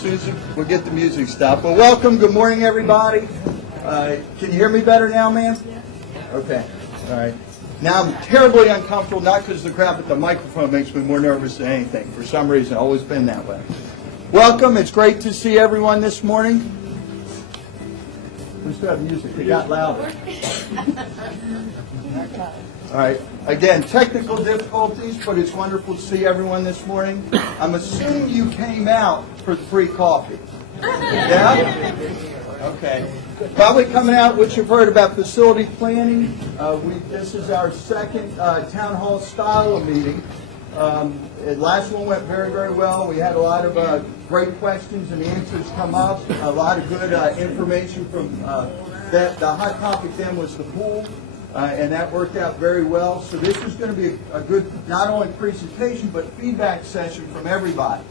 soon as we'll get the music stopped. Well, welcome. Good morning, everybody. Can you hear me better now, ma'am? Okay. All right. Now I'm terribly uncomfortable, not because the crap at the microphone makes me more nervous than anything. For some reason, I've always been that way. Welcome. It's great to see everyone this morning. We still have music. It got louder. All right. Again, technical difficulties, but it's wonderful to see everyone this morning. I'm assuming you came out for the free coffee. Yeah? Okay. Probably coming out, what you've heard about facility planning. This is our second town hall style meeting. The last one went very, very well. We had a lot of great questions and the answers come up. A lot of good information from that. The hot topic then was the pool. And that worked out very well. So this is going to be a good, not only presentation, but feedback session from everybody.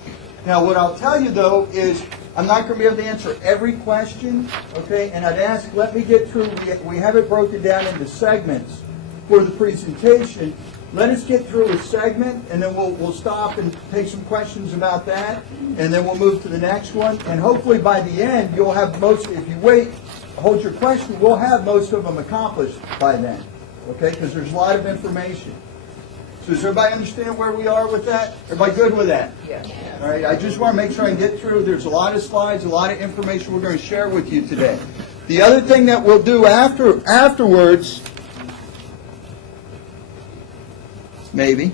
Now, what I'll tell you, though, is I'm not going to be able to answer every question, okay? And I'd ask, let me get through, we have it broken down into segments for the presentation. Let us get through a segment, and then we'll stop and take some questions about that, and then we'll move to the next one. And hopefully by the end, you'll have most, if you wait, hold your question, we'll have most of them accomplished by then, okay? Because there's a lot of information. So does everybody understand where we are with that? Everybody good with that? Yeah. All right, I just want to make sure I can get through. There's a lot of slides, a lot of information we're going to share with you today. The other thing that we'll do afterwards, maybe,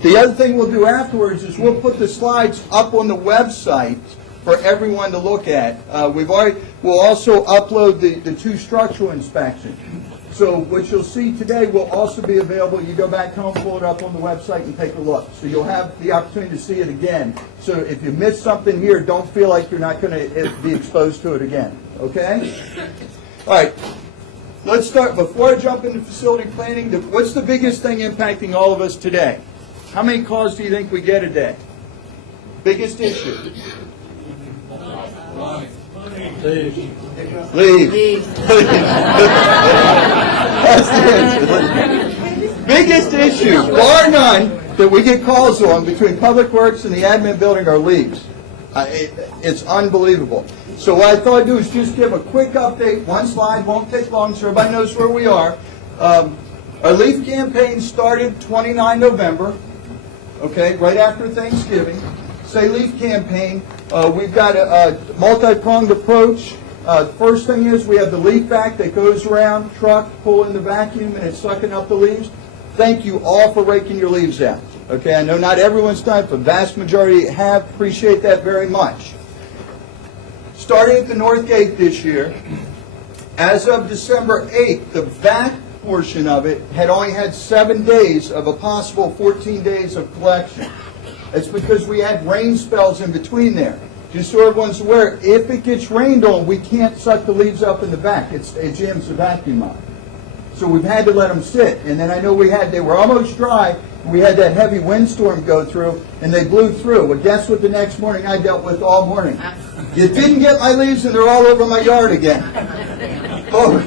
the other thing we'll do afterwards is we'll put the slides up on the website for everyone to look at. We'll also upload the two structural inspections. So what you'll see today will also be available. You go back home, pull it up on the website, and take a look. So you'll have the opportunity to see it again. So if you miss something here, don't feel like you're not going to be exposed to it again. Okay? All right. Let's start. Before I jump into facility planning, what's the biggest thing impacting all of us today? How many calls do you think we get a day? Biggest issue? Leave. That's the answer. Biggest issue, bar none, that we get calls on between Public Works and the admin building are leaves. It's unbelievable. So what I thought I'd do is just give a quick update. One slide, won't take long, so everybody knows where we are. Our leaf campaign started 29 November, okay, right after Thanksgiving. Say leaf campaign. We've got a multi-pronged approach. First thing is we have the leaf vac that goes around, truck, pull in the vacuum, and it's sucking up the leaves. Thank you all for raking your leaves out. Okay, I know not everyone's done it, but vast majority have. Appreciate that very much. Starting at the North Gate this year, as of December 8th, the vac portion of it had only had 7 days of a possible 14 days of collection. It's because we had rain spells in between there. Just so everyone's aware, if it gets rained on, we can't suck the leaves up in the back. It jams the vacuum up. So we've had to let them sit. And then I know they were almost dry. We had that heavy windstorm go through, and they blew through. Well, guess what the next morning I dealt with all morning? You didn't get my leaves, and they're all over my yard again. Folks,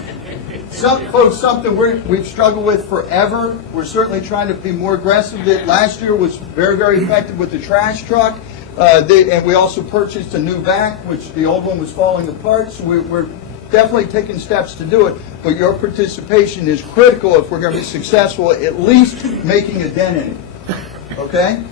something we've struggled with forever. We're certainly trying to be more aggressive. Last year was very, very effective with the trash truck. And we also purchased a new vac, which the old one was falling apart. So we're definitely taking steps to do it. But your participation is critical if we're going to be successful, at least making a dent in it. Okay?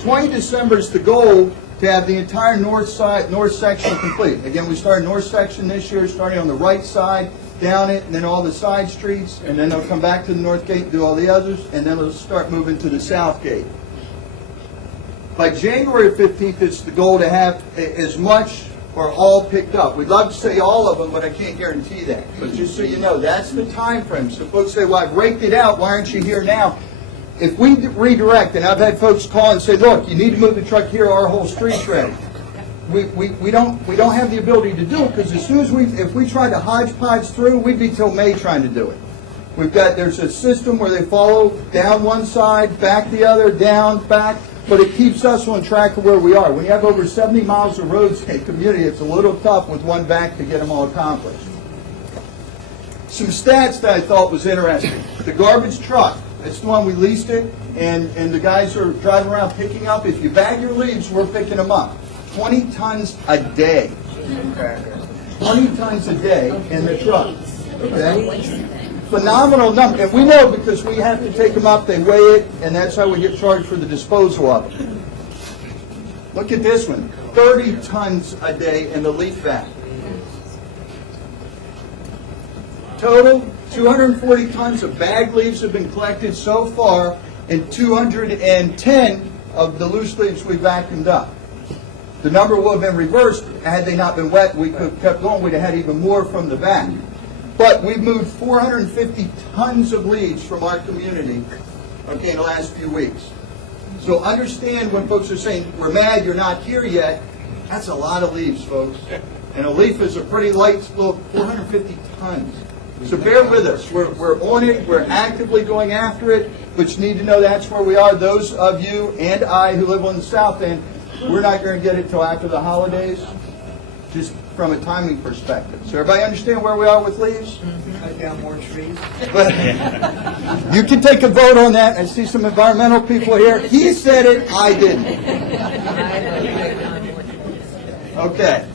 20 December is the goal to have the entire north section complete. Again, we started north section this year, starting on the right side, down it, and then all the side streets, and then they'll come back to the north gate and do all the others, and then they'll start moving to the south gate. By January 15th, it's the goal to have as much or all picked up. We'd love to say all of them, but I can't guarantee that. But just so you know, that's the time frame. So folks say, well, I've raked it out. Why aren't you here now? If we redirect, and I've had folks call and say, look, you need to move the truck here, our whole street's ready. We don't have the ability to do it because as soon as if we tried to hodgepodge through, we'd be till May trying to do it. There's a system where they follow down one side, back the other, down, back, but it keeps us on track of where we are. When you have over 70 miles of roads in a community, it's a little tough with one vac to get them all accomplished. Some stats that I thought was interesting. The garbage truck, It's the one we leased it, and the guys are driving around picking up. If you bag your leaves, we're picking them up. 20 tons a day. 20 tons a day in the truck. Okay? Phenomenal number. And we know because we have to take them up, they weigh it, and that's how we get charged for the disposal of it. Look at this one. 30 tons a day in the leaf bag. Total, 240 tons of bag leaves have been collected so far, and 210 of the loose leaves we vacuumed up. The number would have been reversed had they not been wet. We could have kept going. We'd have had even more from the back. But we've moved 450 tons of leaves from our community, okay, in the last few weeks. So understand when folks are saying, we're mad you're not here yet, that's a lot of leaves, folks. And a leaf is a pretty light, little 450 tons. So bear with us. We're on it. We're actively going after it. But you need to know that's where we are. Those of you and I who live on the south end, we're not going to get it till after the holidays, just from a timing perspective. So everybody understand where we are with leaves? Cut down more trees. But you can take a vote on that. I see some environmental people here. He said it. I didn't. Okay.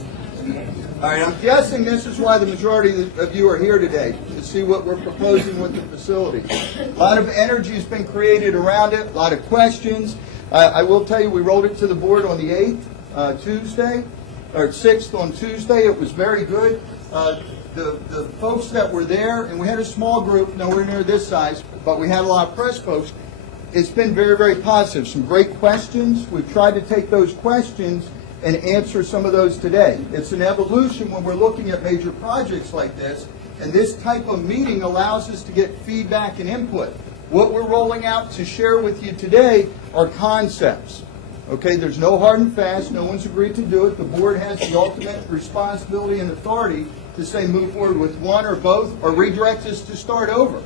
All right, I'm guessing this is why the majority of you are here today, to see what we're proposing with the facility. A lot of energy has been created around it, a lot of questions. I will tell you, we rolled it to the board on the 8th, Tuesday, or 6th on Tuesday. It was very good. The folks that were there, and we had a small group, nowhere near this size, but we had a lot of press folks. It's been very, very positive. Some great questions. We've tried to take those questions and answer some of those today. It's an evolution when we're looking at major projects like this, and this type of meeting allows us to get feedback and input. What we're rolling out to share with you today are concepts. Okay, there's no hard and fast, no one's agreed to do it. The board has the ultimate responsibility and authority to say move forward with one or both, or redirect us to start over.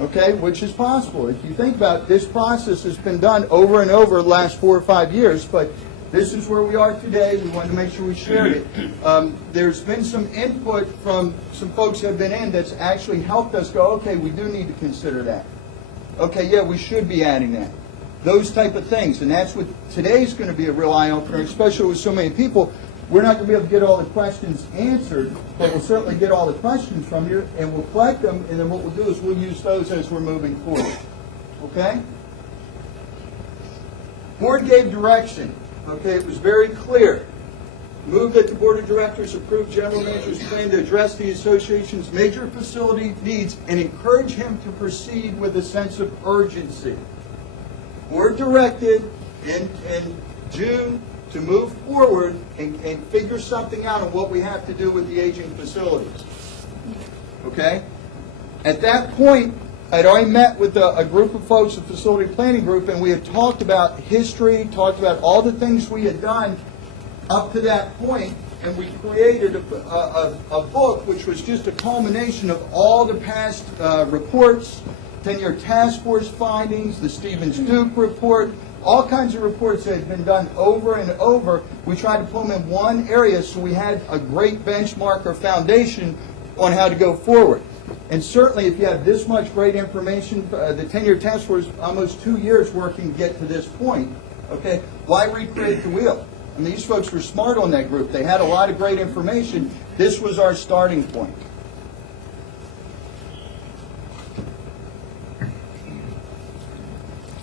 Okay, which is possible. If you think about it, this process has been done over and over the last 4 or 5 years, but this is where we are today. We wanted to make sure we shared it. There's been some input from some folks that have been in that's actually helped us go, okay, we do need to consider that. Okay, yeah, we should be adding that. Those type of things. And that's what today's going to be a real eye-opener, especially with so many people. We're not going to be able to get all the questions answered, but we'll certainly get all the questions from you, and we'll collect them, and then what we'll do is we'll use those as we're moving forward. Okay? Board gave direction. Okay, it was very clear. Move that the Board of Directors approve General Manager's plan to address the Association's major facility needs and encourage him to proceed with a sense of urgency. Board directed in June to move forward and figure something out on what we have to do with the aging facilities. Okay? At that point, I'd already met with a group of folks, a facility planning group, and we had talked about history, talked about all the things we had done up to that point, and we created a book which was just a culmination of all the past reports, 10-year task force findings, the Stevens-Duke report, all kinds of reports that had been done over and over. We tried to put them in one area so we had a great benchmark or foundation on how to go forward. And certainly if you have this much great information, the 10-year task force, almost 2 years working to get to this point, okay, why recreate the wheel? I mean, these folks were smart on that group. They had a lot of great information. This was our starting point.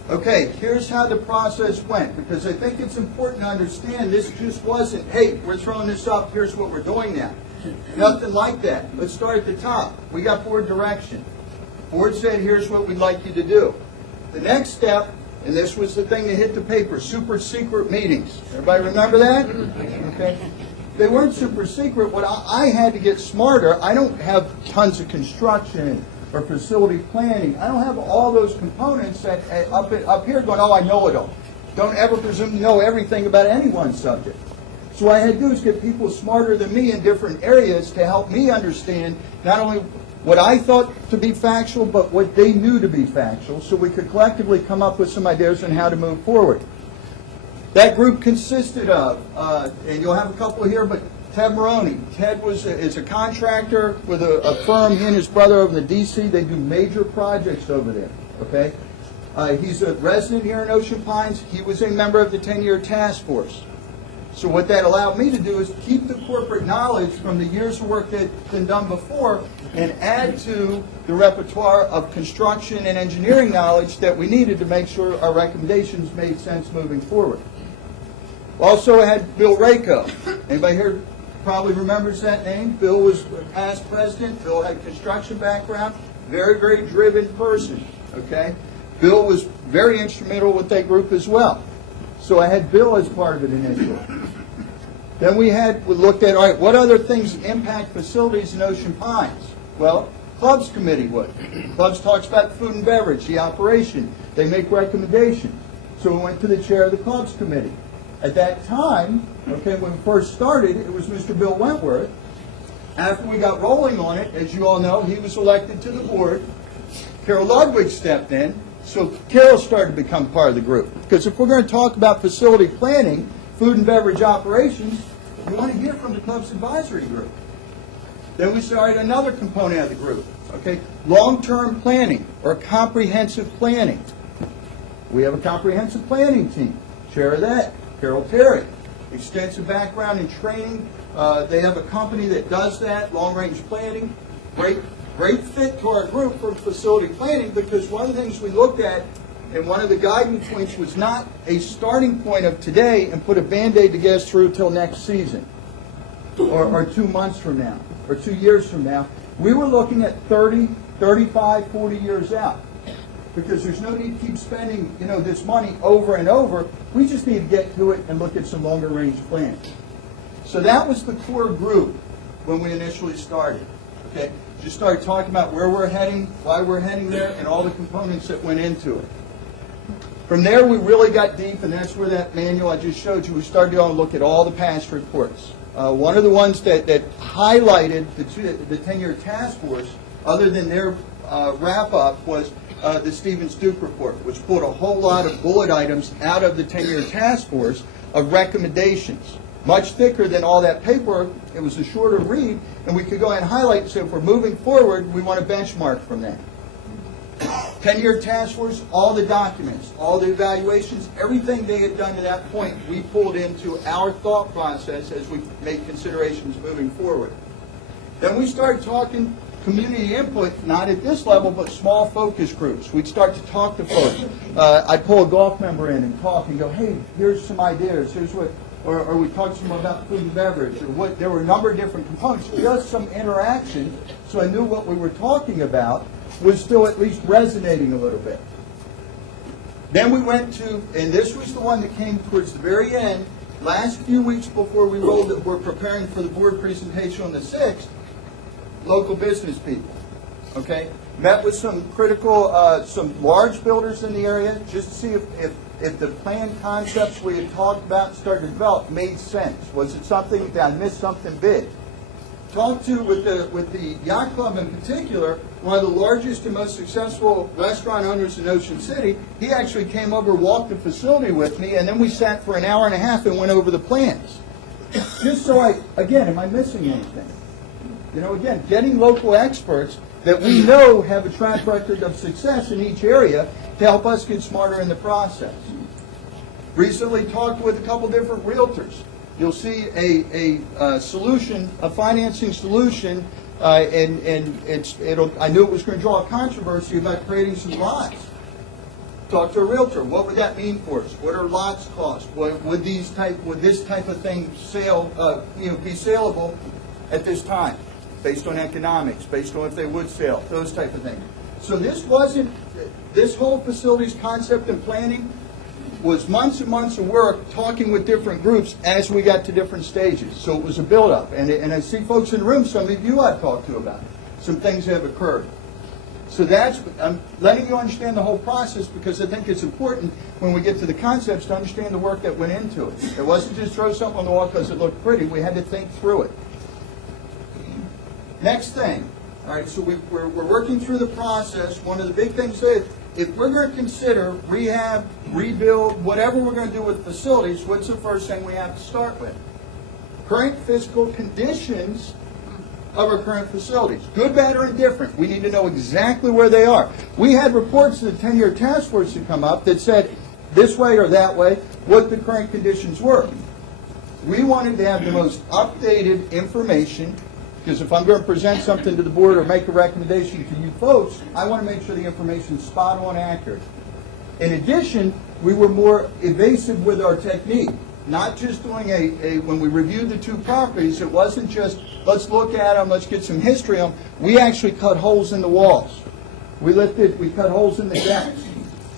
Okay, here's how the process went, because I think it's important to understand this just wasn't, hey, we're throwing this up, here's what we're doing now. Nothing like that. Let's start at the top. We got board direction. Board said, here's what we'd like you to do. The next step, and this was the thing that hit the paper, super secret meetings. Everybody remember that? Okay. They weren't super secret. What I had to get smarter. I don't have tons of construction or facility planning. I don't have all those components that up here going, oh, I know it all. Don't ever presume to know everything about any one subject. So what I had to do is get people smarter than me in different areas to help me understand not only what I thought to be factual, but what they knew to be factual, so we could collectively come up with some ideas on how to move forward. That group consisted of, and you'll have a couple here, but Ted Maroney. Ted is a contractor with a firm, he and his brother over in the D.C. They do major projects over there. Okay? He's a resident here in Ocean Pines. He was a member of the 10-year task force. So what that allowed me to do is keep the corporate knowledge from the years of work that had been done before and add to the repertoire of construction and engineering knowledge that we needed to make sure our recommendations made sense moving forward. Also, I had Bill Rako. Anybody here probably remembers that name? Bill was past president. Bill had construction background. Very, very driven person. Okay? Bill was very instrumental with that group as well. So I had Bill as part of it initially. Then we looked at, all right, what other things impact facilities in Ocean Pines? Well, Clubs Committee would. Clubs talks about food and beverage, the operation. They make recommendations. So we went to the chair of the Clubs Committee. At that time, okay, when we first started, it was Mr. Bill Wentworth. After we got rolling on it, as you all know, he was elected to the board. Carol Ludwig stepped in. So Carol started to become part of the group. Because if we're going to talk about facility planning, food and beverage operations, you want to hear from the Club's advisory group. Then we started another component of the group, okay? Long-term planning or comprehensive planning. We have a comprehensive planning team. Chair of that, Carol Terry. Extensive background in training. They have a company that does that, long-range planning. Great fit to our group for facility planning, because one of the things we looked at and one of the guiding points was not a starting point of today and put a Band-Aid to get us through till next season or 2 months from now or 2 years from now. We were looking at 30, 35, 40 years out, because there's no need to keep spending this money over and over. We just need to get to it and look at some longer range plans. So that was the core group when we initially started. Okay? Just started talking about where we're heading, why we're heading there, and all the components that went into it. From there, we really got deep, and that's where that manual I just showed you, we started to look at all the past reports. One of the ones that highlighted the 10-year task force, other than their wrap-up, was the Stevens Duke report, which pulled a whole lot of bullet items out of the 10-year task force of recommendations. Much thicker than all that paperwork. It was a shorter read, and we could go ahead and highlight and say, if we're moving forward, we want to benchmark from that. 10-year task force, all the documents, all the evaluations, everything they had done to that point, we pulled into our thought process as we made considerations moving forward. Then we started talking community input, not at this level, but small focus groups. We'd start to talk to folks. I'd pull a golf member in and talk and go, hey, here's some ideas, here's what... Or we talked to them about food and beverage, or what. There were a number of different components, just some interaction, so I knew what we were talking about was still at least resonating a little bit. Then we went to, and this was the one that came towards the very end, last few weeks before we rolled it, we're preparing for the board presentation on the 6th, local business people, okay? Met with some critical, some large builders in the area, just to see if the plan concepts we had talked about and started to develop made sense. Was it something that I missed something big? Talked to with the yacht club in particular, one of the largest and most successful restaurant owners in Ocean City. He actually came over, walked the facility with me, and then we sat for an hour and a half and went over the plans. Just so am I missing anything? Again, getting local experts that we know have a track record of success in each area to help us get smarter in the process. Recently talked with a couple different realtors. You'll see a solution, a financing solution, and I knew it was going to draw a controversy about creating some lots. Talk to a realtor. What would that mean for us? What are lots cost? Would this type of thing be saleable at this time, based on economics, based on if they would sell, those type of things. So this whole facilities concept and planning was months and months of work talking with different groups as we got to different stages. So it was a build-up. And I see folks in the room, some of you I've talked to about it. Some things have occurred. So I'm letting you understand the whole process, because I think it's important when we get to the concepts to understand the work that went into it. It wasn't just throw something on the wall because it looked pretty. We had to think through it. Next thing. All right, so we're working through the process. One of the big things is, if we're going to consider rehab, rebuild, whatever we're going to do with facilities, what's the first thing we have to start with? Current fiscal conditions of our current facilities. Good, bad, or indifferent. We need to know exactly where they are. We had reports of the 10-year task force that come up that said this way or that way what the current conditions were. We wanted to have the most updated information, because if I'm going to present something to the board or make a recommendation to you folks, I want to make sure the information is spot on accurate. In addition, we were more evasive with our technique. Not just doing when we reviewed the two properties, it wasn't just, let's look at them, let's get some history on them. We actually cut holes in the walls. We cut holes in the decks.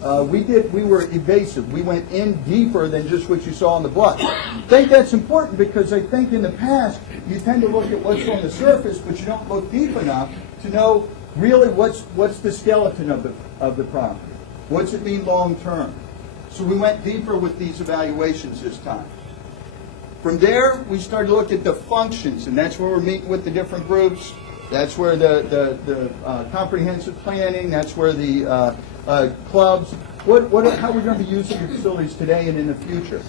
We were evasive. We went in deeper than just what you saw on the bluff. I think that's important because I think in the past, you tend to look at what's on the surface, but you don't look deep enough to know really what's the skeleton of the property. What's it mean long term? So we went deeper with these evaluations this time. From there, we started to look at the functions, and that's where we're meeting with the different groups. That's where the comprehensive planning, that's where the clubs, how we're going to be using the facilities today and in the future.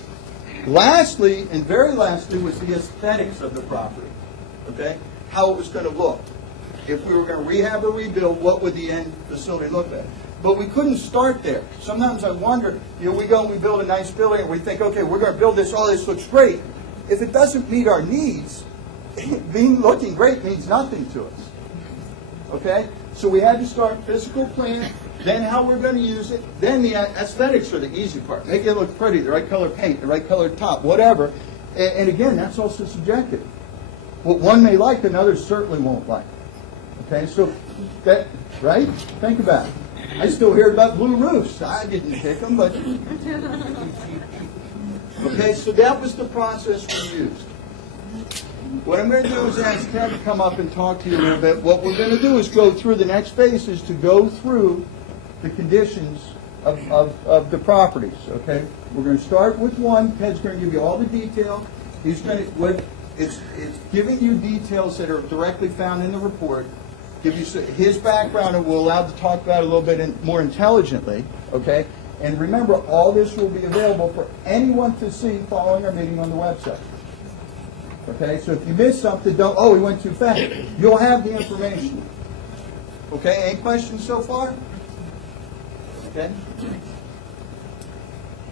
Lastly, and very lastly, was the aesthetics of the property, okay? How it was going to look. If we were going to rehab or rebuild, what would the end facility look like? But we couldn't start there. Sometimes I wonder, we go and we build a nice building and we think, okay, we're going to build this, this looks great. If it doesn't meet our needs, looking great means nothing to us. Okay? So we had to start physical plan, then how we're going to use it, then the aesthetics are the easy part. Make it look pretty, the right color paint, the right color top, whatever. And again, that's also subjective. What one may like, another certainly won't like. Okay, so that, right? Think about it. I still hear about blue roofs. I didn't pick them, but... Okay, so that was the process we used. What I'm going to do is ask Ted to come up and talk to you a little bit. What we're going to do is go through, the next phase is to go through the conditions of the properties, okay? We're going to start with one. Ted's going to give you all the detail. He's going to, it's giving you details that are directly found in the report. Give you his background, and we're allowed to talk about it a little bit more intelligently, okay? And remember, all this will be available for anyone to see following our meeting on the website. Okay, so if you miss something, we went too fast. You'll have the information. Okay, any questions so far? Okay.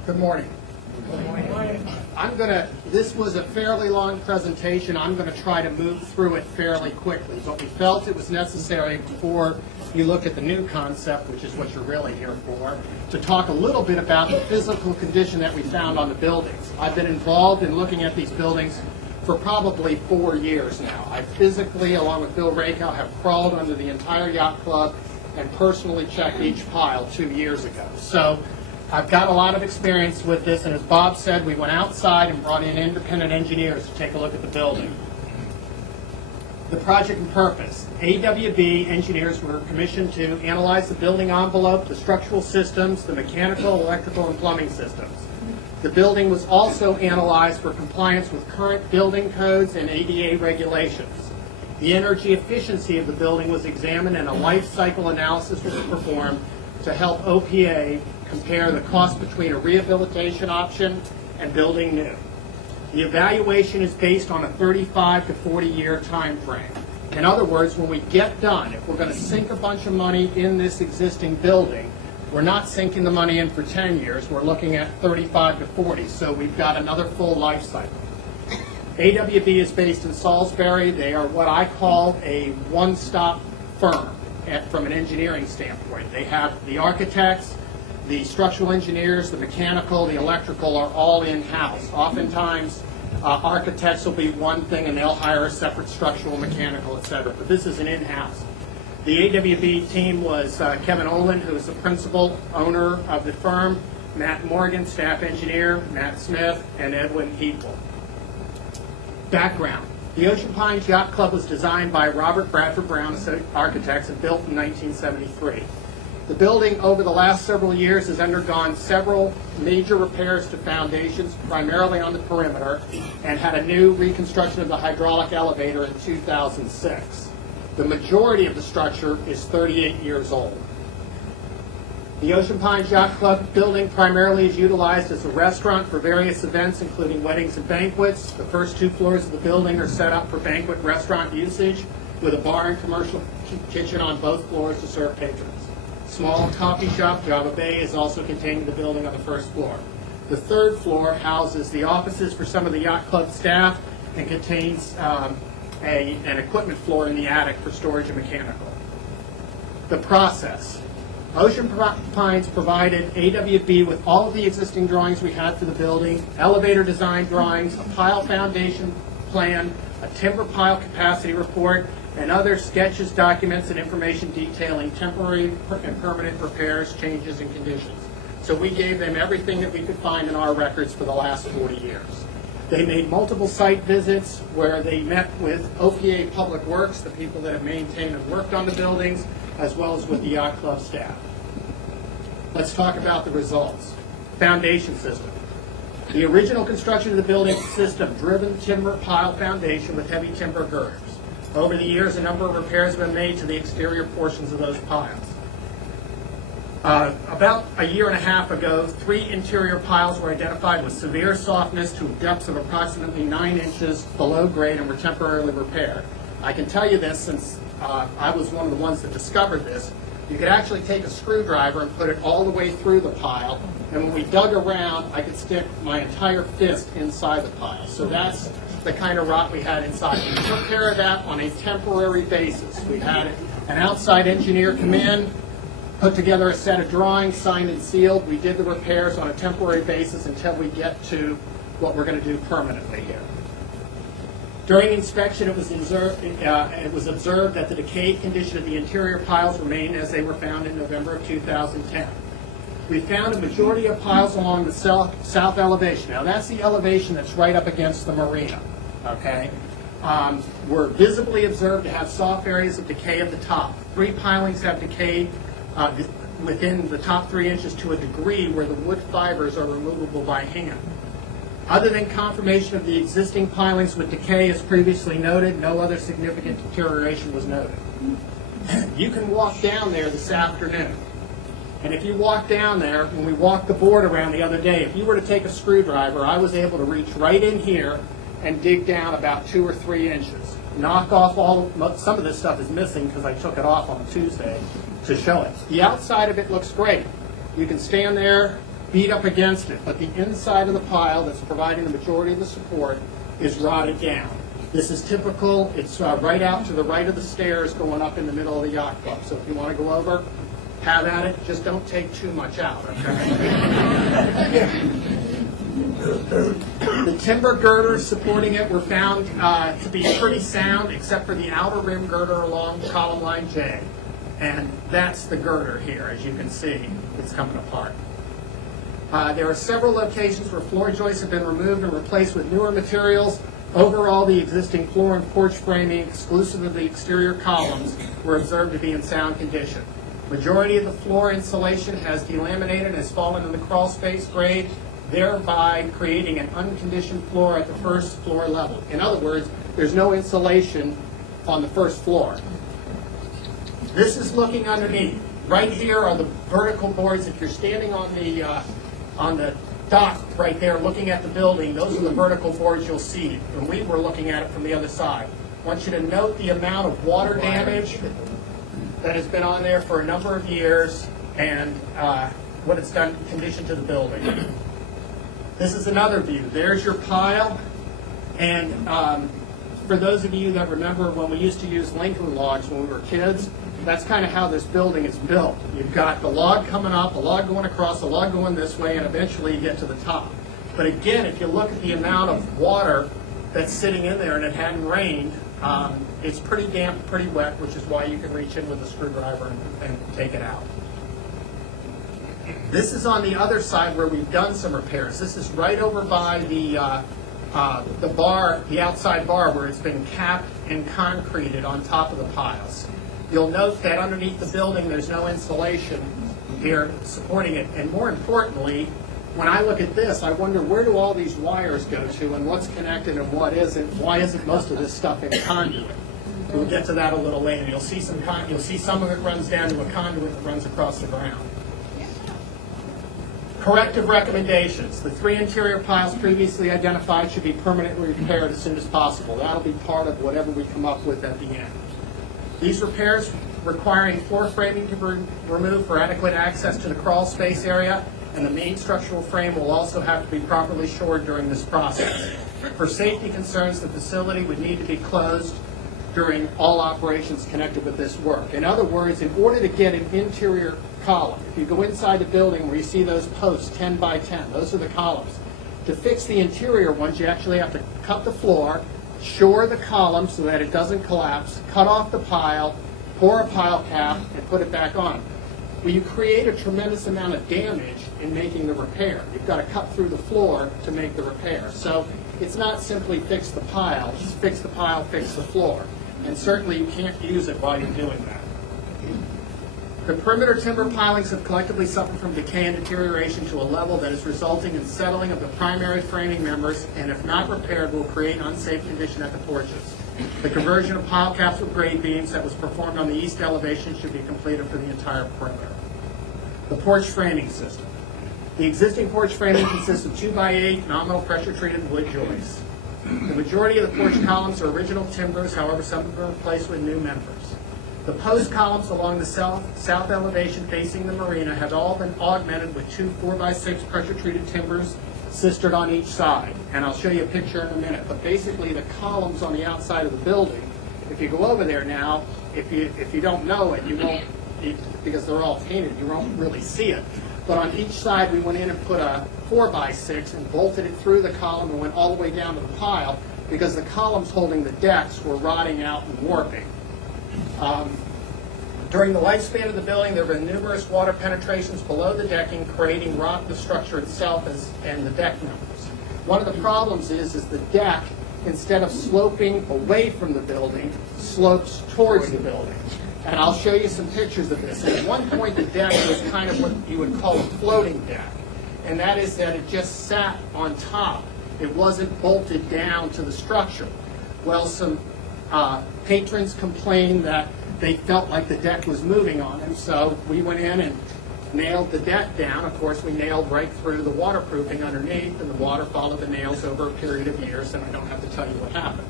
Good morning. This was a fairly long presentation. I'm going to try to move through it fairly quickly, but we felt it was necessary before you look at the new concept, which is what you're really here for, to talk a little bit about the physical condition that we found on the buildings. I've been involved in looking at these buildings for probably 4 years now. I physically, along with Bill Rakow, have crawled under the entire yacht club and personally checked each pile 2 years ago. So I've got a lot of experience with this, and as Bob said, we went outside and brought in independent engineers to take a look at the building. The project and purpose. AWB engineers were commissioned to analyze the building envelope, the structural systems, the mechanical, electrical, and plumbing systems. The building was also analyzed for compliance with current building codes and ADA regulations. The energy efficiency of the building was examined, and a life cycle analysis was performed to help OPA compare the cost between a rehabilitation option and building new. The evaluation is based on a 35 to 40 year time frame. In other words, when we get done, if we're going to sink a bunch of money in this existing building, we're not sinking the money in for 10 years. We're looking at 35 to 40, so we've got another full life cycle. AWB is based in Salisbury. They are what I call a one-stop firm from an engineering standpoint. They have the architects, the structural engineers, the mechanical, the electrical are all in-house. Oftentimes, architects will be one thing and they'll hire a separate structural, mechanical, etc. But this is an in-house. The AWB team was Kevin Olin, who is the principal owner of the firm, Matt Morgan, staff engineer, Matt Smith, and Edwin Heaple. Background. The Ocean Pines Yacht Club was designed by Robert Bradford Brown Architects and built in 1973. The building over the last several years has undergone several major repairs to foundations, primarily on the perimeter, and had a new reconstruction of the hydraulic elevator in 2006. The majority of the structure is 38 years old. The Ocean Pines Yacht Club building primarily is utilized as a restaurant for various events, including weddings and banquets. The first 2 floors of the building are set up for banquet restaurant usage. with a bar and commercial kitchen on both floors to serve patrons. Small coffee shop, Java Bay, is also contained in the building on the first floor. The third floor houses the offices for some of the yacht club staff and contains an equipment floor in the attic for storage and mechanical. The process. Ocean Pines provided AWB with all of the existing drawings we had for the building, elevator design drawings, a pile foundation plan, a timber pile capacity report, and other sketches, documents, and information detailing temporary and permanent repairs, changes, and conditions. So we gave them everything that we could find in our records for the last 40 years. They made multiple site visits where they met with OPA Public Works, the people that have maintained and worked on the buildings, as well as with the yacht club staff. Let's talk about the results. Foundation system. The original construction of the building consisted of driven timber pile foundation with heavy timber girders. Over the years, a number of repairs have been made to the exterior portions of those piles. About a year and a half ago, 3 interior piles were identified with severe softness to depths of approximately 9 inches below grade and were temporarily repaired. I can tell you this since I was one of the ones that discovered this. You could actually take a screwdriver and put it all the way through the pile, and when we dug around, I could stick my entire fist inside the pile. So that's the kind of rot we had inside. We took care of that on a temporary basis. We had an outside engineer come in, put together a set of drawings, signed and sealed. We did the repairs on a temporary basis until we get to what we're going to do permanently here. During inspection, it was observed that the decayed condition of the interior piles remained as they were found in November of 2010. We found a majority of piles along the south elevation. Now, that's the elevation that's right up against the marina, okay? Were visibly observed to have soft areas of decay at the top. 3 pilings have decayed within the top 3 inches to a degree where the wood fibers are removable by hand. Other than confirmation of the existing pilings with decay, as previously noted, no other significant deterioration was noted. You can walk down there this afternoon. And if you walk down there, when we walked the board around the other day, if you were to take a screwdriver, I was able to reach right in here and dig down about 2 or 3 inches. Knock off some of this stuff is missing because I took it off on Tuesday to show it. The outside of it looks great. You can stand there, beat up against it, but the inside of the pile that's providing the majority of the support is rotted down. This is typical. It's right out to the right of the stairs going up in the middle of the yacht club. So if you want to go over, have at it. Just don't take too much out, okay? The timber girders supporting it were found to be pretty sound, except for the outer rim girder along column line J. And that's the girder here, as you can see. It's coming apart. There are several locations where floor joists have been removed and replaced with newer materials. Overall, the existing floor and porch framing, exclusive of the exterior columns, were observed to be in sound condition. Majority of the floor insulation has delaminated and has fallen in the crawl space grade, thereby creating an unconditioned floor at the first floor level. In other words, there's no insulation on the first floor. This is looking underneath. Right here are the vertical boards. If you're standing on the dock right there looking at the building, those are the vertical boards you'll see. And we were looking at it from the other side. I want you to note the amount of water damage that has been on there for a number of years and what it's done condition to the building. This is another view. There's your pile. And for those of you that remember when we used to use Lincoln logs when we were kids, that's kind of how this building is built. You've got the log coming up, a log going across, a log going this way, and eventually you get to the top. But again, if you look at the amount of water that's sitting in there and it hadn't rained, it's pretty damp, pretty wet, which is why you can reach in with a screwdriver and take it out. This is on the other side where we've done some repairs. This is right over by the bar, the outside bar, where it's been capped and concreted on top of the piles. You'll note that underneath the building there's no insulation here supporting it. And more importantly, when I look at this, I wonder where do all these wires go to and what's connected and what isn't? Why isn't most of this stuff in conduit? We'll get to that a little later. You'll see some of it runs down to a conduit that runs across the ground. Corrective recommendations. The 3 interior piles previously identified should be permanently repaired as soon as possible. That'll be part of whatever we come up with at the end. These repairs requiring floor framing to be removed for adequate access to the crawl space area, and the main structural frame will also have to be properly shored during this process. For safety concerns, the facility would need to be closed during all operations connected with this work. In other words, in order to get an interior column, if you go inside the building where you see those posts 10 by 10, those are the columns. To fix the interior ones, you actually have to cut the floor, shore the column so that it doesn't collapse, cut off the pile, pour a pile cap, and put it back on. Well, you create a tremendous amount of damage in making the repair. You've got to cut through the floor to make the repair. So it's not simply fix the pile, just fix the pile, fix the floor. And certainly you can't use it while you're doing that. The perimeter timber pilings have collectively suffered from decay and deterioration to a level that is resulting in settling of the primary framing members, and if not repaired, will create an unsafe condition at the porches. The conversion of pile caps with grade beams that was performed on the east elevation should be completed for the entire perimeter. The porch framing system. The existing porch framing consists of 2x8 nominal pressure-treated wood joists. The majority of the porch columns are original timbers, however, some have been replaced with new members. The post columns along the south elevation facing the marina have all been augmented with 2 4x6 pressure-treated timbers sistered on each side. And I'll show you a picture in a minute. But basically, the columns on the outside of the building, if you go over there now, if you don't know it, you won't, because they're all painted, you won't really see it. But on each side, we went in and put a 4x6 and bolted it through the column and went all the way down to the pile because the columns holding the decks were rotting out and warping. During the lifespan of the building, there have been numerous water penetrations below the decking, creating rot in the structure itself and the deck members. One of the problems is the deck, instead of sloping away from the building, slopes towards the building. And I'll show you some pictures of this. At one point, the deck was kind of what you would call a floating deck. And that is that it just sat on top. It wasn't bolted down to the structure. Well, some patrons complained that they felt like the deck was moving on them, so we went in and nailed the deck down. Of course, we nailed right through the waterproofing underneath, and the water followed the nails over a period of years, and I don't have to tell you what happened.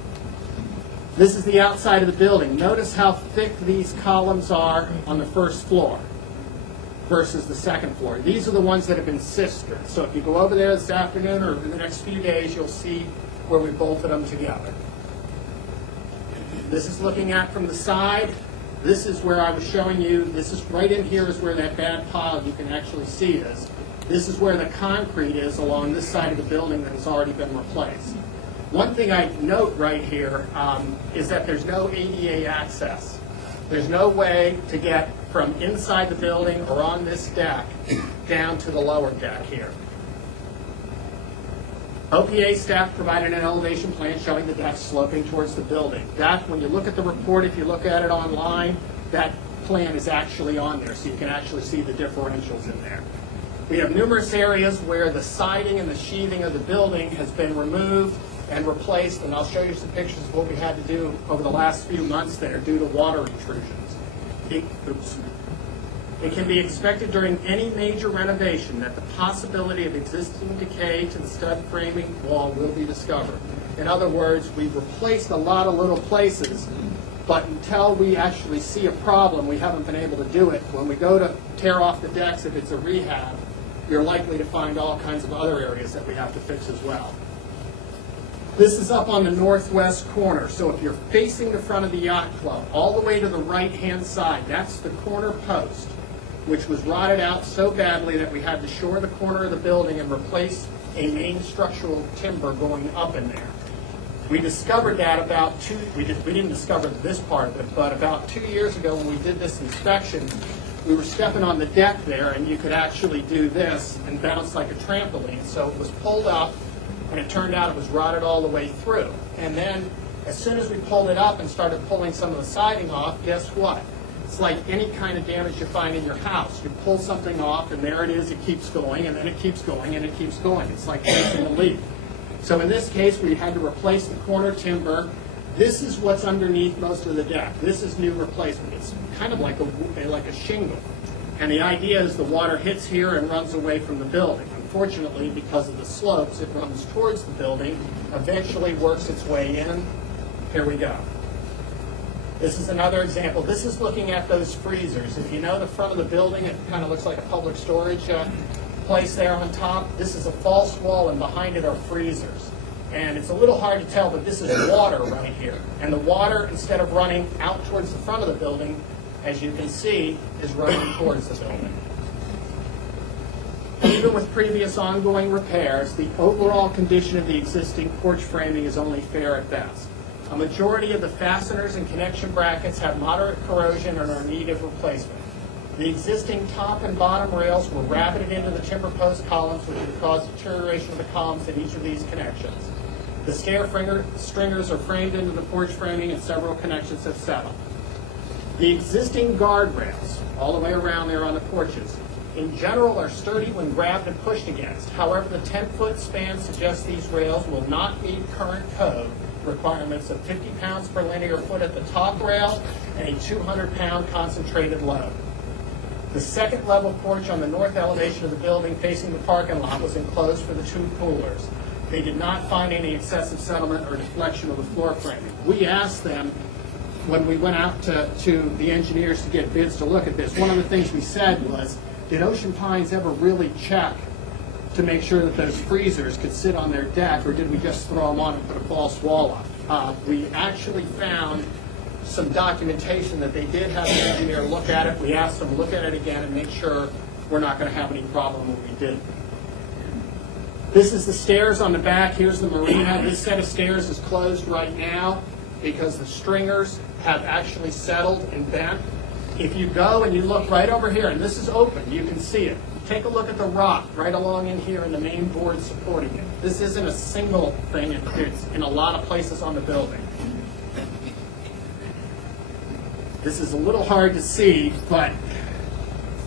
This is the outside of the building. Notice how thick these columns are on the first floor versus the second floor. These are the ones that have been sistered. So if you go over there this afternoon or in the next few days, you'll see where we bolted them together. This is looking at from the side. This is where I was showing you, this is right in here is where that bad pile you can actually see is. This is where the concrete is along this side of the building that has already been replaced. One thing I note right here is that there's no ADA access. There's no way to get from inside the building or on this deck down to the lower deck here. OPA staff provided an elevation plan showing the deck sloping towards the building. That, when you look at the report, if you look at it online, that plan is actually on there, so you can actually see the differentials in there. We have numerous areas where the siding and the sheathing of the building has been removed and replaced, and I'll show you some pictures of what we had to do over the last few months there due to water intrusions. It can be expected during any major renovation that the possibility of existing decay to the stud framing wall will be discovered. In other words, we've replaced a lot of little places, but until we actually see a problem, we haven't been able to do it. When we go to tear off the decks, if it's a rehab, you're likely to find all kinds of other areas that we have to fix as well. This is up on the northwest corner, so if you're facing the front of the yacht club, all the way to the right-hand side, that's the corner post, which was rotted out so badly that we had to shore the corner of the building and replace a main structural timber going up in there. We discovered that we didn't discover this part of it, but about 2 years ago when we did this inspection, we were stepping on the deck there and you could actually do this and bounce like a trampoline. So it was pulled up and it turned out it was rotted all the way through. And then as soon as we pulled it up and started pulling some of the siding off, guess what? It's like any kind of damage you find in your house. You pull something off, and there it is. It keeps going, and then it keeps going, and it keeps going. It's like chasing a leaf. So in this case, we had to replace the corner timber. This is what's underneath most of the deck. This is new replacement. It's kind of like a shingle. And the idea is the water hits here and runs away from the building. Unfortunately, because of the slopes, it runs towards the building, eventually works its way in. Here we go. This is another example. This is looking at those freezers. If you know the front of the building, it kind of looks like a public storage place there on top. This is a false wall, and behind it are freezers. And it's a little hard to tell, but this is water right here. And the water, instead of running out towards the front of the building, as you can see, is running towards the building. Even with previous ongoing repairs, the overall condition of the existing porch framing is only fair at best. A majority of the fasteners and connection brackets have moderate corrosion and are in need of replacement. The existing top and bottom rails were rabbeted into the timber post columns, which would cause deterioration of the columns in each of these connections. The stair stringers are framed into the porch framing, and several connections have settled. The existing guardrails, all the way around there on the porches, in general are sturdy when grabbed and pushed against. However, the 10-foot span suggests these rails will not meet current code requirements of 50 pounds per linear foot at the top rail and a 200-pound concentrated load. The second level porch on the north elevation of the building facing the parking lot was enclosed for the two coolers. They did not find any excessive settlement or deflection of the floor framing. We asked them when we went out to the engineers to get bids to look at this. One of the things we said was, did Ocean Pines ever really check to make sure that those freezers could sit on their deck, or did we just throw them on and put a false wall up? We actually found some documentation that they did have an engineer look at it. We asked them to look at it again and make sure we're not going to have any problem when we did. This is the stairs on the back. Here's the marina. This set of stairs is closed right now because the stringers have actually settled and bent. If you go and you look right over here, and this is open, you can see it. Take a look at the rock right along in here in the main board supporting it. This isn't a single thing. It's in a lot of places on the building. This is a little hard to see, but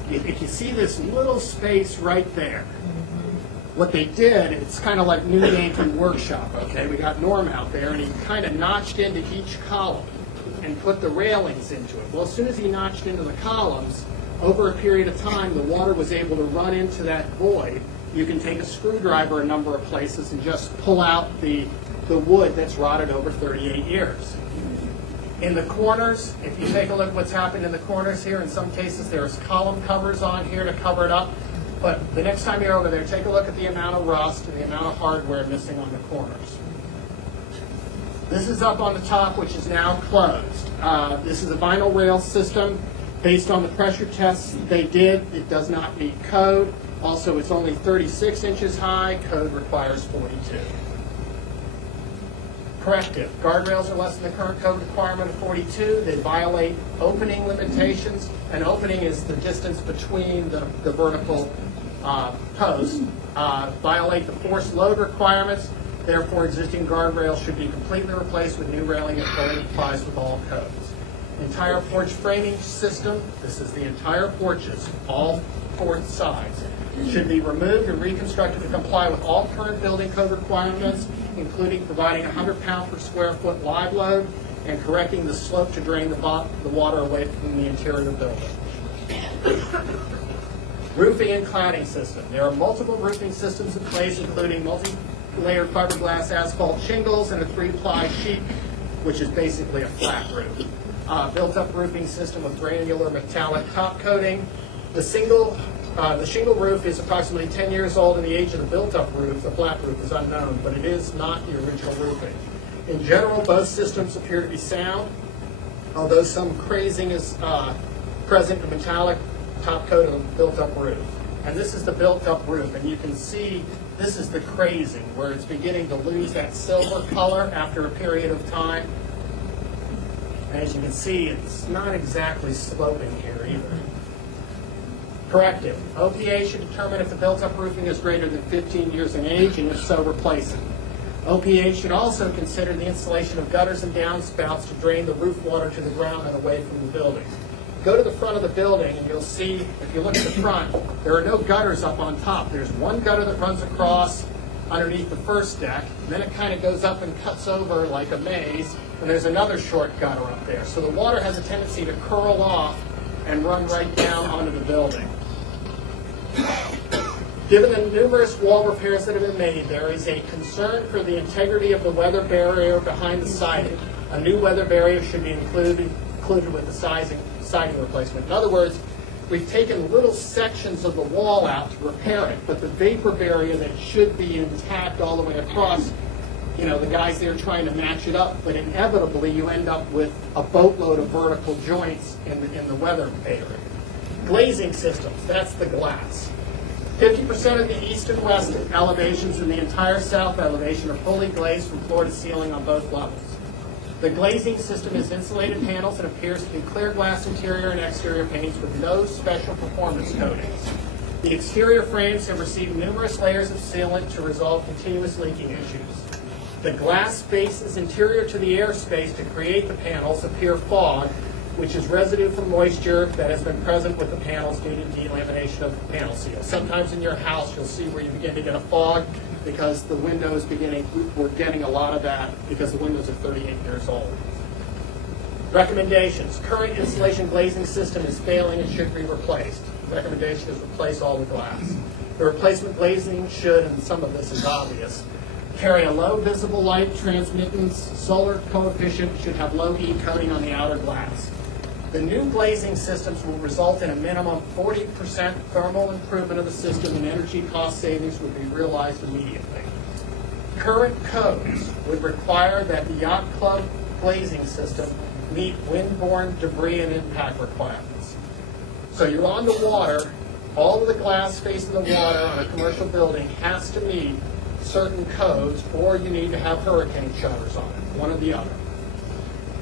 if you see this little space right there, what they did, it's kind of like New Yankee Workshop, okay? We got Norm out there, and he kind of notched into each column and put the railings into it. Well, as soon as he notched into the columns, over a period of time, the water was able to run into that void. You can take a screwdriver a number of places and just pull out the wood that's rotted over 38 years. In the corners, if you take a look at what's happened in the corners here, in some cases there's column covers on here to cover it up. But the next time you're over there, take a look at the amount of rust and the amount of hardware missing on the corners. This is up on the top, which is now closed. This is a vinyl rail system. Based on the pressure tests they did, it does not meet code. Also, it's only 36 inches high. Code requires 42. Corrective. Guardrails are less than the current code requirement of 42. They violate opening limitations. An opening is the distance between the vertical posts. Violate the force load requirements. Therefore, existing guardrails should be completely replaced with new railing if code applies with all codes. Entire porch framing system, this is the entire porches, all four sides, should be removed and reconstructed to comply with all current building code requirements, including providing 100 pound per square foot live load and correcting the slope to drain the water away from the interior of the building. Roofing and cladding system. There are multiple roofing systems in place, including multi-layered fiberglass asphalt shingles and a 3-ply sheet, which is basically a flat roof. Built-up roofing system with granular metallic top coating. The shingle roof is approximately 10 years old, and the age of the built-up roof, the flat roof, is unknown, but it is not the original roofing. In general, both systems appear to be sound, although some crazing is present in metallic top coat of the built-up roof. And this is the built-up roof, and you can see this is the crazing, where it's beginning to lose that silver color after a period of time. As you can see, it's not exactly sloping here either. Corrective. OPA should determine if the built-up roofing is greater than 15 years in age, and if so, replace it. OPA should also consider the installation of gutters and downspouts to drain the roof water to the ground and away from the building. Go to the front of the building, and you'll see, if you look at the front, there are no gutters up on top. There's one gutter that runs across underneath the first deck, and then it kind of goes up and cuts over like a maze, and there's another short gutter up there. So the water has a tendency to curl off and run right down onto the building. Given the numerous wall repairs that have been made, there is a concern for the integrity of the weather barrier behind the siding. A new weather barrier should be included with the siding replacement. In other words, we've taken little sections of the wall out to repair it, but the vapor barrier that should be intact all the way across, you know, the guys there trying to match it up, but inevitably you end up with a boatload of vertical joints in the weather barrier. Glazing systems, that's the glass. 50% of the east and west elevations and the entire south elevation are fully glazed from floor to ceiling on both levels. The glazing system is insulated panels and appears to be clear glass interior and exterior paints with no special performance coatings. The exterior frames have received numerous layers of sealant to resolve continuous leaking issues. The glass spaces interior to the airspace to create the panels appear fogged, which is residue from moisture that has been present with the panels due to delamination of the panel seal. Sometimes in your house you'll see where you begin to get a fog because the windows we're getting a lot of that because the windows are 38 years old. Recommendations. Current insulation glazing system is failing and should be replaced. Recommendation is replace all the glass. The replacement glazing should, and some of this is obvious, carry a low visible light transmittance. Solar coefficient should have low E coating on the outer glass. The new glazing systems will result in a minimum 40% thermal improvement of the system, and energy cost savings would be realized immediately. Current codes would require that the yacht club glazing system meet windborne debris and impact requirements. So you're on the water, all of the glass facing the water on a commercial building has to meet certain codes, or you need to have hurricane shutters on it, one or the other.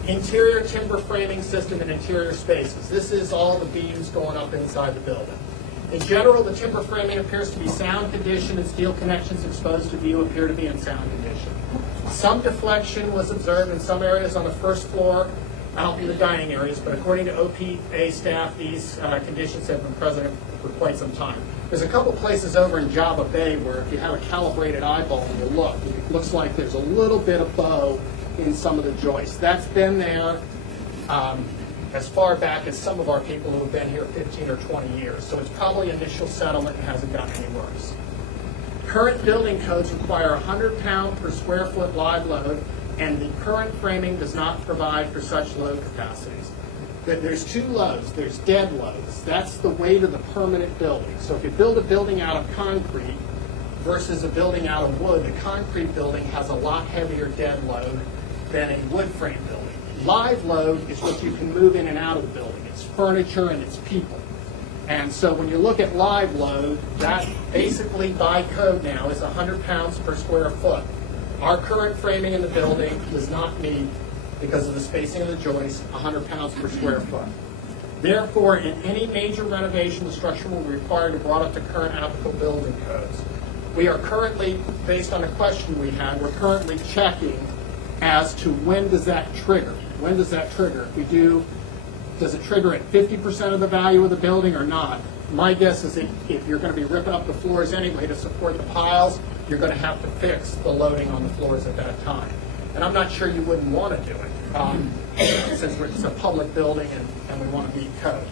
Interior timber framing system and interior spaces. This is all the beams going up inside the building. In general, the timber framing appears to be sound condition and steel connections exposed to view appear to be in sound condition. Some deflection was observed in some areas on the first floor out in the dining areas, but according to OPA staff, these conditions have been present for quite some time. There's a couple places over in Java Bay where if you have a calibrated eyeball and you look, it looks like there's a little bit of bow in some of the joists. That's been there as far back as some of our people who have been here 15 or 20 years. So it's probably initial settlement and hasn't gotten any worse. Current building codes require 100 pound per square foot live load, and the current framing does not provide for such load capacities. There's two loads. There's dead loads. That's the weight of the permanent building. So if you build a building out of concrete versus a building out of wood, the concrete building has a lot heavier dead load than a wood frame building. Live load is what you can move in and out of the building. It's furniture and it's people. And so when you look at live load, that basically by code now is 100 pounds per square foot. Our current framing in the building does not meet, because of the spacing of the joists, 100 pounds per square foot. Therefore, in any major renovation, the structure will be required to be brought up to current applicable building codes. We are currently, based on a question we had, we're currently checking as to when does that trigger. When does that trigger? If we do, does it trigger at 50% of the value of the building or not? My guess is that if you're going to be ripping up the floors anyway to support the piles, you're going to have to fix the loading on the floors at that time. And I'm not sure you wouldn't want to do it, since it's a public building and we want to meet code.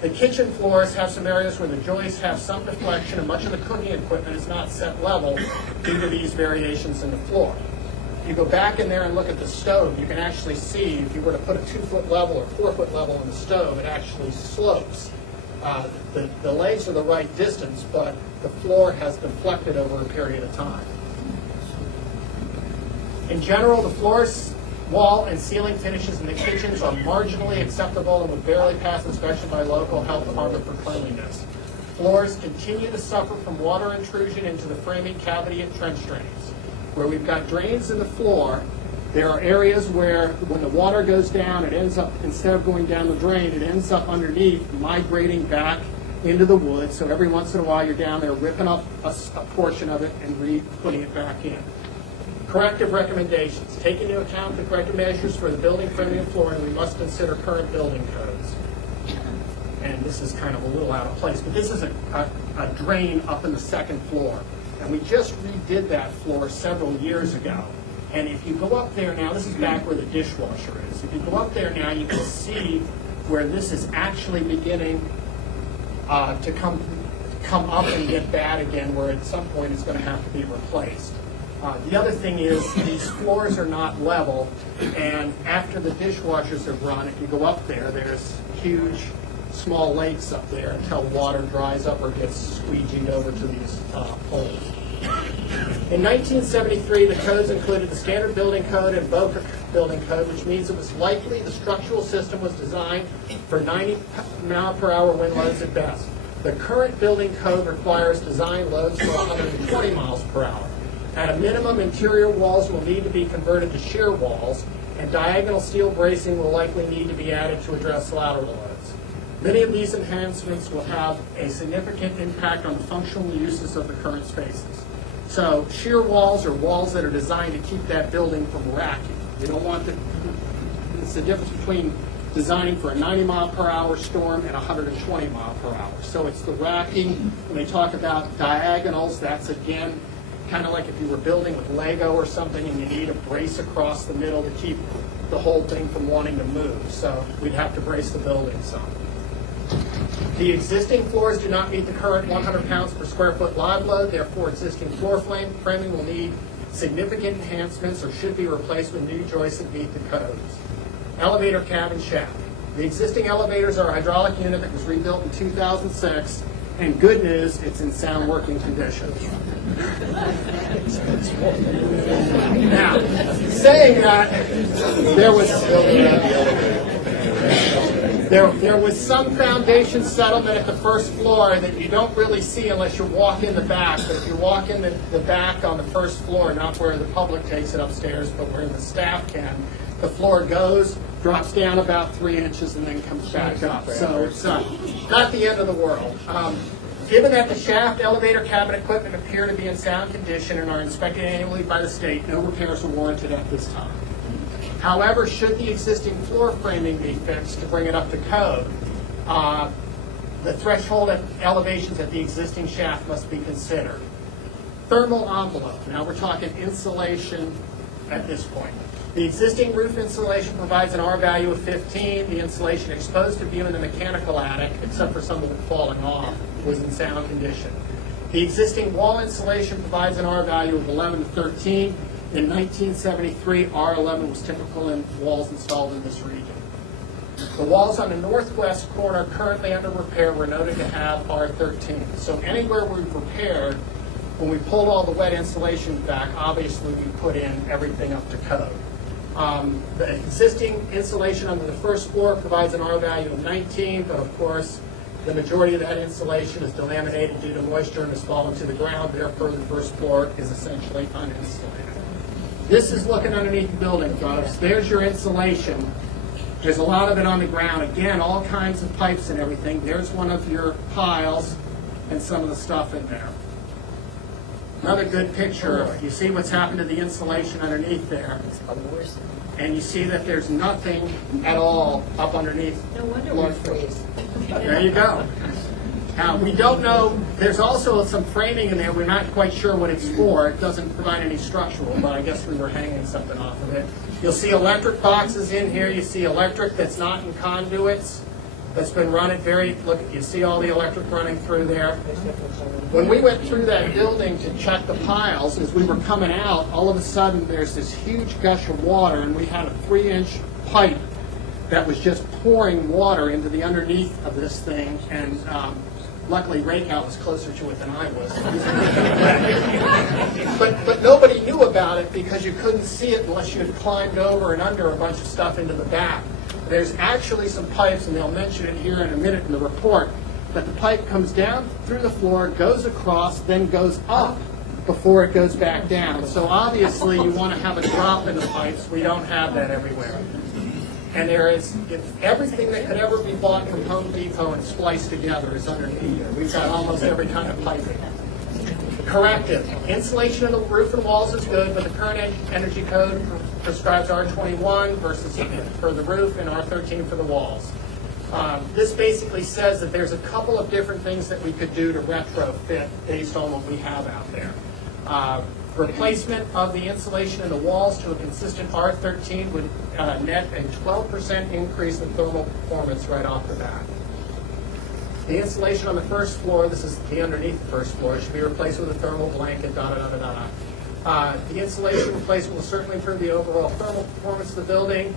The kitchen floors have some areas where the joists have some deflection, and much of the cooking equipment is not set level due to these variations in the floor. If you go back in there and look at the stove, you can actually see if you were to put a 2-foot level or 4-foot level on the stove, it actually slopes. The legs are the right distance, but the floor has deflected over a period of time. In general, the floors, wall, and ceiling finishes in the kitchens are marginally acceptable and would barely pass inspection by local health department for cleanliness. Floors continue to suffer from water intrusion into the framing cavity and trench drains. Where we've got drains in the floor, there are areas where when the water goes down, it ends up, instead of going down the drain, it ends up underneath, migrating back into the wood. So every once in a while you're down there ripping up a portion of it and putting it back in. Corrective recommendations. Take into account the corrective measures for the building framing and flooring. We must consider current building codes. And this is kind of a little out of place, but this is a drain up in the second floor. And we just redid that floor several years ago. And if you go up there now, this is back where the dishwasher is. If you go up there now, you can see where this is actually beginning to come up and get bad again, where at some point it's going to have to be replaced. The other thing is these floors are not level, and after the dishwashers have run, if you go up there, there's huge small lakes up there until water dries up or gets squeegeed over to these holes. In 1973, the codes included the Standard Building Code and BOCA Building Code, which means it was likely the structural system was designed for 90-mile-per-hour wind loads at best. The current building code requires design loads for 120 miles per hour. At a minimum, interior walls will need to be converted to shear walls, and diagonal steel bracing will likely need to be added to address lateral loads. Many of these enhancements will have a significant impact on the functional uses of the current spaces. So shear walls are walls that are designed to keep that building from racking. You don't want it's the difference between designing for a 90-mile-per-hour storm and a 120-mile-per-hour. So it's the racking. When they talk about diagonals, that's again kind of like if you were building with Lego or something and you need a brace across the middle to keep the whole thing from wanting to move. So we'd have to brace the building some. The existing floors do not meet the current 100 pounds per square foot live load. Therefore, existing floor framing will need significant enhancements or should be replaced with new joists that meet the codes. Elevator cab and shaft. The existing elevators are a hydraulic unit that was rebuilt in 2006, and good news, it's in sound working condition. Now, saying that, there was some foundation settlement at the first floor that you don't really see unless you walk in the back. But if you walk in the back on the first floor, not where the public takes it upstairs, but where the staff can, the floor goes, drops down about 3 inches, and then comes back up. So it's not the end of the world. Given that the shaft, elevator, cabin equipment appear to be in sound condition and are inspected annually by the state, no repairs are warranted at this time. However, should the existing floor framing be fixed to bring it up to code, the threshold elevations at the existing shaft must be considered. Thermal envelope. Now we're talking insulation at this point. The existing roof insulation provides an R value of 15. The insulation exposed to view in the mechanical attic, except for some of it falling off, was in sound condition. The existing wall insulation provides an R value of 11 to 13. In 1973, R11 was typical in walls installed in this region. The walls on the northwest corner currently under repair were noted to have R13. So anywhere we've repaired, when we pulled all the wet insulation back, obviously we put in everything up to code. The existing insulation under the first floor provides an R value of 19, but of course the majority of that insulation is delaminated due to moisture and has fallen to the ground. Therefore, the first floor is essentially uninsulated. This is looking underneath the building, folks. There's your insulation. There's a lot of it on the ground. Again, all kinds of pipes and everything. There's one of your piles and some of the stuff in there. Another good picture. You see what's happened to the insulation underneath there. And you see that there's nothing at all up underneath. No wonder we freeze. There you go. Now, we don't know, there's also some framing in there. We're not quite sure what it's for. It doesn't provide any structural, but I guess we were hanging something off of it. You'll see electric boxes in here. You see electric that's not in conduits, that's been running look, you see all the electric running through there. When we went through that building to check the piles, as we were coming out, all of a sudden there's this huge gush of water, and we had a 3-inch pipe that was just pouring water into the underneath of this thing, and luckily Raycott was closer to it than I was. but nobody knew about it because you couldn't see it unless you had climbed over and under a bunch of stuff into the back. There's actually some pipes, and they'll mention it here in a minute in the report, that the pipe comes down through the floor, goes across, then goes up before it goes back down. So obviously you want to have a drop in the pipes. We don't have that everywhere. And there is everything that could ever be bought from Home Depot and spliced together is underneath here. We've got almost every kind of piping. Corrective. Insulation of the roof and walls is good, but the current energy code prescribes R21 versus for the roof and R13 for the walls. This basically says that there's a couple of different things that we could do to retrofit based on what we have out there. Replacement of the insulation in the walls to a consistent R13 would net a 12% increase in thermal performance right off the bat. The insulation on the first floor, this is the underneath the first floor, should be replaced with a thermal blanket, The installation replacement will certainly improve the overall thermal performance of the building.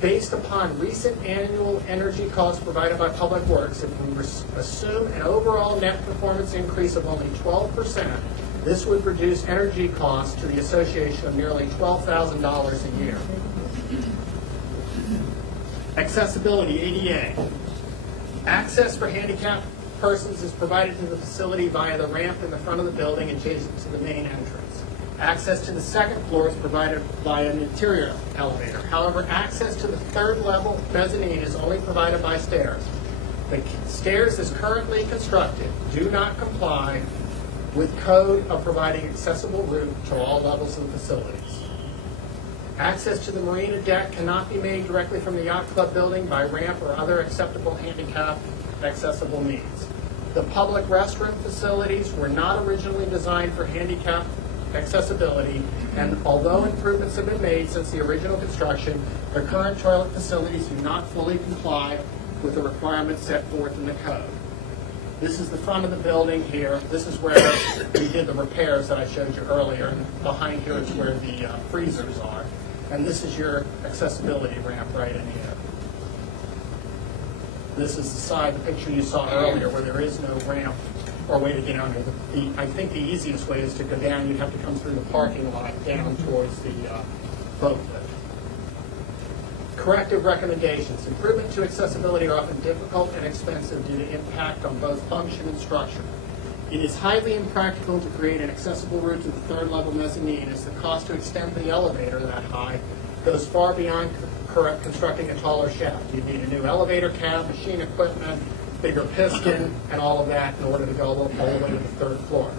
Based upon recent annual energy costs provided by Public Works, if we assume an overall net performance increase of only 12%, this would reduce energy costs to the association of nearly $12,000 a year. Accessibility, ADA. Access for handicapped persons is provided to the facility via the ramp in the front of the building adjacent to the main entrance. Access to the second floor is provided by an interior elevator. However, access to the third level mezzanine is only provided by stairs. The stairs as currently constructed do not comply with code of providing accessible route to all levels of the facilities. Access to the marina deck cannot be made directly from the yacht club building by ramp or other acceptable handicap accessible means. The public restroom facilities were not originally designed for handicap accessibility, and although improvements have been made since the original construction, the current toilet facilities do not fully comply with the requirements set forth in the code. This is the front of the building here. This is where we did the repairs that I showed you earlier, and behind here is where the freezers are. And this is your accessibility ramp right in here. This is the side, the picture you saw earlier, where there is no ramp or way to get under. I think the easiest way is to go down. You'd have to come through the parking lot down towards the boat lift. Corrective recommendations. Improvement to accessibility are often difficult and expensive due to impact on both function and structure. It is highly impractical to create an accessible route to the third level mezzanine, as the cost to extend the elevator that high goes far beyond constructing a taller shaft. You need a new elevator cab, machine equipment, bigger piston, and all of that in order to go all the way to the third floor.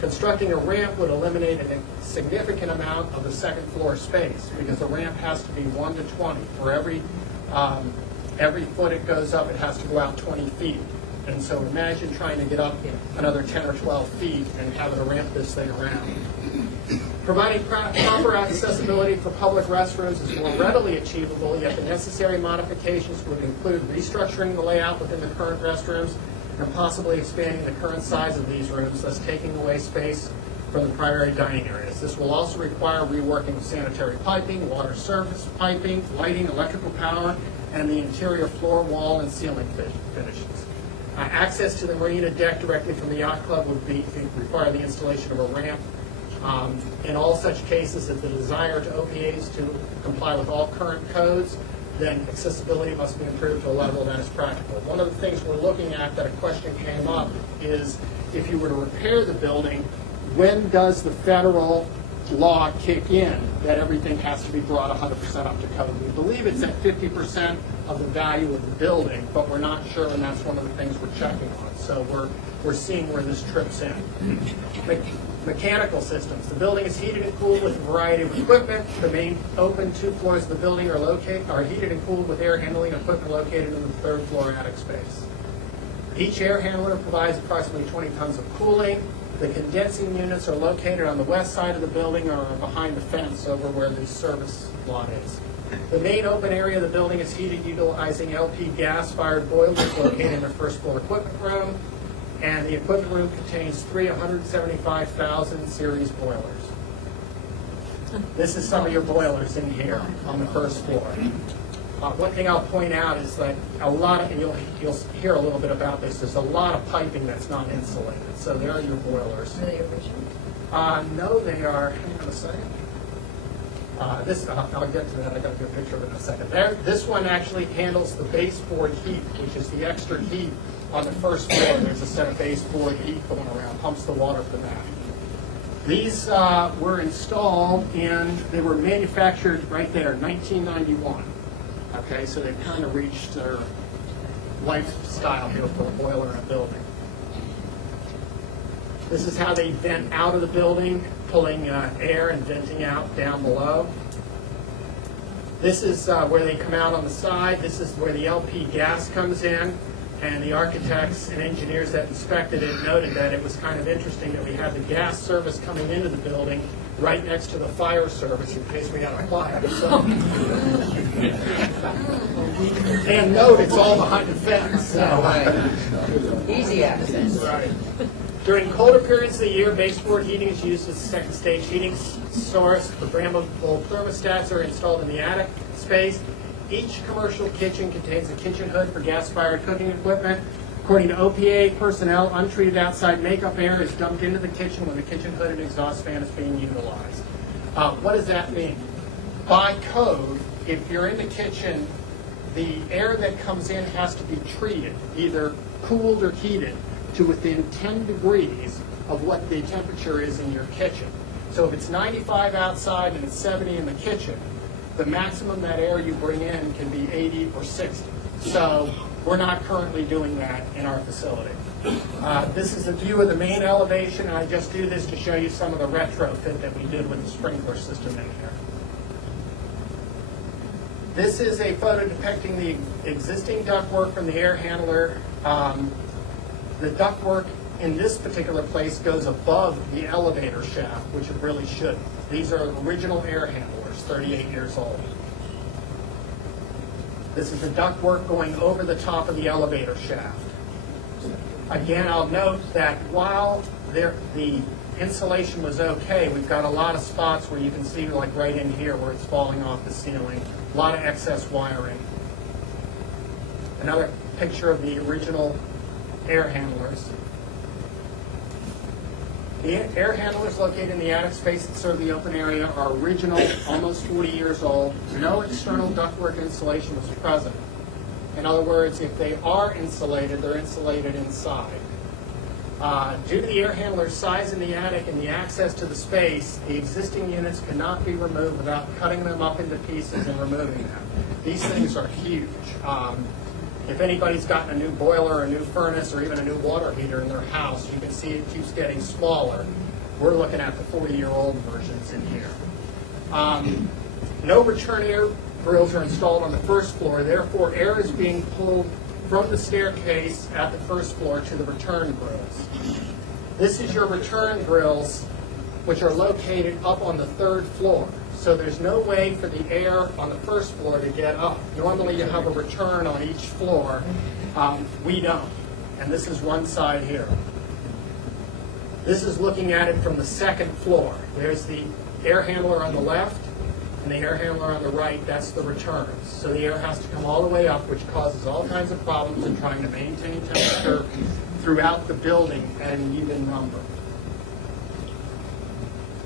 Constructing a ramp would eliminate a significant amount of the second floor space, because the ramp has to be 1 to 20. For every foot it goes up, it has to go out 20 feet. And so imagine trying to get up another 10 or 12 feet and having to ramp this thing around. Providing proper accessibility for public restrooms is more readily achievable, yet the necessary modifications would include restructuring the layout within the current restrooms and possibly expanding the current size of these rooms, thus taking away space from the primary dining areas. This will also require reworking of sanitary piping, water service piping, lighting, electrical power, and the interior floor, wall, and ceiling finishes. Access to the marina deck directly from the yacht club would require the installation of a ramp. In all such cases, if the desire to OPA is to comply with all current codes, then accessibility must be improved to a level that is practical. One of the things we're looking at that a question came up is, if you were to repair the building, when does the federal law kick in that everything has to be brought 100% up to code? We believe it's at 50% of the value of the building, but we're not sure, and that's one of the things we're checking on. So we're seeing where this trips in. Mechanical systems. The building is heated and cooled with a variety of equipment. The main open 2 floors of the building are heated and cooled with air handling equipment located in the third floor attic space. Each air handler provides approximately 20 tons of cooling. The condensing units are located on the west side of the building or behind the fence over where the service lot is. The main open area of the building is heated utilizing LP gas-fired boilers located in the first floor equipment room, and the equipment room contains 3 175,000 series boilers. This is some of your boilers in here on the first floor. One thing I'll point out is that a lot of, and you'll hear a little bit about this, there's a lot of piping that's not insulated. So there are your boilers. Are they original? No, they are, hang on a second. I'll get to that. I got to do a picture of it in a second. This one actually handles the baseboard heat, which is the extra heat on the first floor. There's a set of baseboard heat going around, pumps the water for that. These were installed they were manufactured right there, 1991. Okay, so they've kind of reached their lifestyle here for a boiler in a building. This is how they vent out of the building, pulling air and venting out down below. This is where they come out on the side. This is where the LP gas comes in. And the architects and engineers that inspected it noted that it was kind of interesting that we had the gas service coming into the building right next to the fire service in case we had a fire. So. And note, it's all behind the fence. So. Easy access. Right. During colder periods of the year, baseboard heating is used as a second stage heating source. Programmable thermostats are installed in the attic space. Each commercial kitchen contains a kitchen hood for gas-fired cooking equipment. According to OPA personnel, untreated outside makeup air is dumped into the kitchen when the kitchen hood and exhaust fan is being utilized. What does that mean? By code, if you're in the kitchen, the air that comes in has to be treated, either cooled or heated, to within 10 degrees of what the temperature is in your kitchen. So if it's 95 outside and it's 70 in the kitchen, the maximum that air you bring in can be 80 or 60. So we're not currently doing that in our facility. This is a view of the main elevation, and I just do this to show you some of the retrofit that we did with the sprinkler system in here. This is a photo depicting the existing ductwork from the air handler. The ductwork in this particular place goes above the elevator shaft, which it really shouldn't. These are original air handlers, 38 years old. This is the ductwork going over the top of the elevator shaft. Again, I'll note that while the insulation was okay, we've got a lot of spots where you can see, like right in here, where it's falling off the ceiling. A lot of excess wiring. Another picture of the original air handlers. The air handlers located in the attic space that serve the open area are original, almost 40 years old. No external ductwork insulation was present. In other words, if they are insulated, they're insulated inside. Due to the air handler's size in the attic and the access to the space, the existing units cannot be removed without cutting them up into pieces and removing them. These things are huge. If anybody's gotten a new boiler, or a new furnace, or even a new water heater in their house, you can see it keeps getting smaller. We're looking at the 40-year-old versions in here. No return air grills are installed on the first floor. Therefore, air is being pulled from the staircase at the first floor to the return grills. This is your return grills, which are located up on the third floor. So there's no way for the air on the first floor to get up. Normally you have a return on each floor. We don't. And this is one side here. This is looking at it from the second floor. There's the air handler on the left and the air handler on the right. That's the returns. So the air has to come all the way up, which causes all kinds of problems in trying to maintain temperature throughout the building at an even number.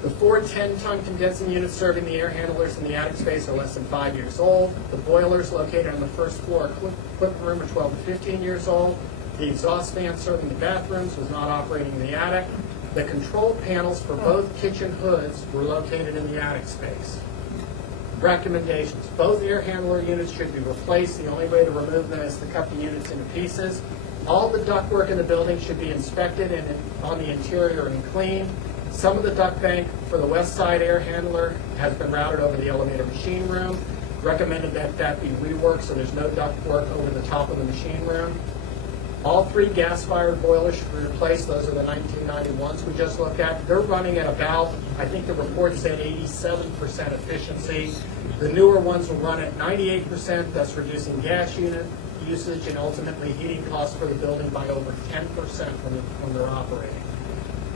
The 4 10-ton condensing units serving the air handlers in the attic space are less than 5 years old. The boilers located on the first floor equipment room are 12 to 15 years old. The exhaust fan serving the bathrooms was not operating in the attic. The control panels for both kitchen hoods were located in the attic space. Recommendations. Both air handler units should be replaced. The only way to remove them is to cut the units into pieces. All the ductwork in the building should be inspected and on the interior and cleaned. Some of the duct bank for the west side air handler has been routed over the elevator machine room. Recommended that that be reworked so there's no duct work over the top of the machine room. All 3 gas-fired boilers should be replaced. Those are the 1991s we just looked at. They're running at about, I think the report said 87% efficiency. The newer ones will run at 98%, thus reducing gas unit usage and ultimately heating costs for the building by over 10% when they're operating.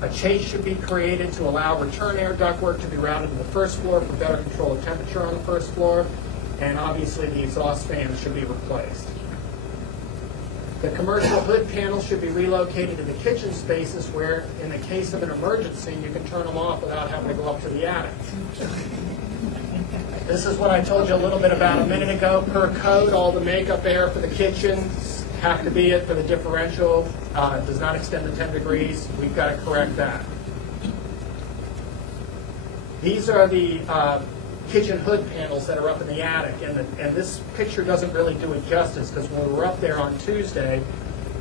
A chase should be created to allow return air ductwork to be routed to the first floor for better control of temperature on the first floor, and obviously the exhaust fans should be replaced. The commercial hood panels should be relocated to the kitchen spaces where, in the case of an emergency, you can turn them off without having to go up to the attic. This is what I told you a little bit about a minute ago. Per code, all the makeup air for the kitchens have to be it for the differential. It does not extend to 10 degrees. We've got to correct that. These are the kitchen hood panels that are up in the attic, and this picture doesn't really do it justice because when we were up there on Tuesday,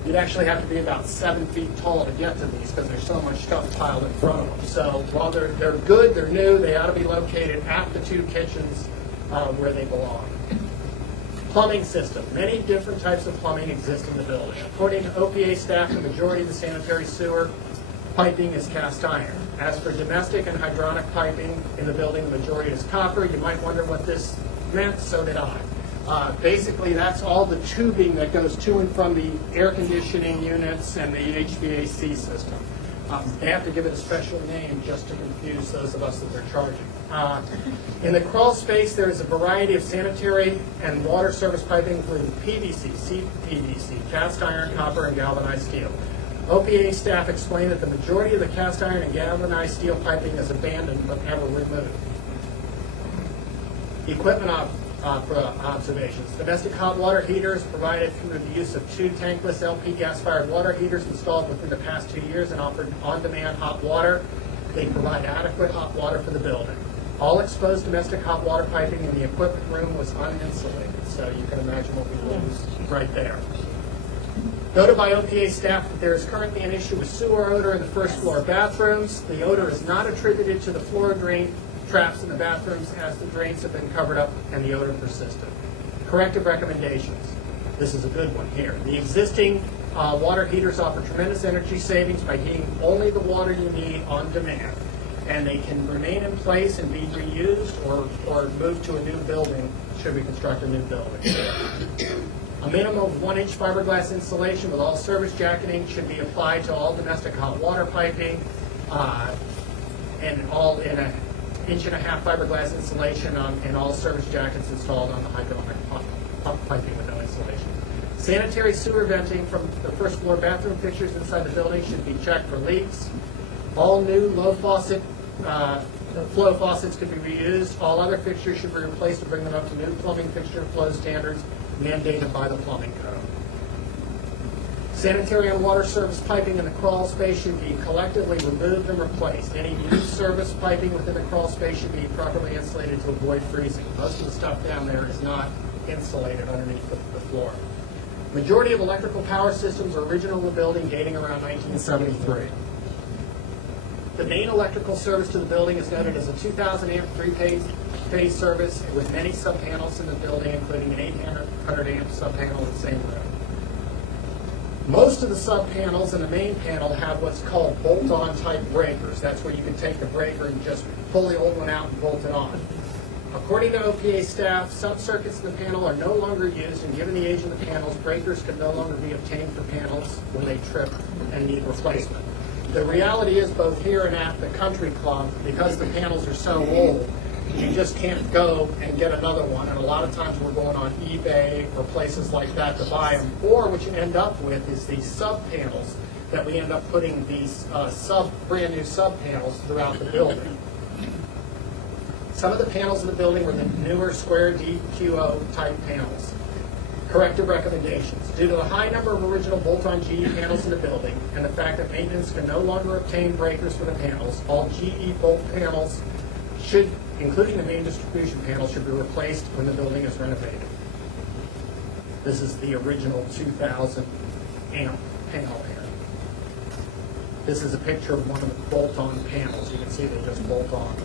you'd actually have to be about 7 feet tall to get to these because there's so much stuff piled in front of them. So while they're good, they're new, they ought to be located at the 2 kitchens where they belong. Plumbing system. Many different types of plumbing exist in the building. According to OPA staff, the majority of the sanitary sewer piping is cast iron. As for domestic and hydronic piping in the building, the majority is copper. You might wonder what this meant, so did I. Basically, that's all the tubing that goes to and from the air conditioning units and the HVAC system. They have to give it a special name just to confuse those of us that they're charging. In the crawl space, there is a variety of sanitary and water service piping, including PVC, CPVC, cast iron, copper, and galvanized steel. OPA staff explained that the majority of the cast iron and galvanized steel piping is abandoned but never removed. Equipment observations. Domestic hot water heaters provided through the use of 2 tankless LP gas-fired water heaters installed within the past 2 years and offered on-demand hot water. They provide adequate hot water for the building. All exposed domestic hot water piping in the equipment room was uninsulated, so you can imagine what we lose right there. Noted by OPA staff that there is currently an issue with sewer odor in the first floor bathrooms. The odor is not attributed to the floor drain traps in the bathrooms, as the drains have been covered up and the odor persisted. Corrective recommendations. This is a good one here. The existing water heaters offer tremendous energy savings by heating only the water you need on demand, and they can remain in place and be reused or moved to a new building should we construct a new building. A minimum of 1-inch fiberglass insulation with all service jacketing should be applied to all domestic hot water piping, and all in a 1.5-inch fiberglass insulation in all service jackets installed on the hydraulic pump piping with no insulation. Sanitary sewer venting from the first floor bathroom fixtures inside the building should be checked for leaks. All new low faucet flow faucets could be reused. All other fixtures should be replaced to bring them up to new plumbing fixture flow standards mandated by the plumbing code. Sanitary and water service piping in the crawl space should be collectively removed and replaced. Any new service piping within the crawl space should be properly insulated to avoid freezing. Most of the stuff down there is not insulated underneath the floor. Majority of electrical power systems are original to the building, dating around 1973. The main electrical service to the building is noted as a 2,000 amp three-phase service with many sub-panels in the building, including an 800 amp sub-panel in the same room. Most of the sub-panels in the main panel have what's called bolt-on type breakers. That's where you can take the breaker and just pull the old one out and bolt it on. According to OPA staff, some circuits in the panel are no longer used, and given the age of the panels, breakers can no longer be obtained for panels when they trip and need replacement. The reality is, both here and at the country club, because the panels are so old, you just can't go and get another one, and a lot of times we're going on eBay or places like that to buy them. Or what you end up with is these sub-panels that we end up putting these brand new sub-panels throughout the building. Some of the panels in the building were the newer square DQO type panels. Corrective recommendations. Due to the high number of original bolt-on GE panels in the building and the fact that maintenance can no longer obtain breakers for the panels, all GE bolt panels should, including the main distribution panel, should be replaced when the building is renovated. This is the original 2,000 amp panel here. This is a picture of one of the bolt-on panels. You can see they just bolt on.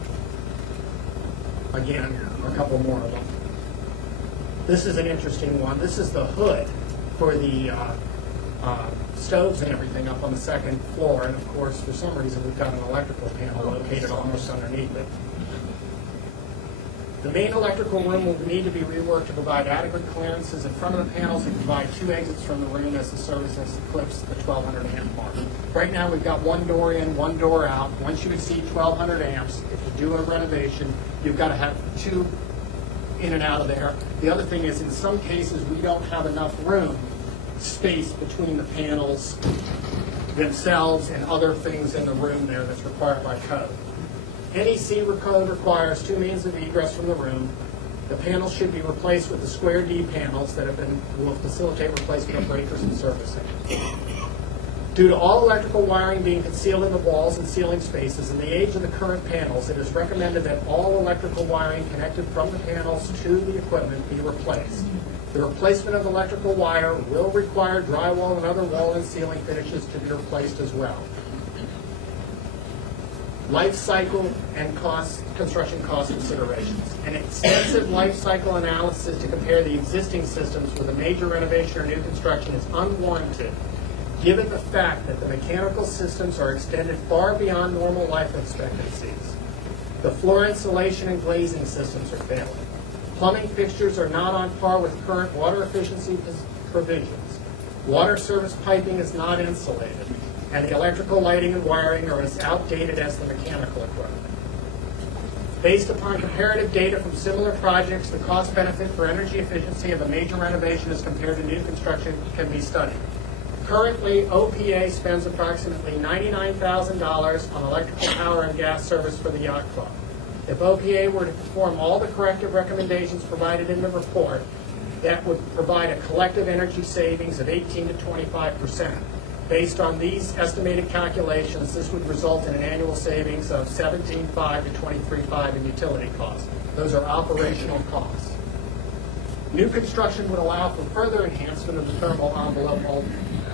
Again, a couple more of them. This is an interesting one. This is the hood for the stoves and everything up on the second floor. And of course, for some reason, we've got an electrical panel located almost underneath it. The main electrical room will need to be reworked to provide adequate clearances in front of the panels and provide 2 exits from the room as the service has eclipsed the 1,200 amp mark. Right now, we've got 1 door in, 1 door out. Once you exceed 1,200 amps, if you do a renovation, you've got to have 2 in and out of there. The other thing is, in some cases, we don't have enough room, space between the panels themselves and other things in the room there that's required by code. NEC code requires 2 means of egress from the room. The panels should be replaced with the square D panels that will facilitate replacement of breakers and servicing. Due to all electrical wiring being concealed in the walls and ceiling spaces and the age of the current panels, it is recommended that all electrical wiring connected from the panels to the equipment be replaced. The replacement of electrical wire will require drywall and other wall and ceiling finishes to be replaced as well. Life cycle and construction cost considerations. An extensive life cycle analysis to compare the existing systems with a major renovation or new construction is unwarranted, given the fact that the mechanical systems are extended far beyond normal life expectancies. The floor insulation and glazing systems are failing. Plumbing fixtures are not on par with current water efficiency provisions. Water service piping is not insulated. and the electrical lighting and wiring are as outdated as the mechanical equipment. Based upon comparative data from similar projects, the cost benefit for energy efficiency of a major renovation as compared to new construction can be studied. Currently, OPA spends approximately $99,000 on electrical power and gas service for the yacht club. If OPA were to perform all the corrective recommendations provided in the report, that would provide a collective energy savings of 18 to 25%. Based on these estimated calculations, this would result in an annual savings of $17.5 to $23.5 in utility costs. Those are operational costs. New construction would allow for further enhancement of the thermal envelope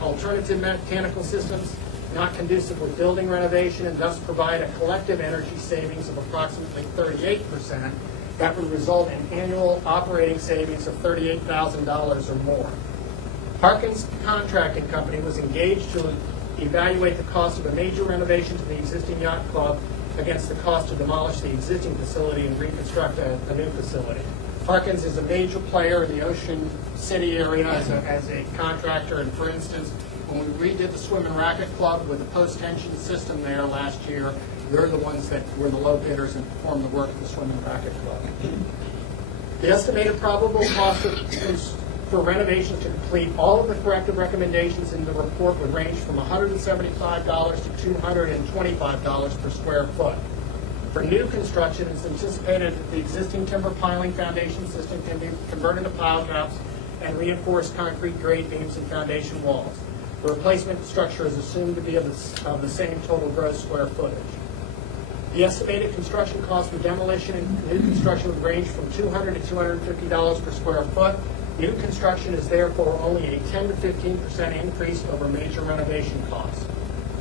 alternative mechanical systems, not conducive with building renovation, and thus provide a collective energy savings of approximately 38%. That would result in annual operating savings of $38,000 or more. Harkins Contracting Company was engaged to evaluate the cost of a major renovation to the existing yacht club against the cost to demolish the existing facility and reconstruct a new facility. Harkins is a major player in the Ocean City area as a contractor, and for instance, when we redid the swim and racket club with the post-tension system there last year, they're the ones that were the low bidders and performed the work for the swim and racket club. The estimated probable cost for renovations to complete all of the corrective recommendations in the report would range from $175 to $225 per square foot. For new construction, it's anticipated that the existing timber piling foundation system can be converted to pile tops and reinforced concrete grade beams and foundation walls. The replacement structure is assumed to be of the same total gross square footage. The estimated construction cost for demolition and new construction would range from $200 to $250 per square foot. New construction is therefore only a 10 to 15% increase over major renovation costs.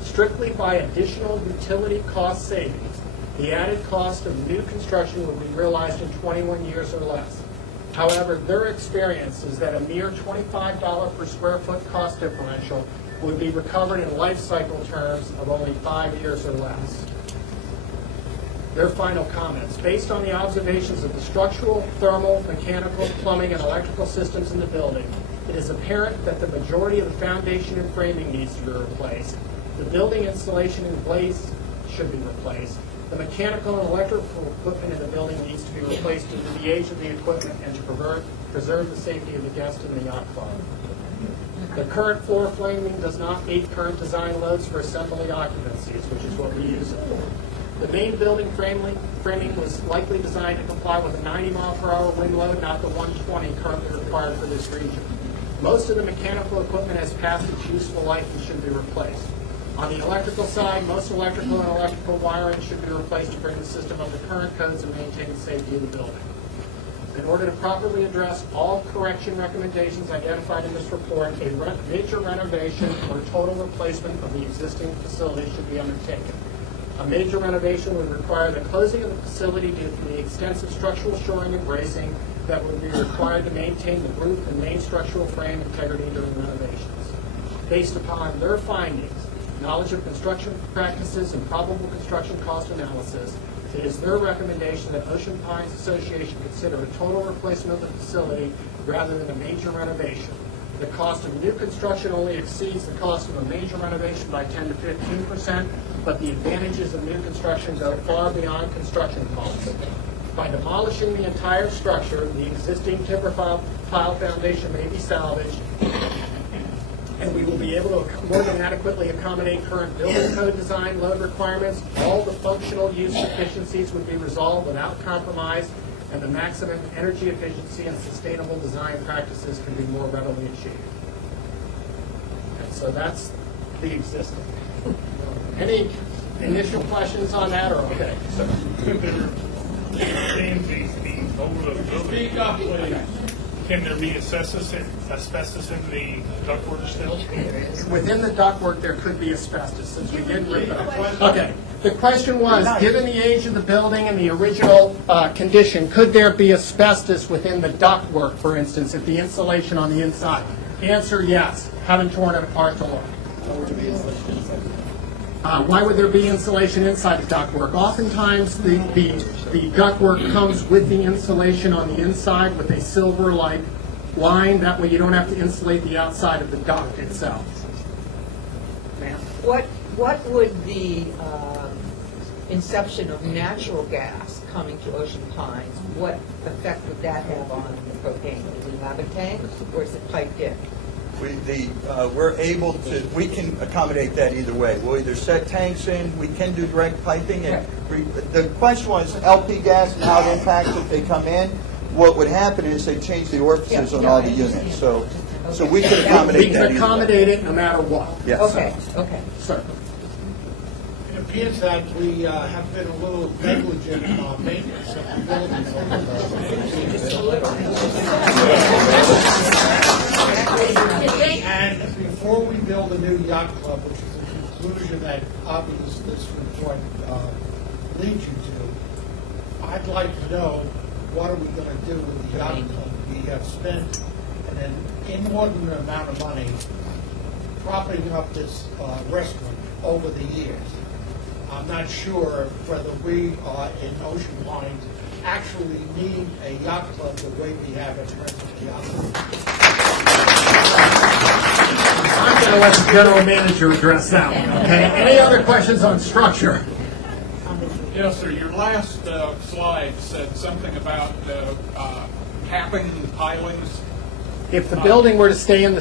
Strictly by additional utility cost savings, the added cost of new construction will be realized in 21 years or less. However, their experience is that a mere $25 per square foot cost differential would be recovered in life cycle terms of only 5 years or less. Their final comments. Based on the observations of the structural, thermal, mechanical, plumbing, and electrical systems in the building, it is apparent that the majority of the foundation and framing needs to be replaced. The building installation and glaze should be replaced. The mechanical and electrical equipment in the building needs to be replaced due to the age of the equipment and to preserve the safety of the guest in the yacht club. The current floor framing does not meet current design loads for assembly occupancies, which is what we use it for. The main building framing was likely designed to comply with a 90-mile-per-hour wind load, not the 120 currently required for this region. Most of the mechanical equipment has passed its useful life and should be replaced. On the electrical side, most electrical and electrical wiring should be replaced to bring the system up to current codes and maintain the safety of the building. In order to properly address all correction recommendations identified in this report, a major renovation or total replacement of the existing facility should be undertaken. A major renovation would require the closing of the facility due to the extensive structural shoring and bracing that would be required to maintain the roof and main structural frame integrity during renovations. Based upon their findings, knowledge of construction practices, and probable construction cost analysis, it is their recommendation that Ocean Pines Association consider a total replacement of the facility rather than a major renovation. The cost of new construction only exceeds the cost of a major renovation by 10 to 15%, but the advantages of new construction go far beyond construction costs. By demolishing the entire structure, the existing timber pile foundation may be salvaged, and we will be able to more than adequately accommodate current building code design load requirements. All the functional use deficiencies would be resolved without compromise, and the maximum energy efficiency and sustainable design practices can be more readily achieved. And so that's the existing. Any initial questions on that, or okay? So. Speak up, please. Can there be asbestos in the ductwork still? Within the ductwork, there could be asbestos, since we didn't rip it up. Okay. The question was, given the age of the building and the original condition, could there be asbestos within the ductwork, for instance, if the insulation on the inside? Answer, yes. Haven't torn it apart to look. Why would there be insulation inside the ductwork? Oftentimes, the ductwork comes with the insulation on the inside with a silver-like line. That way you don't have to insulate the outside of the duct itself. Ma'am? What would the inception of natural gas coming to Ocean Pines, what effect would that have on the propane? Does it have a tank, or is it piped in? We're able to, we can accommodate that either way. We'll either set tanks in, we can do direct piping, and the question was LP gas and how it impacts if they come in. What would happen is they change the orifices on all the units, so we could accommodate We that can either accommodate way. it no matter what. Yes. Okay. Sir. It appears that we have been a little negligent in our maintenance of the building. And before we build a new yacht club, which is a conclusion that obviously this report leads you to, I'd like to know, what are we going to do with the yacht club? We have spent an inordinate amount of money propping up this restaurant over the years. I'm not sure whether we in Ocean Pines actually need a yacht club the way we have at Renton Yacht Club. I'm going to let the general manager address that one, okay? Any other questions on structure? Yes, sir. Your last slide said something about capping pilings. If the building were to stay in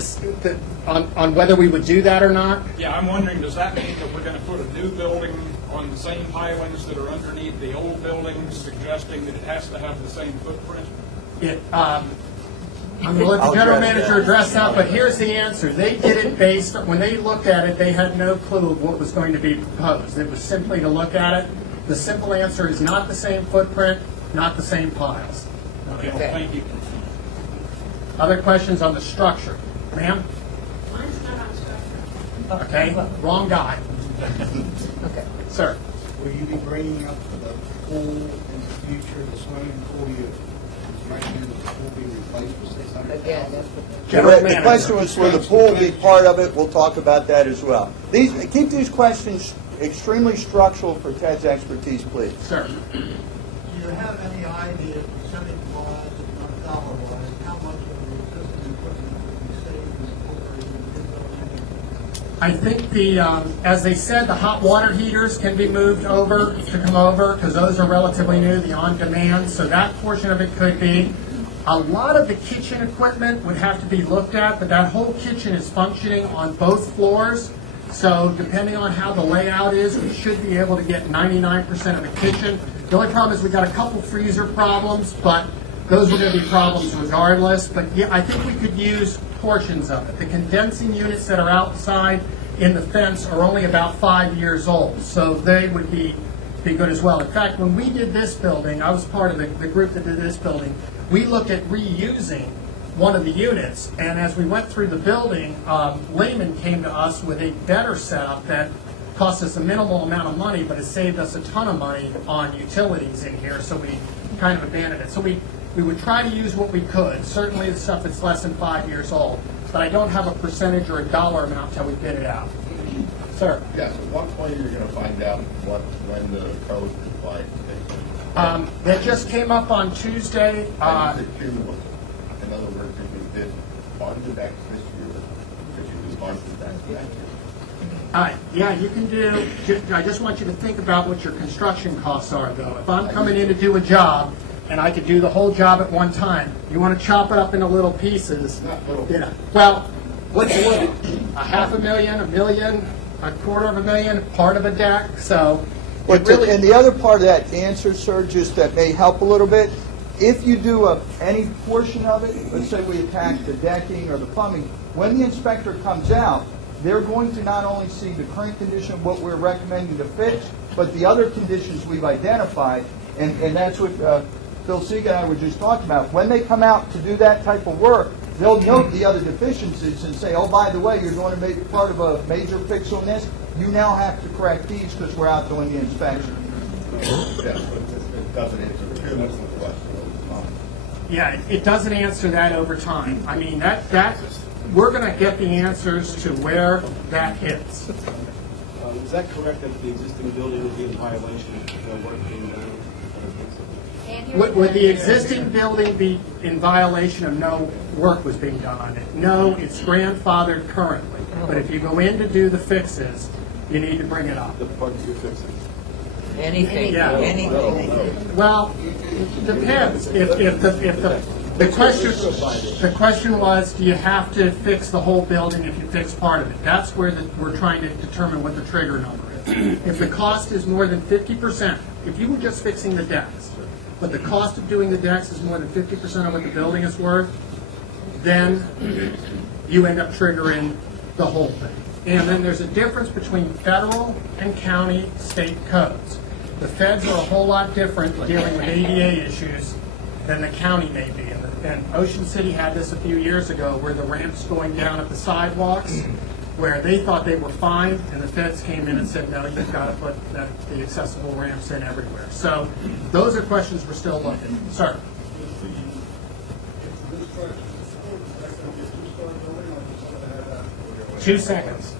on whether we would do that or not, Yeah, I'm wondering, does that mean that we're going to put a new building on the same pilings that are underneath the old building, suggesting that it has to have the same footprint? I'm going to let the general manager address that, but here's the answer. They did it based, when they looked at it, they had no clue of what was going to be proposed. It was simply to look at it. The simple answer is not the same footprint, not the same piles. Okay, thank you. Other questions on the structure? Ma'am? Mine's not on structure. Okay, wrong guy. Okay. Sir? Will you be bringing up the pool in the future, the swimming pool? Right now, the pool being replaced for $600,000? Again, that's what. General The manager. question was, will the pool be part of it? We'll talk about that as well. Keep these questions extremely structural for Ted's expertise, please. Sir? Do you have any idea, percentage-wise, not dollar-wise, how much of the existing equipment would be saved over in the building? I think as they said, the hot water heaters can be moved over, to come over, because those are relatively new, the on-demand, so that portion of it could be. A lot of the kitchen equipment would have to be looked at, but that whole kitchen is functioning on both floors, so depending on how the layout is, we should be able to get 99% of the kitchen. The only problem is we've got a couple freezer problems, but those are going to be problems regardless. But yeah, I think we could use portions of it. The condensing units that are outside in the fence are only about 5 years old, so they would be good as well. In fact, when we did this building, I was part of the group that did this building, we looked at reusing one of the units, and as we went through the building, Lehman came to us with a better setup that cost us a minimal amount of money, but it saved us a ton of money on utilities in here, so we kind of abandoned it. So we would try to use what we could, certainly the stuff that's less than 5 years old, but I don't have a percentage or a dollar amount till we bid it out. Sir? Yes, at what point are you going to find out when the code is applied? That just came up on Tuesday. In other words, if you did budget X this year, could you do budget X next year? Yeah, you can do, I just want you to think about what your construction costs are, though. If I'm coming in to do a job, and I could do the whole job at one time, you want to chop it up into little pieces. Yeah. Well, what's little? $500,000, $1 million, $250,000, part of a deck, so. And the other part of that answer, sir, just that may help a little bit, if you do any portion of it, let's say we attack the decking or the plumbing, when the inspector comes out, they're going to not only see the current condition of what we're recommending to fix, but the other conditions we've identified, and that's what Phil Seega and I were just talking about. When they come out to do that type of work, they'll note the other deficiencies and say, oh, by the way, you're going to make part of a major fix on this. You now have to correct these because we're out doing the inspection. Yes, but it doesn't answer too much of the question. Yeah, it doesn't answer that over time. I mean, we're going to get the answers to where that hits. Is that correct that the existing building would be in violation of no work being done? Would the existing building be in violation of no work was being done on it? No, it's grandfathered currently. But if you go in to do the fixes, you need to bring it up. The bugs you're fixing. Anything, Yeah. anything. Well, it depends. If the question was, do you have to fix the whole building if you fix part of it? That's where we're trying to determine what the trigger number is. If the cost is more than 50%, if you were just fixing the decks, but the cost of doing the decks is more than 50% of what the building is worth, then you end up triggering the whole thing. And then there's a difference between federal and county state codes. The feds are a whole lot different dealing with ADA issues than the county may be. And Ocean City had this a few years ago where the ramps going down at the sidewalks, where they thought they were fine, and the feds came in and said, no, you've got to put the accessible ramps in everywhere. So those are questions we're still looking. Sir? 2 seconds.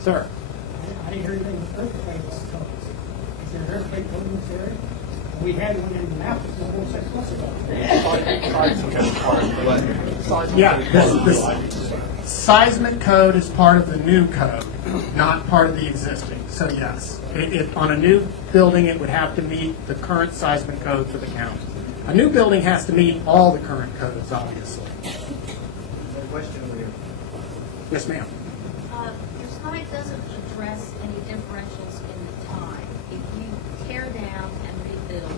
Sir? I didn't hear anything the first thing was told. Is there an earthquake building in this area? We had one in Memphis 6 months ago. Yeah, the seismic code is part of the new code, not part of the existing. So yes, on a new building, it would have to meet the current seismic code for the county. A new building has to meet all the current codes, obviously. Yes, ma'am. Your slide doesn't address any differentials in the time. If you tear down and rebuild,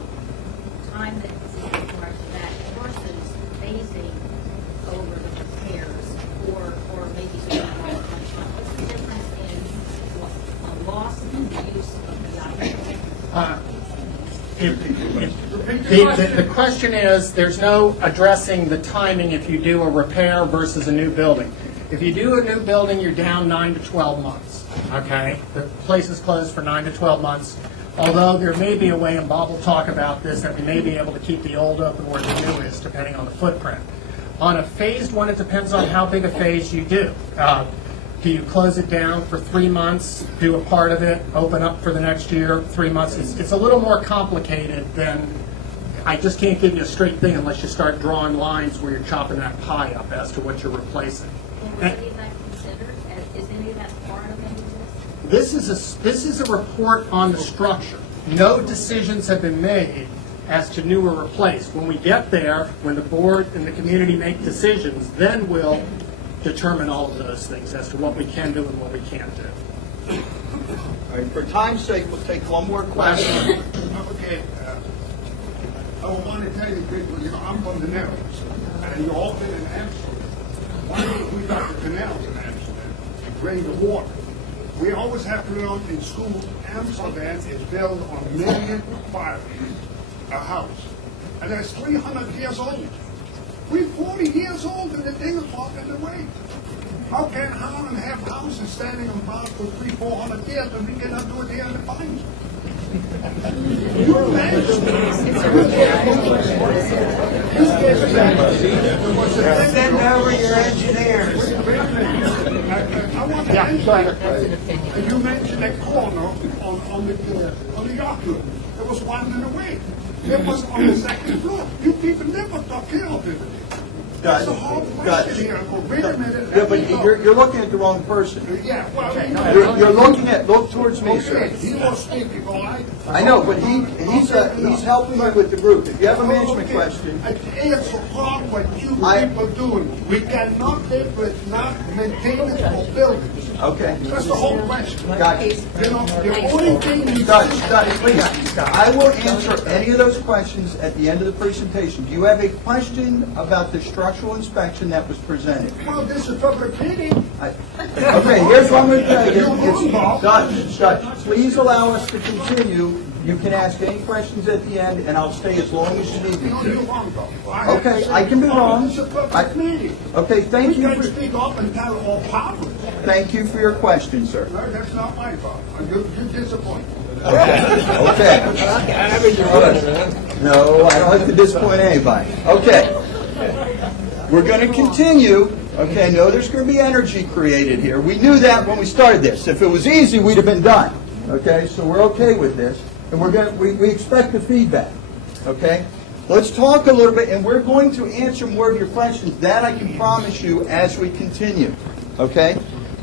the time that is required for that versus phasing over the repairs or maybe doing it all at one time. What's the difference in loss and use of the item? The question is, there's no addressing the timing if you do a repair versus a new building. If you do a new building, you're down 9 to 12 months, okay? The place is closed for 9 to 12 months, although there may be a way, and Bob will talk about this, that we may be able to keep the old open where the new is, depending on the footprint. On a phased one, it depends on how big a phase you do. Do you close it down for 3 months, do a part of it, open up for the next year, 3 months? It's a little more complicated than, I just can't give you a straight thing unless you start drawing lines where you're chopping that pie up as to what you're replacing. Was any of that considered? Is any of that part of any of This is a report on the structure. No decisions have been made as to new or replaced. When we get there, when the board and the community make decisions, then we'll determine all of those things as to what we can do and what we can't do. All right, for time's sake, we'll take one more question. Okay, I want to tell you people, I'm from the Netherlands, and you've all been in Amsterdam. Why don't we got the canals in Amsterdam to drain the water? We always have to learn in school, Amsterdam is built on million fire, a house. And that's 300 years old. We're 40 years old and the thing is walking away. How can Holland have houses standing on fire for 300-400 years and we cannot do it here in the pines? You Send over your engineers. I want to mention, you mentioned that corner on the yacht club. There was one in the way. It was on the second floor. You people never talk care of it. That's the whole question here. Wait a minute. Yeah, but you're looking at the wrong person. Yeah, well, Look towards me, sir. he was speaking, all right? I know, but he's helping you with the group. If you have a management question, It's wrong what you people doing. We cannot live with not maintainable buildings. okay. That's the whole question. Got it. You know, the only thing you Please. I will answer any of those questions at the end of the presentation. Do you have a question about the structural inspection that was presented? well, this is public meeting. Okay, here's what I'm going to tell you. Dutch, please allow us to continue. You can ask any questions at the end, and I'll stay as long as you need me No, to. you're wrong, though. Okay, I can be wrong. It's a public meeting. Okay, thank We you. can speak up and tell all public. Thank you for your question, sir. No, that's not my fault. You're disappointed. Okay. No, I don't have to disappoint anybody. Okay. We're going to continue. Okay, no, there's going to be energy created here. We knew that when we started this. If it was easy, we'd have been done. Okay, so we're okay with this. And we expect the feedback. Okay? Let's talk a little bit, and we're going to answer more of your questions. That I can promise you as we continue. Okay?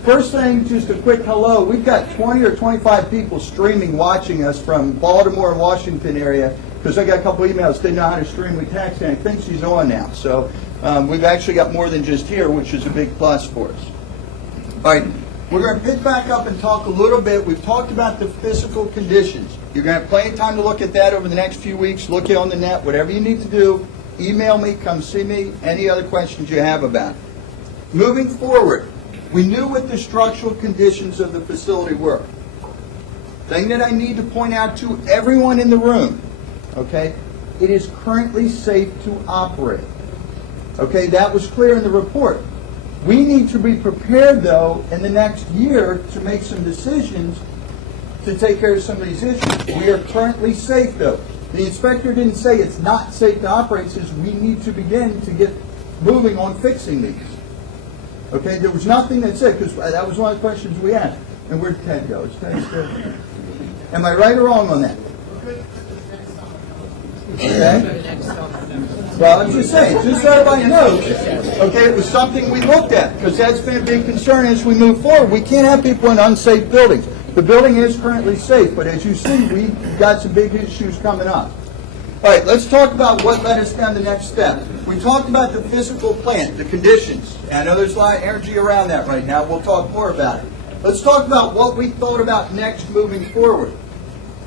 First thing, just a quick hello. We've got 20 or 25 people streaming, watching us from Baltimore and Washington area, because I got a couple emails, didn't know how to stream. We texted, and I think she's on now. So we've actually got more than just here, which is a big plus for us. All right, we're going to pick back up and talk a little bit. We've talked about the physical conditions. You're going to have plenty of time to look at that over the next few weeks. Look it on the net, whatever you need to do. Email me, come see me, any other questions you have about it. Moving forward, we knew what the structural conditions of the facility were. Thing that I need to point out to everyone in the room, okay, it is currently safe to operate. Okay, that was clear in the report. We need to be prepared, though, in the next year to make some decisions to take care of some of these issues. We are currently safe, though. The inspector didn't say it's not safe to operate. He says we need to begin to get moving on fixing these. Okay, there was nothing that said, because that was one of the questions we asked. And where'd Ted go? Is Ted still there? Am I right or wrong on that? Okay. Well, I'm just saying, just so everybody knows, okay, it was something we looked at, because that's been a big concern as we move forward. We can't have people in unsafe buildings. The building is currently safe, but as you see, we've got some big issues coming up. All right, let's talk about what led us down the next step. We talked about the physical plant, the conditions. I know there's a lot of energy around that right now. We'll talk more about it. Let's talk about what we thought about next moving forward.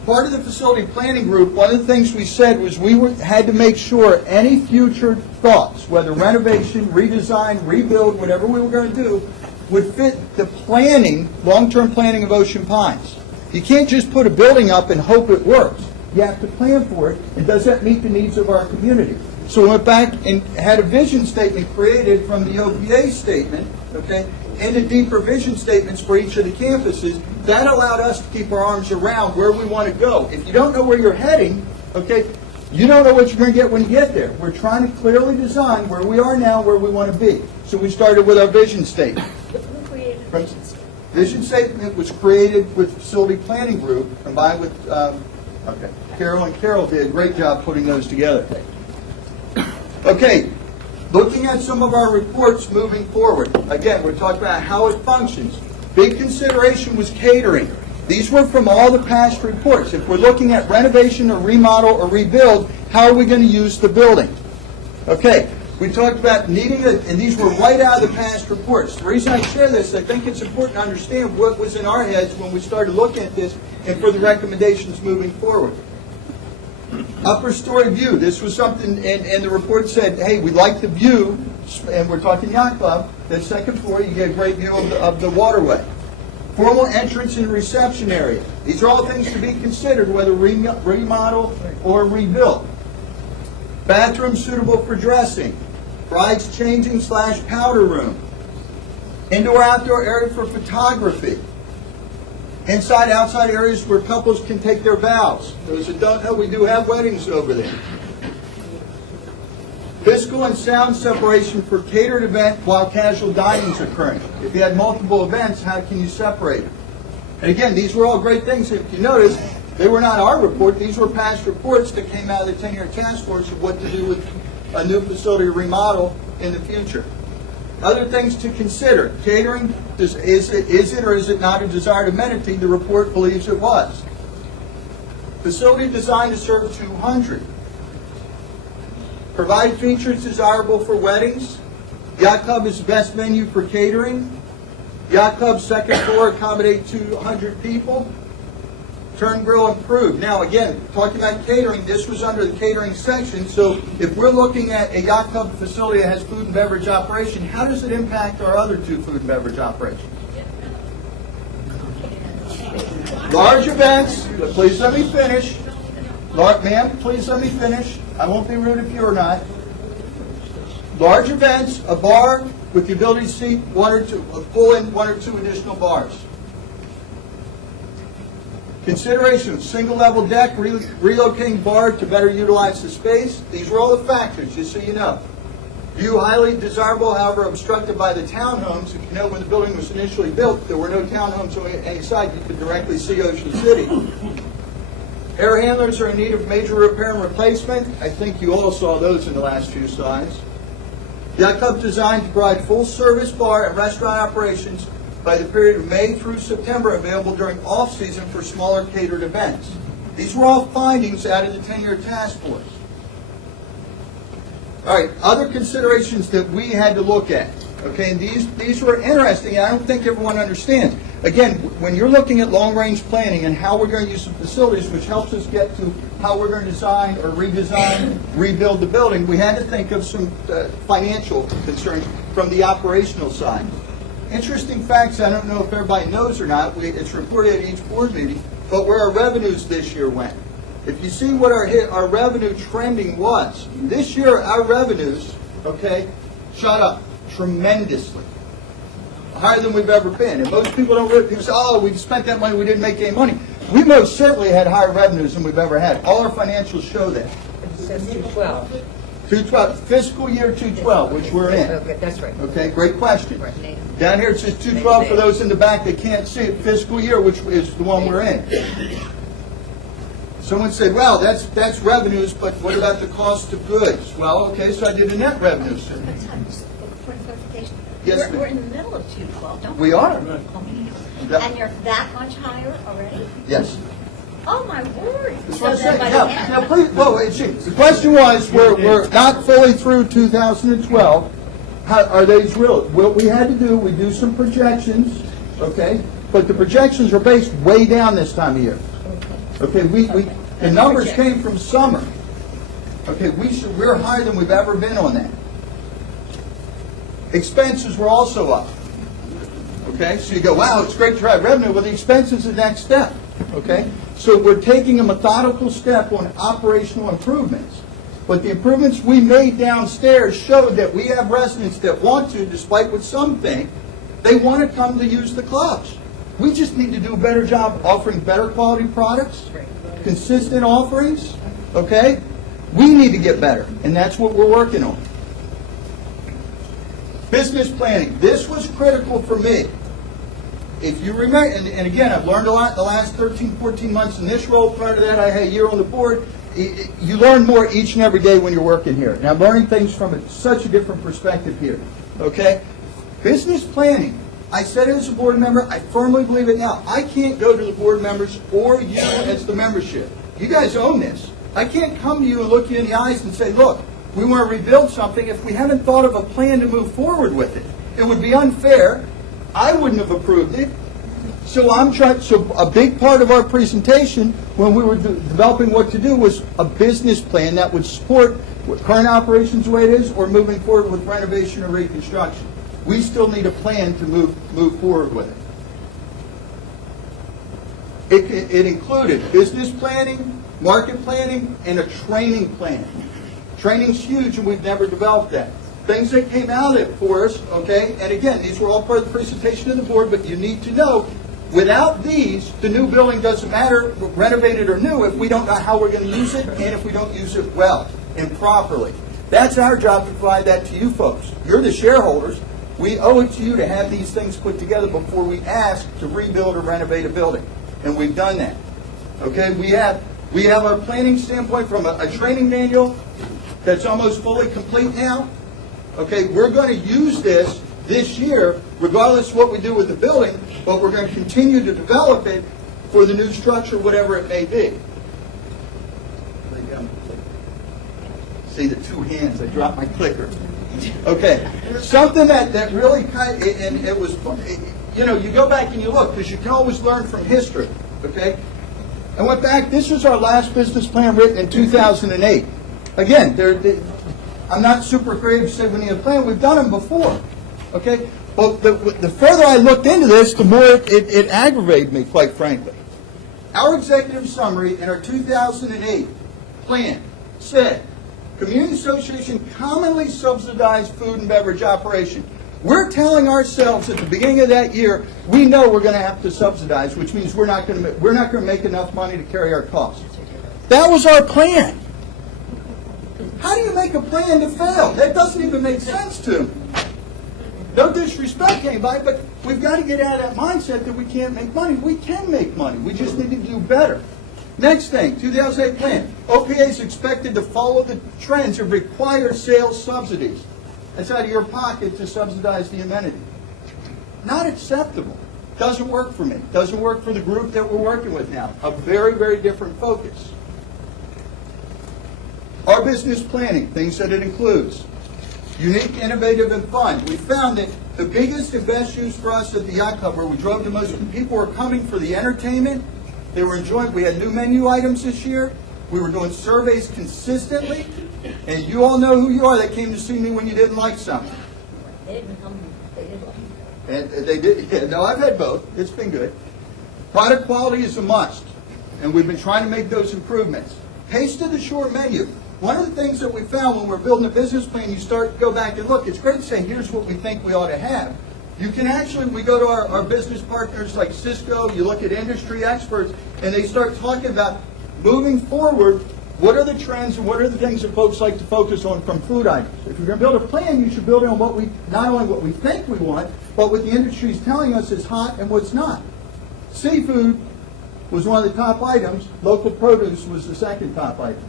Part of the facility planning group, one of the things we said was had to make sure any future thoughts, whether renovation, redesign, rebuild, whatever we were going to do, would fit the planning, long-term planning of Ocean Pines. You can't just put a building up and hope it works. You have to plan for it, and does that meet the needs of our community? So we went back and had a vision statement created from the OPA statement, okay, and the deeper vision statements for each of the campuses. That allowed us to keep our arms around where we want to go. If you don't know where you're heading, okay, you don't know what you're going to get when you get there. We're trying to clearly design where we are now, where we want to be. So we started with our vision statement. Who created the vision statement? Vision statement was created with facility planning group, combined with, Carol and Carol did a great job putting those together. Okay, looking at some of our reports moving forward. Again, we're talking about how it functions. Big consideration was catering. These were from all the past reports. If we're looking at renovation or remodel or rebuild, how are we going to use the building? Okay, we talked about needing it, and these were right out of the past reports. The reason I share this, I think it's important to understand what was in our heads when we started looking at this and for the recommendations moving forward. Upper story view. This was something, and the report said, hey, we like the view, and we're talking yacht club, the second floor, you get a great view of the waterway. Formal entrance and reception area. These are all things to be considered, whether remodel or rebuilt. Bathroom suitable for dressing. Bride's changing / powder room. Indoor-outdoor area for photography. Inside, outside areas where couples can take their vows. Those that don't know, we do have weddings over there. Physical and sound separation for catered event while casual dining is occurring. If you had multiple events, how can you separate them? And again, these were all great things. If you notice, they were not our report. These were past reports that came out of the 10-year task force of what to do with a new facility remodel in the future. Other things to consider. Catering, is it or is it not a desired amenity? The report believes it was. Facility designed to serve 200. Provide features desirable for weddings. Yacht Club is the best venue for catering. Yacht Club's second floor accommodate 200 people. Turn grill improved. Now again, talking about catering, this was under the catering section, so if we're looking at a yacht club facility that has food and beverage operation, how does it impact our other two food and beverage operations? Large events, but please let me finish. Ma'am, please let me finish. I won't be rude if you're not. Large events, a bar with the ability to seat pull in one or two additional bars. Consideration of single-level deck, relocating bar to better utilize the space. These were all the factors, just so you know. View highly desirable, however, obstructed by the townhomes. If you know, when the building was initially built, there were no townhomes on any side. You could directly see Ocean City. Air handlers are in need of major repair and replacement. I think you all saw those in the last few slides. Yacht Club designed to provide full-service bar and restaurant operations by the period of May through September available during off-season for smaller catered events. These were all findings out of the 10-year task force. All right, other considerations that we had to look at. Okay, and these were interesting, and I don't think everyone understands. Again, when you're looking at long-range planning and how we're going to use the facilities, which helps us get to how we're going to design or redesign, rebuild the building, we had to think of some financial concerns from the operational side. Interesting facts, I don't know if everybody knows or not, it's reported at each board meeting, but where our revenues this year went. If you see what our revenue trending was, this year our revenues, okay, shot up tremendously. Higher than we've ever been. And most people don't really, people say, oh, we spent that money, we didn't make any money. We most certainly had higher revenues than we've ever had. All our financials show that. It says 212. 212, fiscal year 212, which we're in. Okay, that's right. Okay, great question. Right. Down here it says 212 for those in the back that can't see it, fiscal year, which is the one we're in. Someone said, well, that's revenues, but what about the cost of goods? Well, okay, so I did a net revenue survey. For clarification, Yes, we're ma'am. in the middle of 212, don't we? We are. And you're that much higher already? Yes. Oh, my word. That's So what I'm then saying. by the Now, end- now, please, well, the question was, we're not fully through 2012. How, are these real? What we had to do, we do some projections, okay? But the projections are based way down this time of year. Okay, the numbers came from summer. Okay, we're higher than we've ever been on that. Expenses were also up. Okay, so you go, wow, it's great to have revenue. Well, the expense is the next step. Okay, so we're taking a methodical step on operational improvements. But the improvements we made downstairs showed that we have residents that want to, despite what some think, they want to come to use the clubs. We just need to do a better job offering better quality products, consistent offerings, okay? We need to get better, and that's what we're working on. Business planning. This was critical for me. If you remember, and again, I've learned a lot in the last 13, 14 months in this role. Prior to that, I had a year on the board. You learn more each and every day when you're working here. And I'm learning things from such a different perspective here, okay? Business planning. I said it as a board member. I firmly believe it now. I can't go to the board members or you as the membership. You guys own this. I can't come to you and look you in the eyes and say, look, we want to rebuild something if we haven't thought of a plan to move forward with it. It would be unfair. I wouldn't have approved it. So a big part of our presentation when we were developing what to do was a business plan that would support current operations the way it is or moving forward with renovation or reconstruction. We still need a plan to move forward with it. It included business planning, market planning, and a training plan. Training's huge, and we've never developed that. Things that came out of it for us, okay, and again, these were all part of the presentation to the board, but you need to know, without these, the new building doesn't matter, renovated or new, if we don't know how we're going to use it, and if we don't use it well and properly. That's our job to provide that to you folks. You're the shareholders. We owe it to you to have these things put together before we ask to rebuild or renovate a building. And we've done that. Okay, we have our planning standpoint from a training manual that's almost fully complete now. Okay, we're going to use this year, regardless of what we do with the building, but we're going to continue to develop it for the new structure, whatever it may be. See the two hands, I dropped my clicker. Okay, something that really kind of, and it was, you know, you go back and you look, because you can always learn from history, okay? I went back, this was our last business plan written in 2008. Again, I'm not super creative to say we need a plan, we've done them before, okay? But the further I looked into this, the more it aggravated me, quite frankly. Our executive summary in our 2008 plan said, Community Association commonly subsidized food and beverage operation. We're telling ourselves at the beginning of that year, we know we're going to have to subsidize, which means we're not going to make enough money to carry our costs. That was our plan. How do you make a plan to fail? That doesn't even make sense to me. No disrespect to anybody, but we've got to get out of that mindset that we can't make money. We can make money. We just need to do better. Next thing, 2008 plan. OPA is expected to follow the trends of required sales subsidies. That's out of your pocket to subsidize the amenity. not acceptable. Doesn't work for me. Doesn't work for the group that we're working with now. A very, very different focus. Our business planning, things that it includes. Unique, innovative, and fun. We found that the biggest and best use for us at the yacht club, where we drove the most, people were coming for the entertainment. They were enjoying. We had new menu items this year. We were doing surveys consistently. And you all know who you are that came to see me when you didn't like something. They didn't come, they did like. And they did. Yeah, no, I've had both. It's been good. Product quality is a must. And we've been trying to make those improvements. Taste of the Shore menu. One of the things that we found when we're building a business plan, you start to go back and look. It's great to say, here's what we think we ought to have. You can actually, we go to our business partners like Cisco, you look at industry experts, and they start talking about moving forward, what are the trends and what are the things that folks like to focus on from food items. If you're going to build a plan, you should build it on what we, not only what we think we want, but what the industry is telling us is hot and what's not. Seafood was one of the top items. Local produce was the second top item.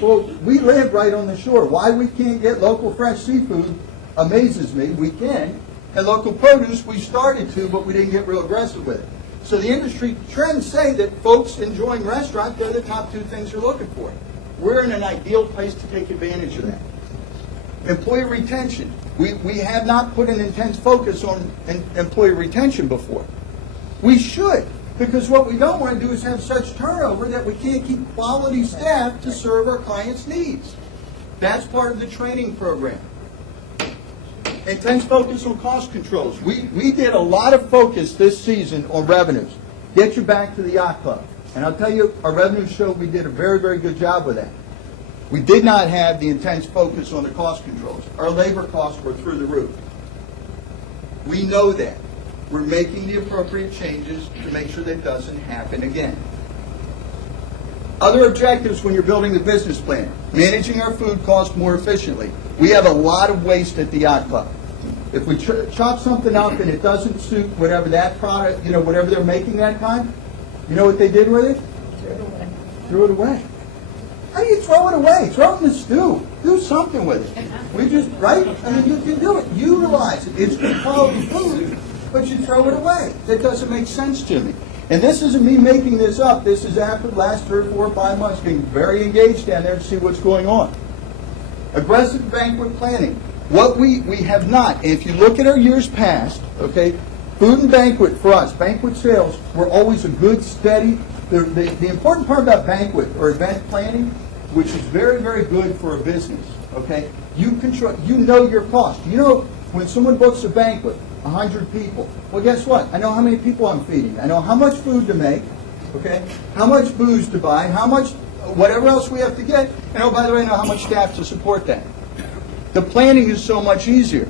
Well, we live right on the shore. Why we can't get local fresh seafood amazes me. We can. And local produce, we started to, but we didn't get real aggressive with it. So the industry trends say that folks enjoying restaurants, they're the top two things they're looking for. We're in an ideal place to take advantage of that. Employee retention. We have not put an intense focus on employee retention before. We should. Because what we don't want to do is have such turnover that we can't keep quality staff to serve our clients' needs. That's part of the training program. Intense focus on cost controls. We did a lot of focus this season on revenues. Get you back to the yacht club. And I'll tell you, our revenue showed we did a very, very good job with that. We did not have the intense focus on the cost controls. Our labor costs were through the roof. We know that. We're making the appropriate changes to make sure that doesn't happen again. Other objectives when you're building the business plan. Managing our food costs more efficiently. We have a lot of waste at the yacht club. If we chop something up and it doesn't suit whatever that product, whatever they're making that time, you know what they did with it? Threw it away. How do you throw it away? Throw it in the stew. Do something with it. We just, right? I mean, you can do it. Utilize it. It's good quality food, but you throw it away. That doesn't make sense to me. And this isn't me making this up. This is after the last 3 or 4 or 5 months being very engaged down there to see what's going on. Aggressive banquet planning. What we have not, and if you look at our years past, okay, food and banquet for us, banquet sales were always a good, steady. The important part about banquet or event planning, which is very, very good for a business, okay, you control, you know your cost. You know when someone books a banquet, 100 people, well, guess what? I know how many people I'm feeding. I know how much food to make, okay, how much booze to buy, how much, whatever else we have to get, and oh, by the way, I know how much staff to support that. The planning is so much easier.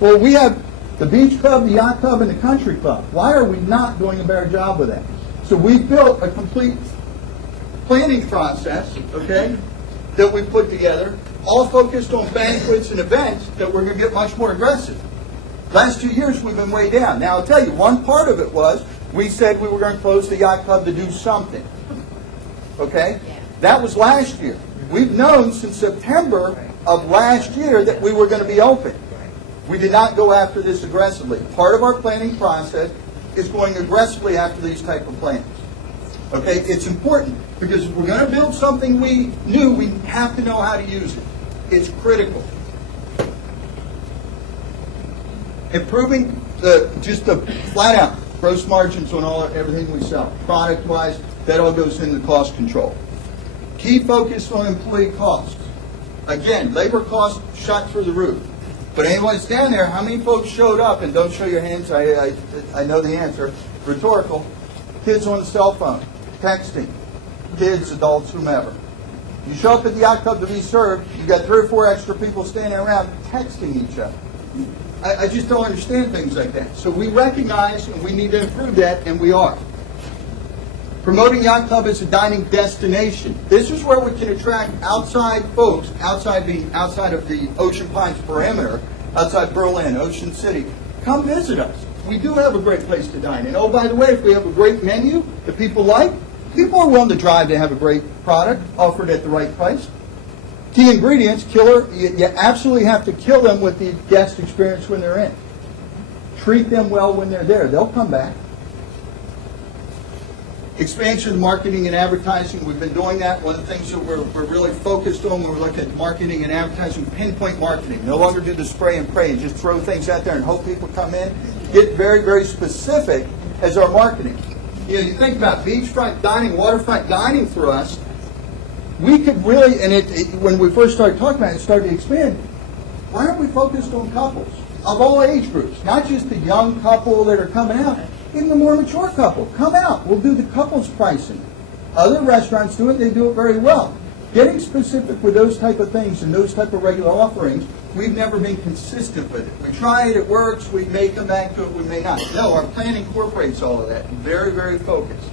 Well, we have the beach club, the yacht club, and the country club. Why are we not doing a better job with that? So we built a complete planning process, okay, that we put together, all focused on banquets and events that we're going to get much more aggressive. Last 2 years, we've been way down. Now, I'll tell you, one part of it was we said we were going to close the yacht club to do something, okay? That was last year. We've known since September of last year that we were going to be open. We did not go after this aggressively. Part of our planning process is going aggressively after these type of plans. Okay, it's important because if we're going to build something we knew, we have to know how to use it. It's critical. Improving just the flat out gross margins on everything we sell. Product wise, that all goes into cost control. Key focus on employee costs. Again, labor costs shot through the roof. But anyone that's down there, how many folks showed up, and don't show your hands, I know the answer, rhetorical, kids on the cell phone, texting, kids, adults, whomever. You show up at the yacht club to be served, you got 3 or 4 extra people standing around texting each other. I just don't understand things like that. So we recognize and we need to improve that, and we are. Promoting Yacht Club as a dining destination. This is where we can attract outside folks, outside of the Ocean Pines perimeter, outside Berlin, Ocean City. Come visit us. We do have a great place to dine. And oh, by the way, if we have a great menu that people like, people are willing to drive to have a great product offered at the right price. Key ingredients, killer. You absolutely have to kill them with the guest experience when they're in. treat them well when they're there. They'll come back. Expansion of marketing and advertising, we've been doing that. One of the things that we're really focused on when we look at marketing and advertising, pinpoint marketing. No longer do the spray and pray and just throw things out there and hope people come in. Get very, very specific as our marketing. You know, you think about beachfront dining, waterfront dining for us, we could really, and when we first started talking about it, it started to expand. Why aren't we focused on couples of all age groups? Not just the young couple that are coming out, even the more mature couple. Come out. We'll do the couples pricing. Other restaurants do it. They do it very well. Getting specific with those type of things and those type of regular offerings, we've never been consistent with it. We try it, it works, we may come back to it, we may not. No, our plan incorporates all of that. Very, very focused.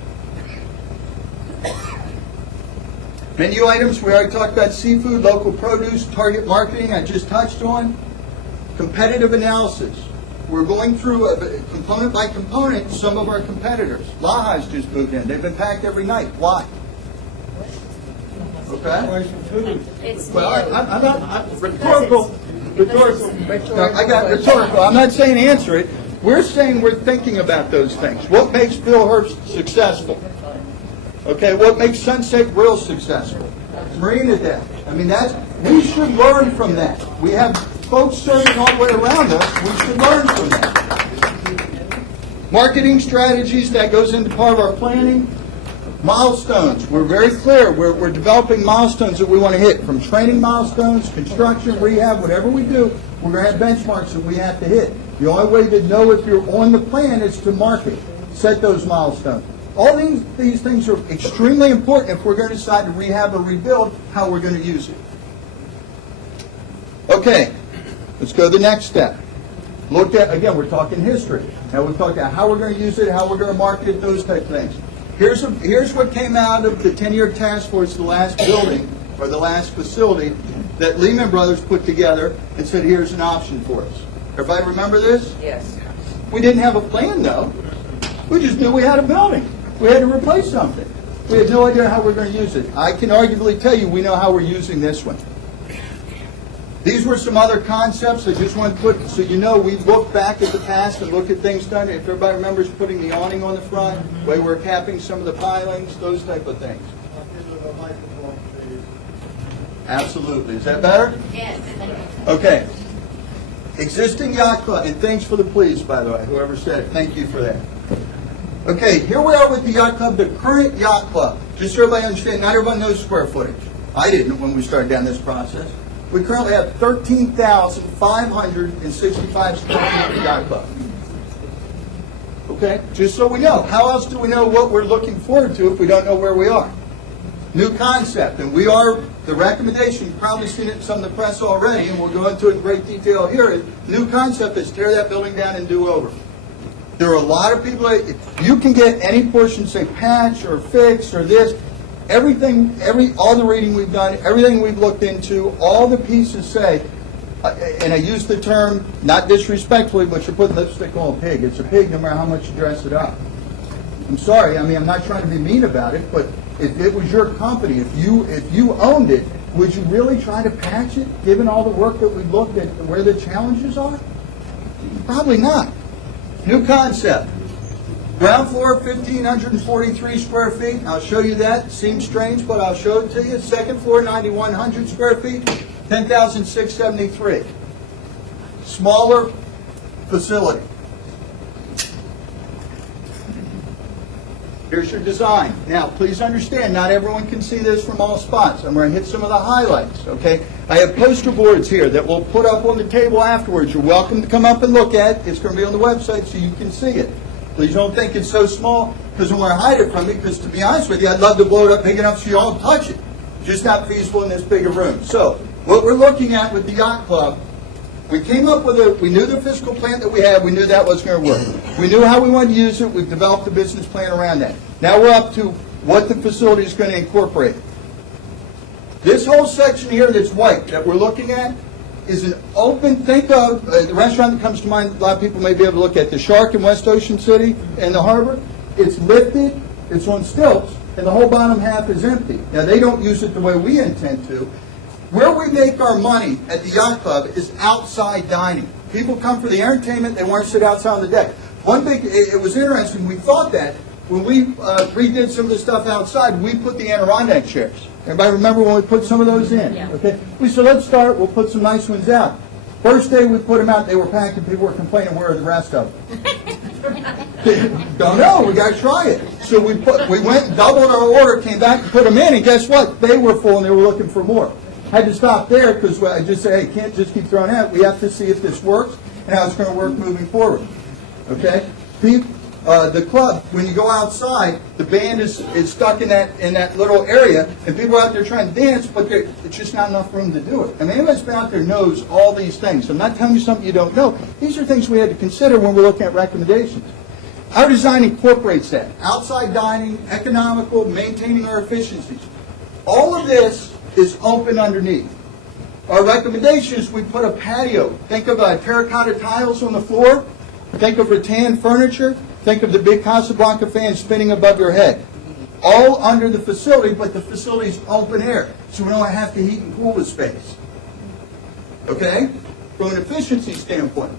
Menu items, we already talked about seafood, local produce, target marketing, I just touched on. Competitive analysis. We're going through component by component some of our competitors. Laha's just moved in. They've been packed every night. Why? Okay. It's Well, I'm not rhetorical. I got rhetorical. I'm not saying answer it. We're saying we're thinking about those things. What makes Bill Herbst successful? Okay, what makes Sunset Grill successful? Marina Deck. I mean, we should learn from that. We have folks serving all the way around us. We should learn from that. Marketing strategies, that goes into part of our planning. Milestones. We're very clear. We're developing milestones that we want to hit. From training milestones, construction, rehab, whatever we do, we're going to have benchmarks that we have to hit. The only way to know if you're on the plan is to market. Set those milestones. All these things are extremely important if we're going to decide to rehab or rebuild, how we're going to use it. Okay, let's go to the next step. Look at, again, we're talking history. Now we're talking about how we're going to use it, how we're going to market it, those type of things. Here's what came out of the 10-year task force, the last building, or the last facility, that Lehman Brothers put together and said, here's an option for us. Everybody remember this? Yes. We didn't have a plan, though. We just knew we had a building. We had to replace something. We had no idea how we're going to use it. I can arguably tell you we know how we're using this one. These were some other concepts I just want to put, so you know we look back at the past and look at things done. If everybody remembers putting the awning on the front, the way we're capping some of the pilings, those type of things. Absolutely. Is that better? Yes. Okay. Existing yacht club, and thanks for the please, by the way, whoever said it. Thank you for that. Okay, here we are with the yacht club, the current yacht club. Just so everybody understands, not everyone knows square footage. I didn't when we started down this process. We currently have 13,565 square feet of yacht club. Okay, just so we know. How else do we know what we're looking forward to if we don't know where we are? New concept, and we are, the recommendation, you've probably seen it in some of the press already, and we'll go into it in great detail here, is new concept is tear that building down and do over. There are a lot of people, you can get any portion, say patch or fix or this, everything, all the reading we've done, everything we've looked into, all the pieces say, and I use the term, not disrespectfully, but you're putting lipstick on a pig. It's a pig no matter how much you dress it up. I'm sorry, I mean, I'm not trying to be mean about it, but if it was your company, if you owned it, would you really try to patch it, given all the work that we looked at where the challenges are? Probably not. New concept. Ground floor, 1,543 square feet. I'll show you that. Seems strange, but I'll show it to you. Second floor, 9,100 square feet, 10,673. Smaller facility. Here's your design. Now, please understand, not everyone can see this from all spots. I'm going to hit some of the highlights, okay? I have poster boards here that we'll put up on the table afterwards. You're welcome to come up and look at it. It's going to be on the website so you can see it. Please don't think it's so small because I want to hide it from you, because to be honest with you, I'd love to blow it up big enough so you all touch it. Just not feasible in this big a room. So, what we're looking at with the yacht club, we came up with we knew the fiscal plan that we had, we knew that was going to work. We knew how we wanted to use it, we've developed a business plan around that. Now we're up to what the facility is going to incorporate. This whole section here that's white that we're looking at is an open, think of, the restaurant that comes to mind, a lot of people may be able to look at, the Shark in West Ocean City and the harbor. It's lifted, it's on stilts, and the whole bottom half is empty. Now they don't use it the way we intend to. Where we make our money at the yacht club is outside dining. People come for the entertainment, they want to sit outside on the deck. It was interesting, we thought that when we redid some of the stuff outside, we put the Adirondack chairs. Everybody remember when we put some of those in? Yeah. Okay. We said, let's start, we'll put some nice ones out. First day we put them out, they were packed and people were complaining, where are the rest of them? Don't know, we got to try it. So we went and doubled our order, came back and put them in, and guess what? They were full and they were looking for more. Had to stop there because I just say, hey, can't just keep throwing out. We have to see if this works and how it's going to work moving forward. Okay? The club, when you go outside, the band is stuck in that little area, and people are out there trying to dance, but it's just not enough room to do it. I mean, anybody that's been out there knows all these things. I'm not telling you something you don't know. These are things we had to consider when we're looking at recommendations. Our design incorporates that. Outside dining, economical, maintaining our efficiencies. All of this is open underneath. Our recommendation is we put a patio. Think of terracotta tiles on the floor. Think of rattan furniture. Think of the big Casablanca fan spinning above your head. All under the facility, but the facility's open air, so we don't have to heat and cool the space. Okay? From an efficiency standpoint.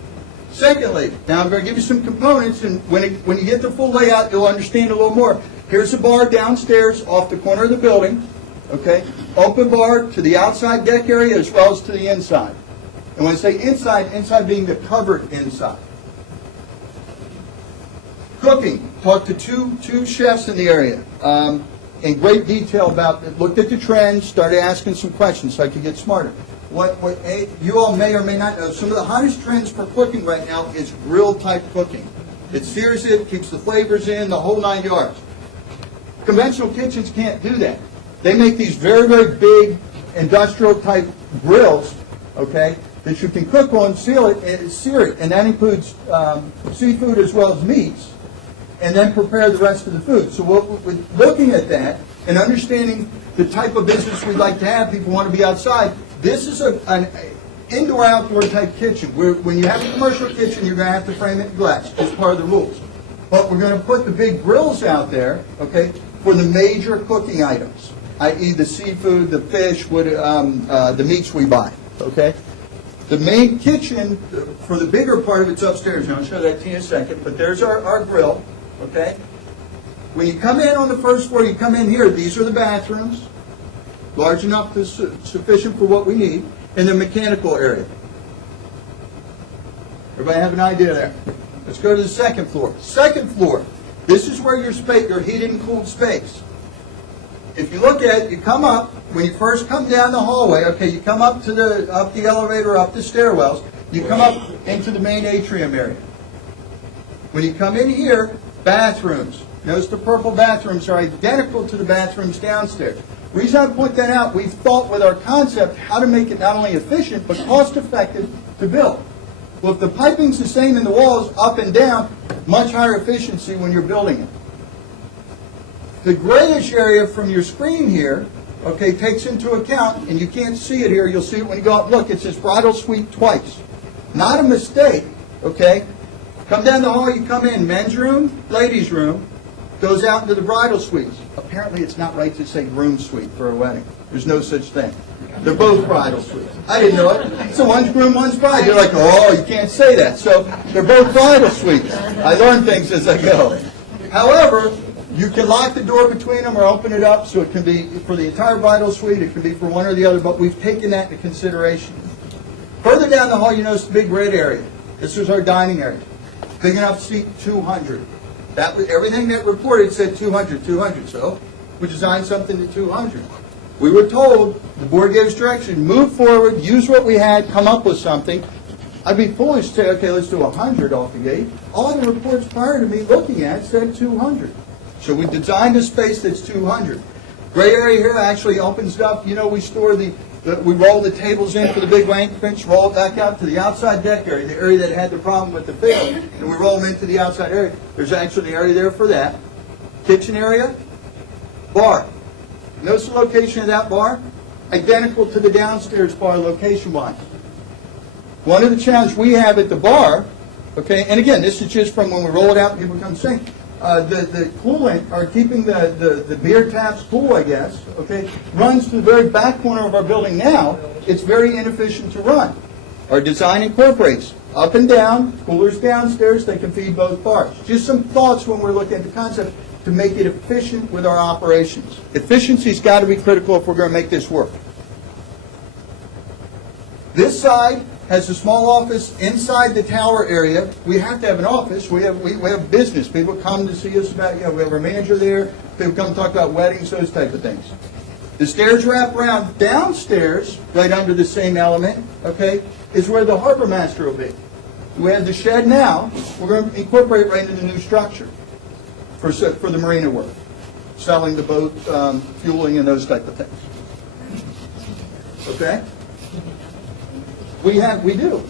Secondly, now I'm going to give you some components, and when you get the full layout, you'll understand a little more. Here's a bar downstairs off the corner of the building. Okay? Open bar to the outside deck area as well as to the inside. And when I say inside, inside being the covered inside. Cooking. Talked to two chefs in the area in great detail about it. Looked at the trends, started asking some questions so I could get smarter. What you all may or may not know, some of the hottest trends for cooking right now is grill-type cooking. It sears it, keeps the flavors in, the whole 9 yards. Conventional kitchens can't do that. They make these very, very big industrial-type grills, okay, that you can cook on, seal it, and sear it, and that includes seafood as well as meats, and then prepare the rest of the food. So we're looking at that and understanding the type of business we'd like to have. People want to be outside. This is an indoor-outdoor type kitchen. When you have a commercial kitchen, you're going to have to frame it in glass. It's part of the rules. But we're going to put the big grills out there, okay, for the major cooking items, i.e. the seafood, the fish, the meats we buy, okay? The main kitchen, for the bigger part of it's upstairs. Now, I'll show that to you in a second. But there's our grill, okay? When you come in on the first floor, you come in here. These are the bathrooms, large enough to sufficient for what we need, and the mechanical area. Everybody have an idea there? Let's go to the second floor. Second floor, this is where your heated and cooled space. If you look at it, you come up, when you first come down the hallway, okay, you come up the elevator, up the stairwells, you come up into the main atrium area. When you come in here, bathrooms. Notice the purple bathrooms are identical to the bathrooms downstairs. The reason I point that out, we've thought with our concept how to make it not only efficient, but cost effective to build. Well, if the piping's the same in the walls, up and down, much higher efficiency when you're building it. The grayish area from your screen here, okay, takes into account, and you can't see it here, you'll see it when you go up. Look, it says bridal suite twice. Not a mistake, okay? Come down the hall, you come in, men's room, ladies' room, goes out into the bridal suites. Apparently it's not right to say groom suite for a wedding. There's no such thing. They're both bridal suites. I didn't know it. So one's groom, one's bride. You're like, oh, you can't say that. So they're both bridal suites. I learn things as I go. However, you can lock the door between them or open it up so it can be for the entire bridal suite. It can be for one or the other, but we've taken that into consideration. Further down the hall, you notice the big red area. This was our dining area. Big enough to seat 200. That was everything that reported said 200, 200. So we designed something to 200. We were told, the board gave us direction, move forward, use what we had, come up with something. I'd be foolish to say, okay, let's do 100 off the gate. All the reports prior to me looking at said 200. So we designed a space that's 200. Gray area here actually opens up. You know, we store we roll the tables in for the big banquets, roll it back out to the outside deck area, the area that had the problem with the fish, and we roll them into the outside area. There's actually an area there for that. Kitchen area, bar. Notice the location of that bar? Identical to the downstairs bar location-wise. One of the challenges we have at the bar, okay, and again, this is just from when we roll it out and people come sing. The coolant, or keeping the beer taps cool, I guess, okay, runs to the very back corner of our building now. It's very inefficient to run. Our design incorporates up and down, coolers downstairs, they can feed both bars. Just some thoughts when we're looking at the concept to make it efficient with our operations. Efficiency's got to be critical if we're going to make this work. This side has a small office inside the tower area. We have to have an office. We have business. People come to see us about, we have our manager there. People come talk about weddings, those type of things. The stairs wrap around downstairs, right under the same element, okay, is where the harbor master will be. We have the shed now. We're going to incorporate it right into the new structure for the marina work, selling the boat, fueling, and those type of things. Okay? We do.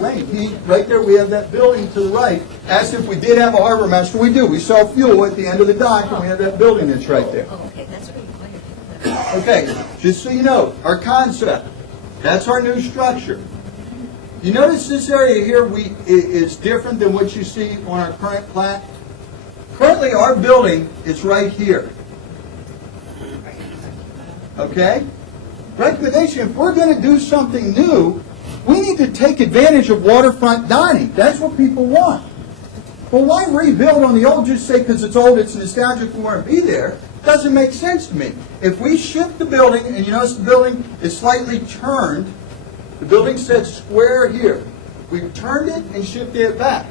Wayne, right there, we have that building to the right. As if we did have a harbor master, we do. We sell fuel at the end of the dock, and we have that building that's right there. Oh, okay, that's what you're Okay, just so you know, our concept, that's our new structure. You notice this area here is different than what you see on our current plat? Currently, our building is right here. Okay? Recommendation, if we're going to do something new, we need to take advantage of waterfront dining. That's what people want. Well, why rebuild on the old, just say because it's old, it's nostalgic, we want to be there? Doesn't make sense to me. If we shift the building, and you notice the building is slightly turned, the building says square here. We've turned it and shifted it back.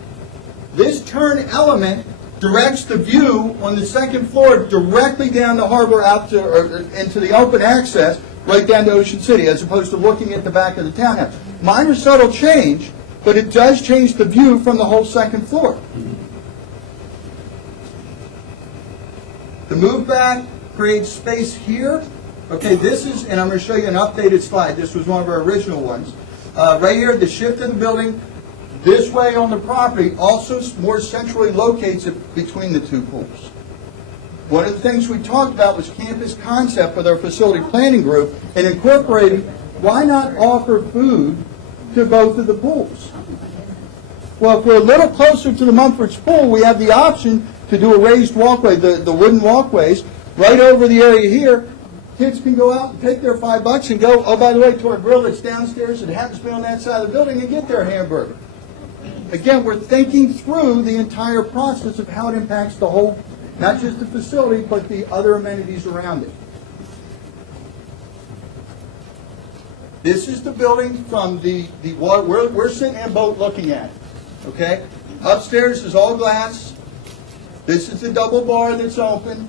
This turn element directs the view on the second floor directly down the harbor out to, or into the open access, right down to Ocean City, as opposed to looking at the back of the townhouse. Minor subtle change, but it does change the view from the whole second floor. The move back creates space here. Okay, this is, and I'm going to show you an updated slide. This was one of our original ones. Right here, the shift of the building this way on the property also more centrally locates it between the two pools. One of the things we talked about was campus concept with our facility planning group and incorporating, why not offer food to both of the pools? Well, if we're a little closer to the Mumford's pool, we have the option to do a raised walkway, the wooden walkways, right over the area here. Kids can go out and take their $5 and go, oh, by the way, to our grill that's downstairs and happens to be on that side of the building and get their hamburger. Again, we're thinking through the entire process of how it impacts the whole, not just the facility, but the other amenities around it. This is the building from the water. We're sitting in a boat looking at it, okay? Upstairs is all glass. This is the double bar that's open.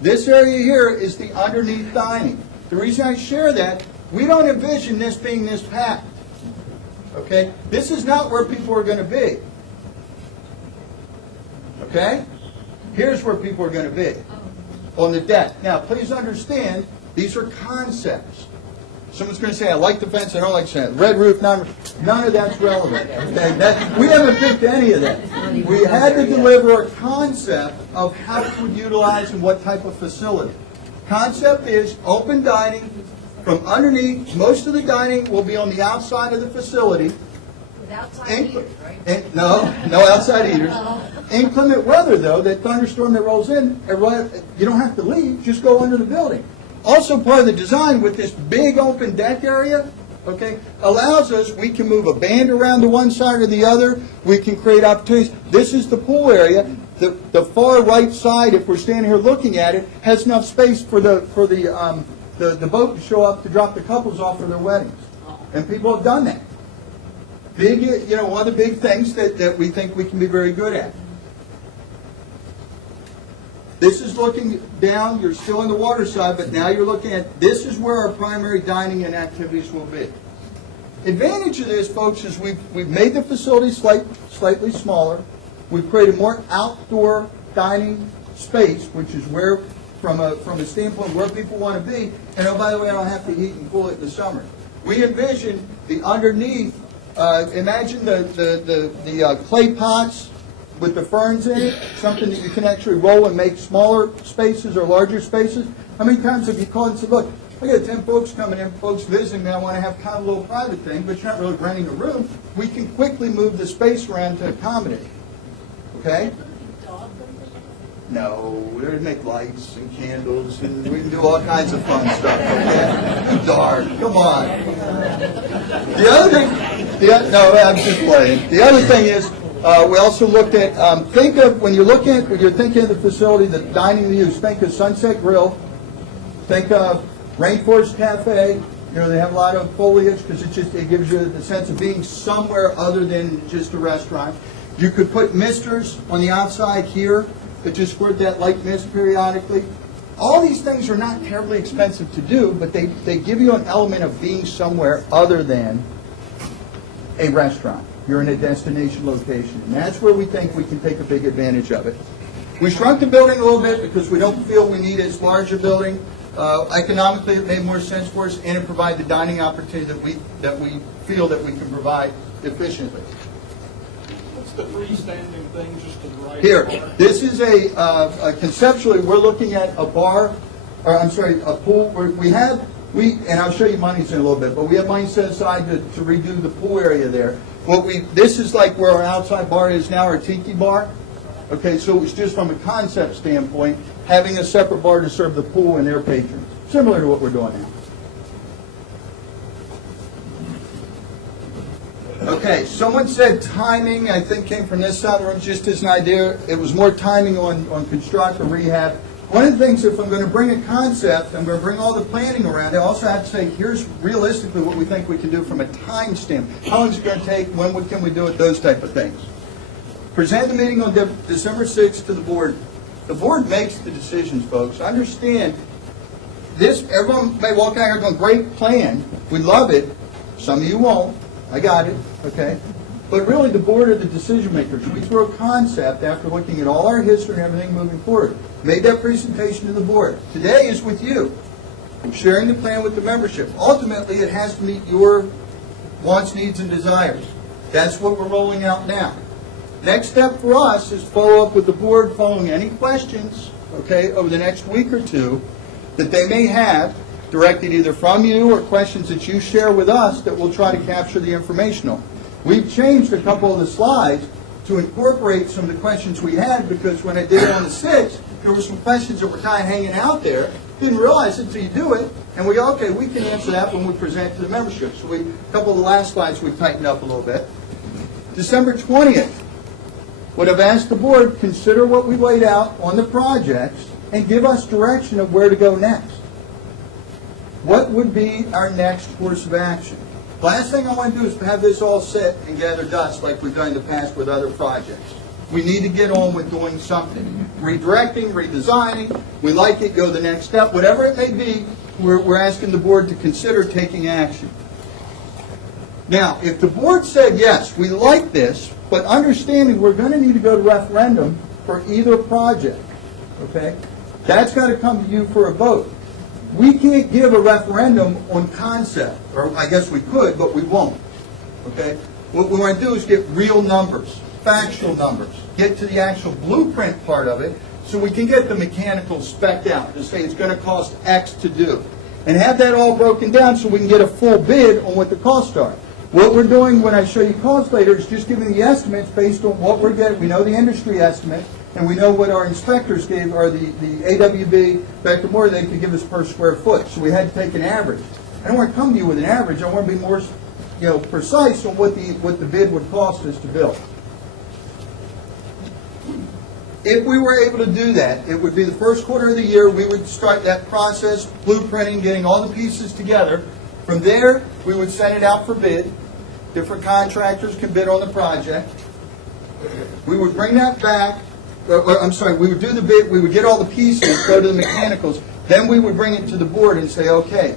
This area here is the underneath dining. The reason I share that, we don't envision this being this packed. Okay? This is not where people are going to be. Okay? Here's where people are going to be. On the deck. Now, please understand, these are concepts. Someone's going to say, I like the fence, I don't like the fence. Red roof, none of that's relevant. Okay? We haven't picked any of that. We had to deliver a concept of how it would utilize and what type of facility. Concept is open dining from underneath. Most of the dining will be on the outside of the facility. With outside heaters, right? No outside heaters. Inclement weather, though, that thunderstorm that rolls in, you don't have to leave, just go under the building. Also part of the design with this big open deck area, okay, allows us, we can move a band around to one side or the other. We can create opportunities. This is the pool area. The far right side, if we're standing here looking at it, has enough space for the boat to show up to drop the couples off for their weddings. And people have done that. Big, one of the big things that we think we can be very good at. This is looking down, you're still on the water side, but now you're looking at, this is where our primary dining and activities will be. Advantage of this, folks, is we've made the facility slightly smaller. We've created more outdoor dining space, which is where, from a standpoint where people want to be, and oh, by the way, I don't have to heat and cool it in the summer. We envision the underneath, imagine the clay pots, with the ferns in it, something that you can actually roll and make smaller spaces or larger spaces. How many times have you called and said, look, I got 10 folks coming in, folks visiting me, I want to have kind of a little private thing, but you're not really renting a room. We can quickly move the space around to accommodate. Okay? No, they make lights and candles, and we can do all kinds of fun stuff, okay? Dark, come on. The other thing, no, I'm just playing. The other thing is, we also looked at, think of, when you're thinking of the facility, the dining use, think of Sunset Grill, think of Rainforest Cafe. You know, they have a lot of foliage because it gives you the sense of being somewhere other than just a restaurant. You could put misters on the outside here that just squirt that light mist periodically. All these things are not terribly expensive to do, but they give you an element of being somewhere other than a restaurant. You're in a destination location. And that's where we think we can take a big advantage of it. We shrunk the building a little bit because we don't feel we need as large a building. Economically, it made more sense for us, and it provided the dining opportunity that we feel that we can provide efficiently. What's the freestanding thing just to the right? Here, this is conceptually, we're looking at a bar, or I'm sorry, a pool. And I'll show you monies in a little bit, but we have money set aside to redo the pool area there. This is like where our outside bar is now, our tiki bar. Okay, so it's just from a concept standpoint, having a separate bar to serve the pool and their patrons, similar to what we're doing now. Okay, someone said timing, I think came from this side of the room, just as an idea. It was more timing on construct or rehab. One of the things, if I'm going to bring a concept, I'm going to bring all the planning around, I also have to say, here's realistically what we think we can do from a time stamp. How long is it going to take? When can we do it? Those type of things. Present the meeting on December 6th to the board. The board makes the decisions, folks. Understand this, everyone may walk out here going, great plan. We love it. Some of you won't. I got it. Okay. But really, the board are the decision makers. We threw a concept after looking at all our history and everything moving forward. Made that presentation to the board. Today is with you. Sharing the plan with the membership. Ultimately, it has to meet your wants, needs, and desires. That's what we're rolling out now. Next step for us is follow up with the board following any questions, okay, over the next week or two that they may have directed either from you or questions that you share with us that we'll try to capture the information on. We've changed a couple of the slides to incorporate some of the questions we had because when I did it on the 6th, there were some questions that were kind of hanging out there. Didn't realize it until you do it, and we go, okay, we can answer that when we present to the membership. So a couple of the last slides we tightened up a little bit. December 20th. Would have asked the board, consider what we laid out on the projects and give us direction of where to go next. What would be our next course of action? Last thing I want to do is to have this all sit and gather dust like we've done in the past with other projects. We need to get on with doing something. Redirecting, redesigning, we like it, go the next step. Whatever it may be, we're asking the board to consider taking action. Now, if the board said, yes, we like this, but understanding we're going to need to go to referendum for either project, okay, that's got to come to you for a vote. We can't give a referendum on concept, or I guess we could, but we won't, okay? What we want to do is get real numbers, factual numbers, get to the actual blueprint part of it so we can get the mechanical spec'd out to say it's going to cost X to do. And have that all broken down so we can get a full bid on what the costs are. What we're doing when I show you costs later is just giving the estimates based on what we're getting. We know the industry estimate, and we know what our inspectors gave, or the AWB, Becker Moore, they could give us per square foot. So we had to take an average. I don't want to come to you with an average. I want to be more, precise on what the bid would cost us to build. If we were able to do that, it would be the first quarter of the year. We would start that process, blueprinting, getting all the pieces together. From there, we would send it out for bid. Different contractors can bid on the project. We would bring that back. We would do the bid. We would get all the pieces, go to the mechanicals. Then we would bring it to the board and say, okay,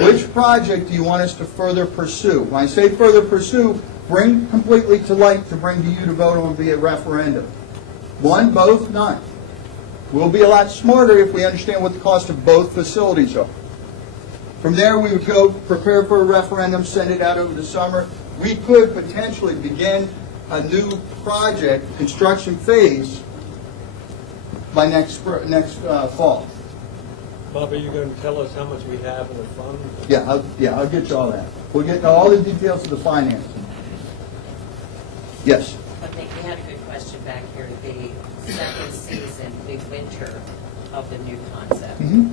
which project do you want us to further pursue? When I say further pursue, bring completely to light to bring to you to vote on via referendum. One, both, none. We'll be a lot smarter if we understand what the cost of both facilities are. From there, we would go prepare for a referendum, send it out over the summer. We could potentially begin a new project, construction phase, by next fall. Bob, are you going to tell us how much we have in the fund? Yeah, I'll get you all that. We'll get all the details of the financing. Yes. I think we had a good question. question back here, the second season, the winter of the new concept. Mhm.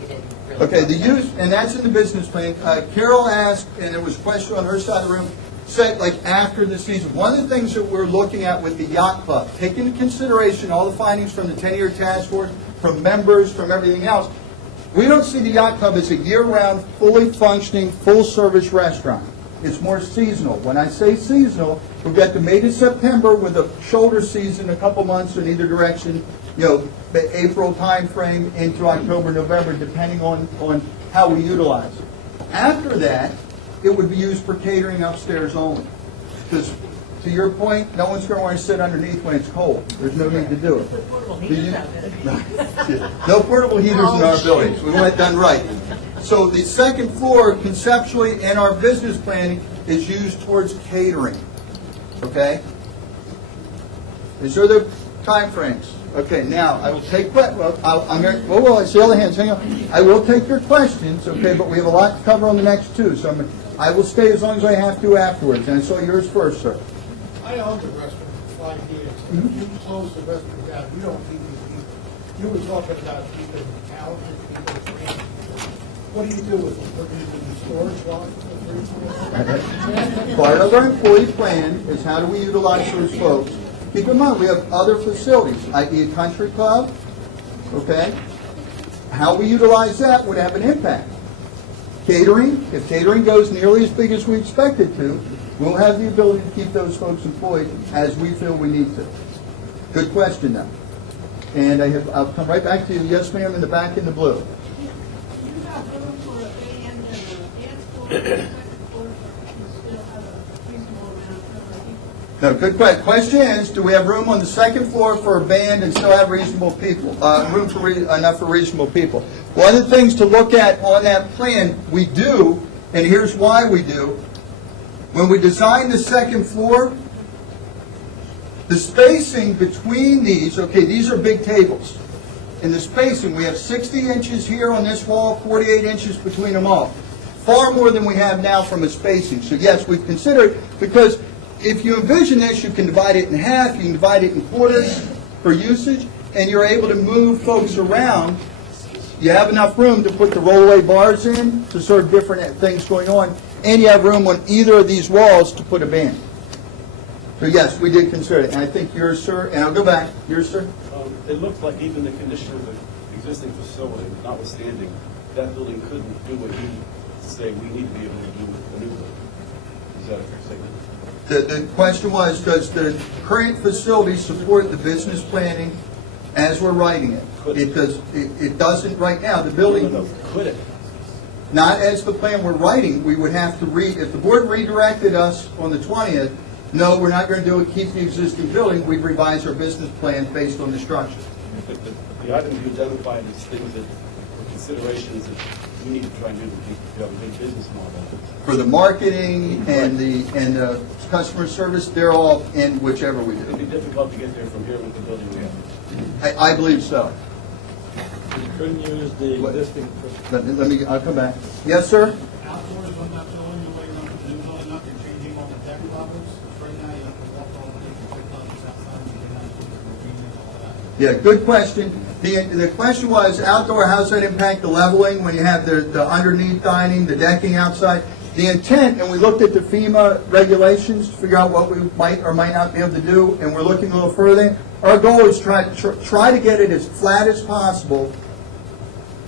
We didn't really. Okay, talk the about use, and that's in the business plan. Carol asked, and there was a question on her side of the room, said like after the season. One of the things that we're looking at with the yacht club, taking into consideration all the findings from the 10-year task force, from members, from everything else, we don't see the yacht club as a year-round, fully functioning, full-service restaurant. It's more seasonal. When I say seasonal, we've got the May to September with a shoulder season, a couple months in either direction, the April time frame into October, November, depending on how we utilize it. After that, it would be used for catering upstairs only. Because, to your point, no one's going to want to sit underneath when it's cold. There's no need to do it. No portable heaters in our buildings. We want it done right. So the second floor, conceptually, in our business planning, is used towards catering. Okay? Is there other time frames? Okay, now, I will take, I see all the hands, hang on. I will take your questions, okay, but we have a lot to cover on the next two, so I will stay as long as I have to afterwards. And I saw yours first, sir. I owned the restaurant for 5 years. You closed the restaurant down. You don't need these people. You were talking about keeping talented people trained. What do you do with them? Put them in the storage locker? Part of our employee plan is how do we utilize those folks. Keep in mind, we have other facilities, i.e. a country club, okay? How we utilize that would have an impact. Catering, if catering goes nearly as big as we expect it to, we'll have the ability to keep those folks employed as we feel we need to. Good question, though. And I'll come right back to you. Yes, ma'am, in the back in the blue. You have room for a band and a dance floor, and a second floor, you still have a reasonable amount of people. No, good question. Question is, do we have room on the second floor for a band and still have reasonable people, room for enough for reasonable people? One of the things to look at on that plan, we do, and here's why we do. When we design the second floor, the spacing between these, okay, these are big tables. In the spacing, we have 60 inches here on this wall, 48 inches between them all. Far more than we have now from a spacing. So yes, we've considered, because if you envision this, you can divide it in half, you can divide it in quarters for usage, and you're able to move folks around. You have enough room to put the rollaway bars in to serve different things going on, and you have room on either of these walls to put a band. So yes, we did consider it, and I think yours, sir, and I'll go back. Yours, sir? It looks like even the condition of the existing facility, notwithstanding, that building couldn't do what you say we need to be able to do with the new building. Is that a fair statement? The question was, does the current facility support the business planning as we're writing it? It doesn't right now. The building, Could it? not as the plan we're writing, we would have to if the board redirected us on the 20th, no, we're not going to do it, keep the existing building, we'd revise our business plan based on the structure. But the items you identified as things that were considerations that we need to try and do to keep a good business model. For the marketing and the customer service, they're all in whichever we It'd do. be difficult to get there from here with the building we have. I believe so. You couldn't use the existing. I'll come back. Yes, sir? Outdoors on that building, the way you're going to do building up, you're changing all the deck levels. Right now, you have to walk all the different deck levels outside, and you can have the routine and all that. Yeah, good question. The question was, outdoor, how's that impact the leveling when you have the underneath dining, the decking outside? The intent, and we looked at the FEMA regulations to figure out what we might or might not be able to do, and we're looking a little further. Our goal is try to get it as flat as possible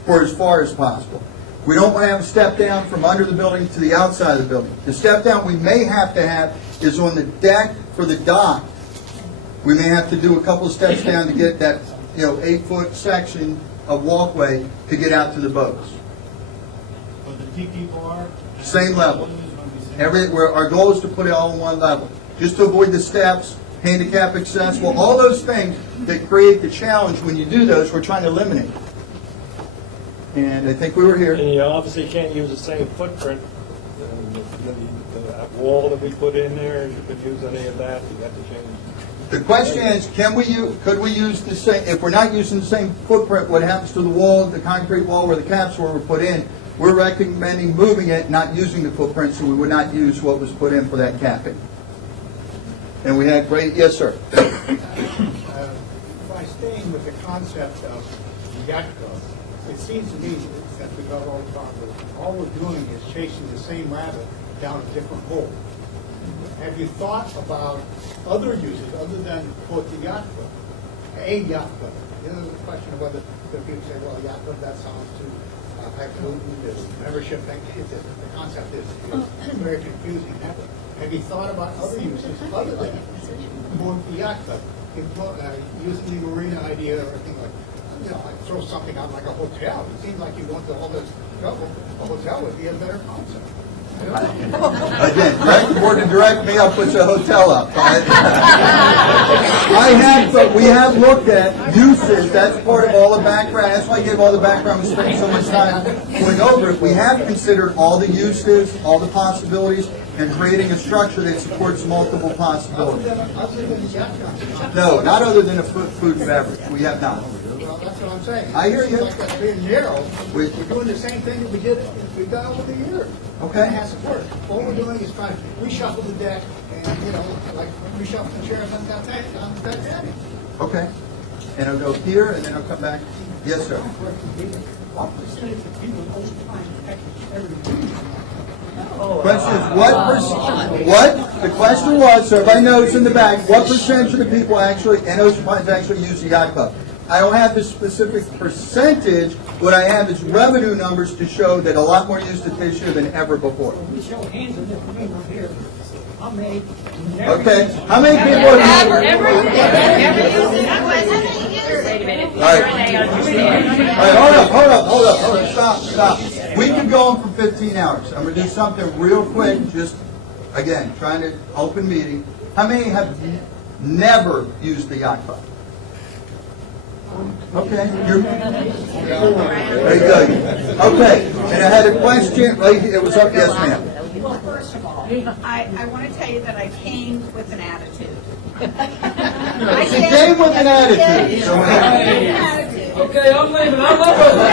for as far as possible. We don't want to have a step down from under the building to the outside of the building. The step down we may have to have is on the deck for the dock. We may have to do a couple of steps down to get that 8-foot section of walkway to get out to the boats. But the tiki bar. Same level. Our goal is to put it all on one level, just to avoid the steps, handicap accessible, all those things that create the challenge when you do those, we're trying to eliminate. And I think we were here. And you obviously can't use the same footprint. The wall that we put in there, you could use any of that, you got to change. The question is, could we use the same, if we're not using the same footprint, what happens to the wall, the concrete wall where the caps were put in? We're recommending moving it, not using the footprint, so we would not use what was put in for that capping. And we had great, yes, sir. By staying with the concept of the yacht club, it seems to me that we got all the property. All we're doing is chasing the same rabbit down a different hole. Have you thought about other uses other than, quote, the yacht club? A yacht club. You know, the question of whether people say, well, yacht club, that sounds too highfalutin, this membership thing. The concept is very confusing. Have you thought about other uses other than quote, the yacht club? Using the marina idea or anything like, like throw something out like a hotel. It seems like you want all this trouble. A hotel would be a better concept. Again, direct the board to direct me, I'll put a hotel up. We have looked at uses, that's part of all the background, that's why I gave all the background, we spent so much time going over it. We have considered all the uses, all the possibilities, and creating a structure that supports multiple possibilities. No, not other than a food and beverage, we have not. Well, that's what I'm saying. I hear you. It's like that's being narrow. We- We're doing the same thing that we've done over the years. Okay. It has to work. All we're doing is trying to reshuffle the deck and, like reshuffle the chairs on Titanic. Okay. And I'll go here, and then I'll come back. Yes, sir. What percentage of people in Ocean Pines actually ever do? Question is, what? The question was, so everybody knows in the back, what percentage of the people actually, in Ocean Pines actually use the yacht club? I don't have the specific percentage. What I have is revenue numbers to show that a lot more used it this year than ever before. We show hands in this room up here. How many? Okay? How many people have used it? All right. Hold up. Stop. We could go on for 15 hours. I'm going to do something real quick, just, again, trying to open meeting. How many have never used the yacht club? Okay. Very good. Okay. And I had a question. It was up. Yes, ma'am. Well, first of all, I want to tell you that I came with an attitude. She came with an attitude. So Okay, I'm leaving. I'm over.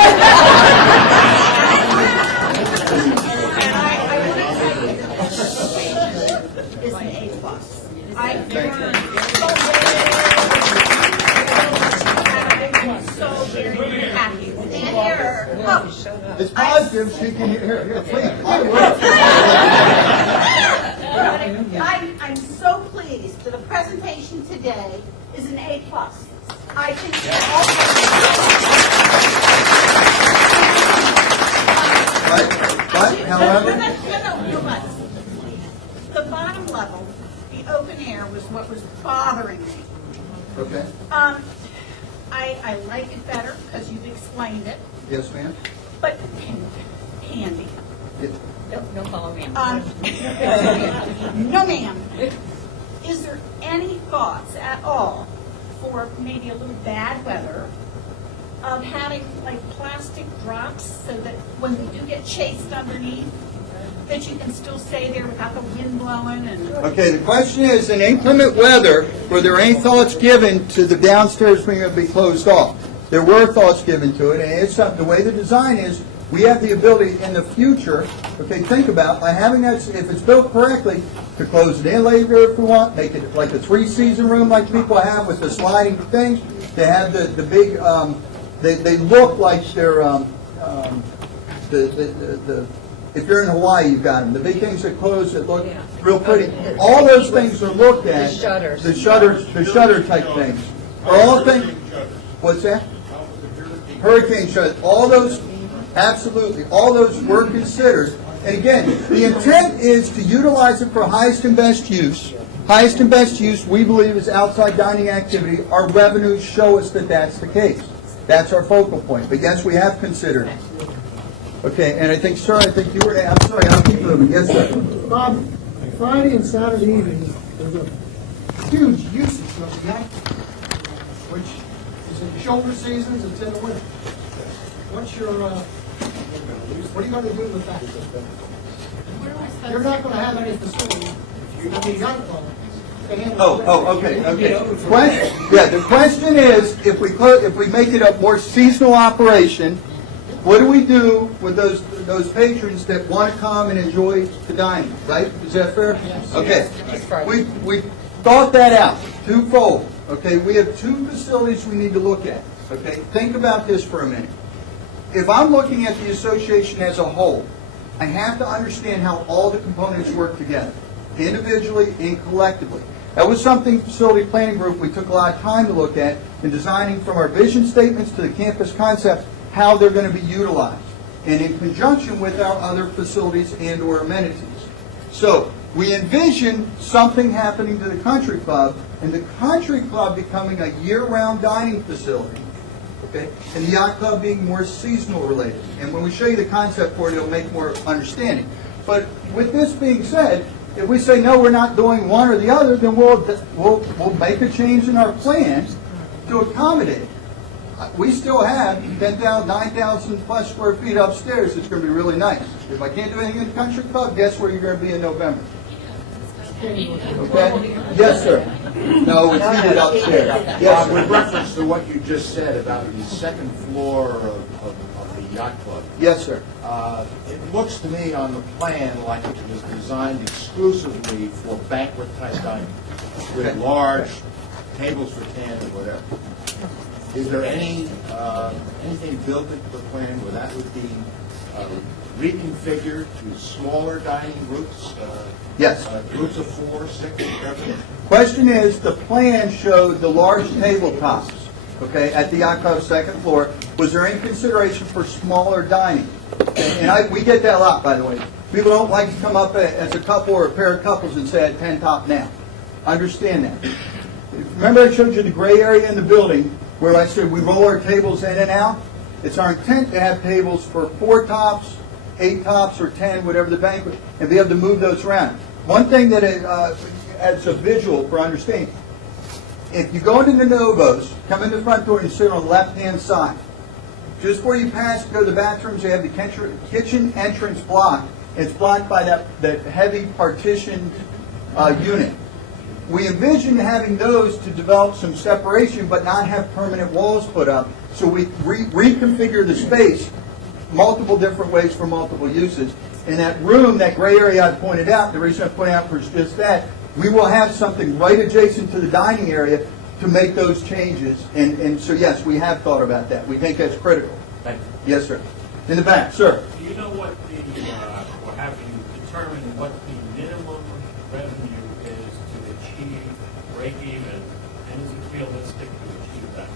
And I want to tell you that this is an A+. I've learned so very happy with it. it's positive. She can here. Please. I'm so pleased that the presentation today is an A+. I think that But, however, no, but the bottom level, the open air, was what was bothering me. okay. I like it better because you've explained it, Yes, ma'am. but Andy, No follow me. no ma'am, is there any thoughts at all for maybe a little bad weather of having like plastic drops so that when we do get chased underneath, that you can still stay there without the wind blowing and... Okay, the question is, in inclement weather, were there any thoughts given to the downstairs being able to be closed off? There were thoughts given to it, and it's something, the way the design is, we have the ability in the future, okay, think about, by having that, if it's built correctly, to close it in later if we want, make it like a 3-season room like people have with the sliding things. They have the big, they look like they're, if you're in Hawaii, you've got them. The big things that close that look real pretty. All those things are looked at. The shutters. The shutter type things. Are all things. What's that? Hurricane shutters. All those, absolutely. All those were considered. And again, the intent is to utilize it for highest and best use. Highest and best use, we believe, is outside dining activity. Our revenues show us that that's the case. That's our focal point. But yes, we have considered it. Okay, and I think, sir, you were, I'm sorry, I'll keep moving. Yes, sir. Bob, Friday and Saturday evenings, there's a huge usage of the yacht, which is in the shoulder seasons, it's in the winter. What's your, what are you going to do with that? You're not going to have any facility, I mean, yacht club. to handle that. Okay. The question is, if we make it a more seasonal operation, what do we do with those patrons that want to come and enjoy the dining, right? Is that fair? Yes. Okay. Yes. We thought that out, twofold. Okay, we have two facilities we need to look at. Okay, think about this for a minute. If I'm looking at the association as a whole, I have to understand how all the components work together, individually and collectively. That was something facility planning group we took a lot of time to look at in designing from our vision statements to the campus concepts, how they're going to be utilized, and in conjunction with our other facilities and or amenities. So we envision something happening to the country club, and the country club becoming a year-round dining facility, okay, and the yacht club being more seasonal related. And when we show you the concept for it, it'll make more understanding. But with this being said, if we say no, we're not doing one or the other, then we'll make a change in our plans to accommodate. We still have 10,000, 9,000 plus square feet upstairs. It's going to be really nice. If I can't do anything in the country club, guess where you're going to be in November? Okay? Yes, sir. No, it's heated upstairs. Yes, With sir. reference to what you just said about the second floor of the yacht club, Yes, sir. it looks to me on the plan like it was designed exclusively for banquet-type dining, with Okay. large tables for 10 or whatever. Is there anything built into the plan where that would be reconfigured to smaller dining groups? Yes. Groups of 4, 6, whatever? Question is, the plan showed the large tabletops, okay, at the yacht club second floor. Was there any consideration for smaller dining? And we get that a lot, by the way. People don't like to come up as a couple or a pair of couples and say, 10 top now. Understand that. Remember I showed you the gray area in the building where I said we roll our tables in and out? It's our intent to have tables for 4 tops, 8 tops, or 10, whatever the banquet, and be able to move those around. One thing that adds a visual for understanding, if you go into the Novos, come in the front door and sit on the left-hand side. Just where you pass to go to the bathrooms, you have the kitchen entrance block. It's blocked by that heavy partitioned unit. We envision having those to develop some separation but not have permanent walls put up. So we reconfigure the space multiple different ways for multiple uses. In that room, that gray area I pointed out, the reason I pointed out was just that, we will have something right adjacent to the dining area to make those changes. And so, yes, we have thought about that. We think that's critical. Thank you. Yes, sir. In the back, sir. Do you know what or have you determined what the minimum revenue is to achieve break even, and is it realistic to achieve that?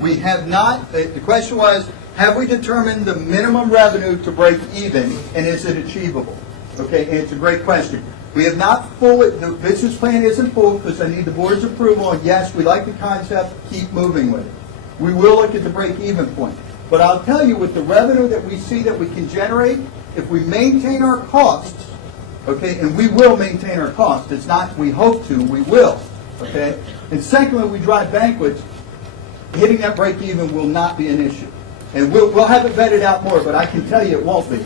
We have not, the question was, have we determined the minimum revenue to break even, and is it achievable? Okay, and it's a great question. We have not the business plan isn't full because I need the board's approval, and yes, we like the concept, keep moving with it. We will look at the break even point. But I'll tell you, with the revenue that we see that we can generate, if we maintain our costs, okay, and we will maintain our costs, it's not we hope to, we will, okay? And secondly, we drive banquets, hitting that break even will not be an issue. And we'll have it vetted out more, but I can tell you it won't be.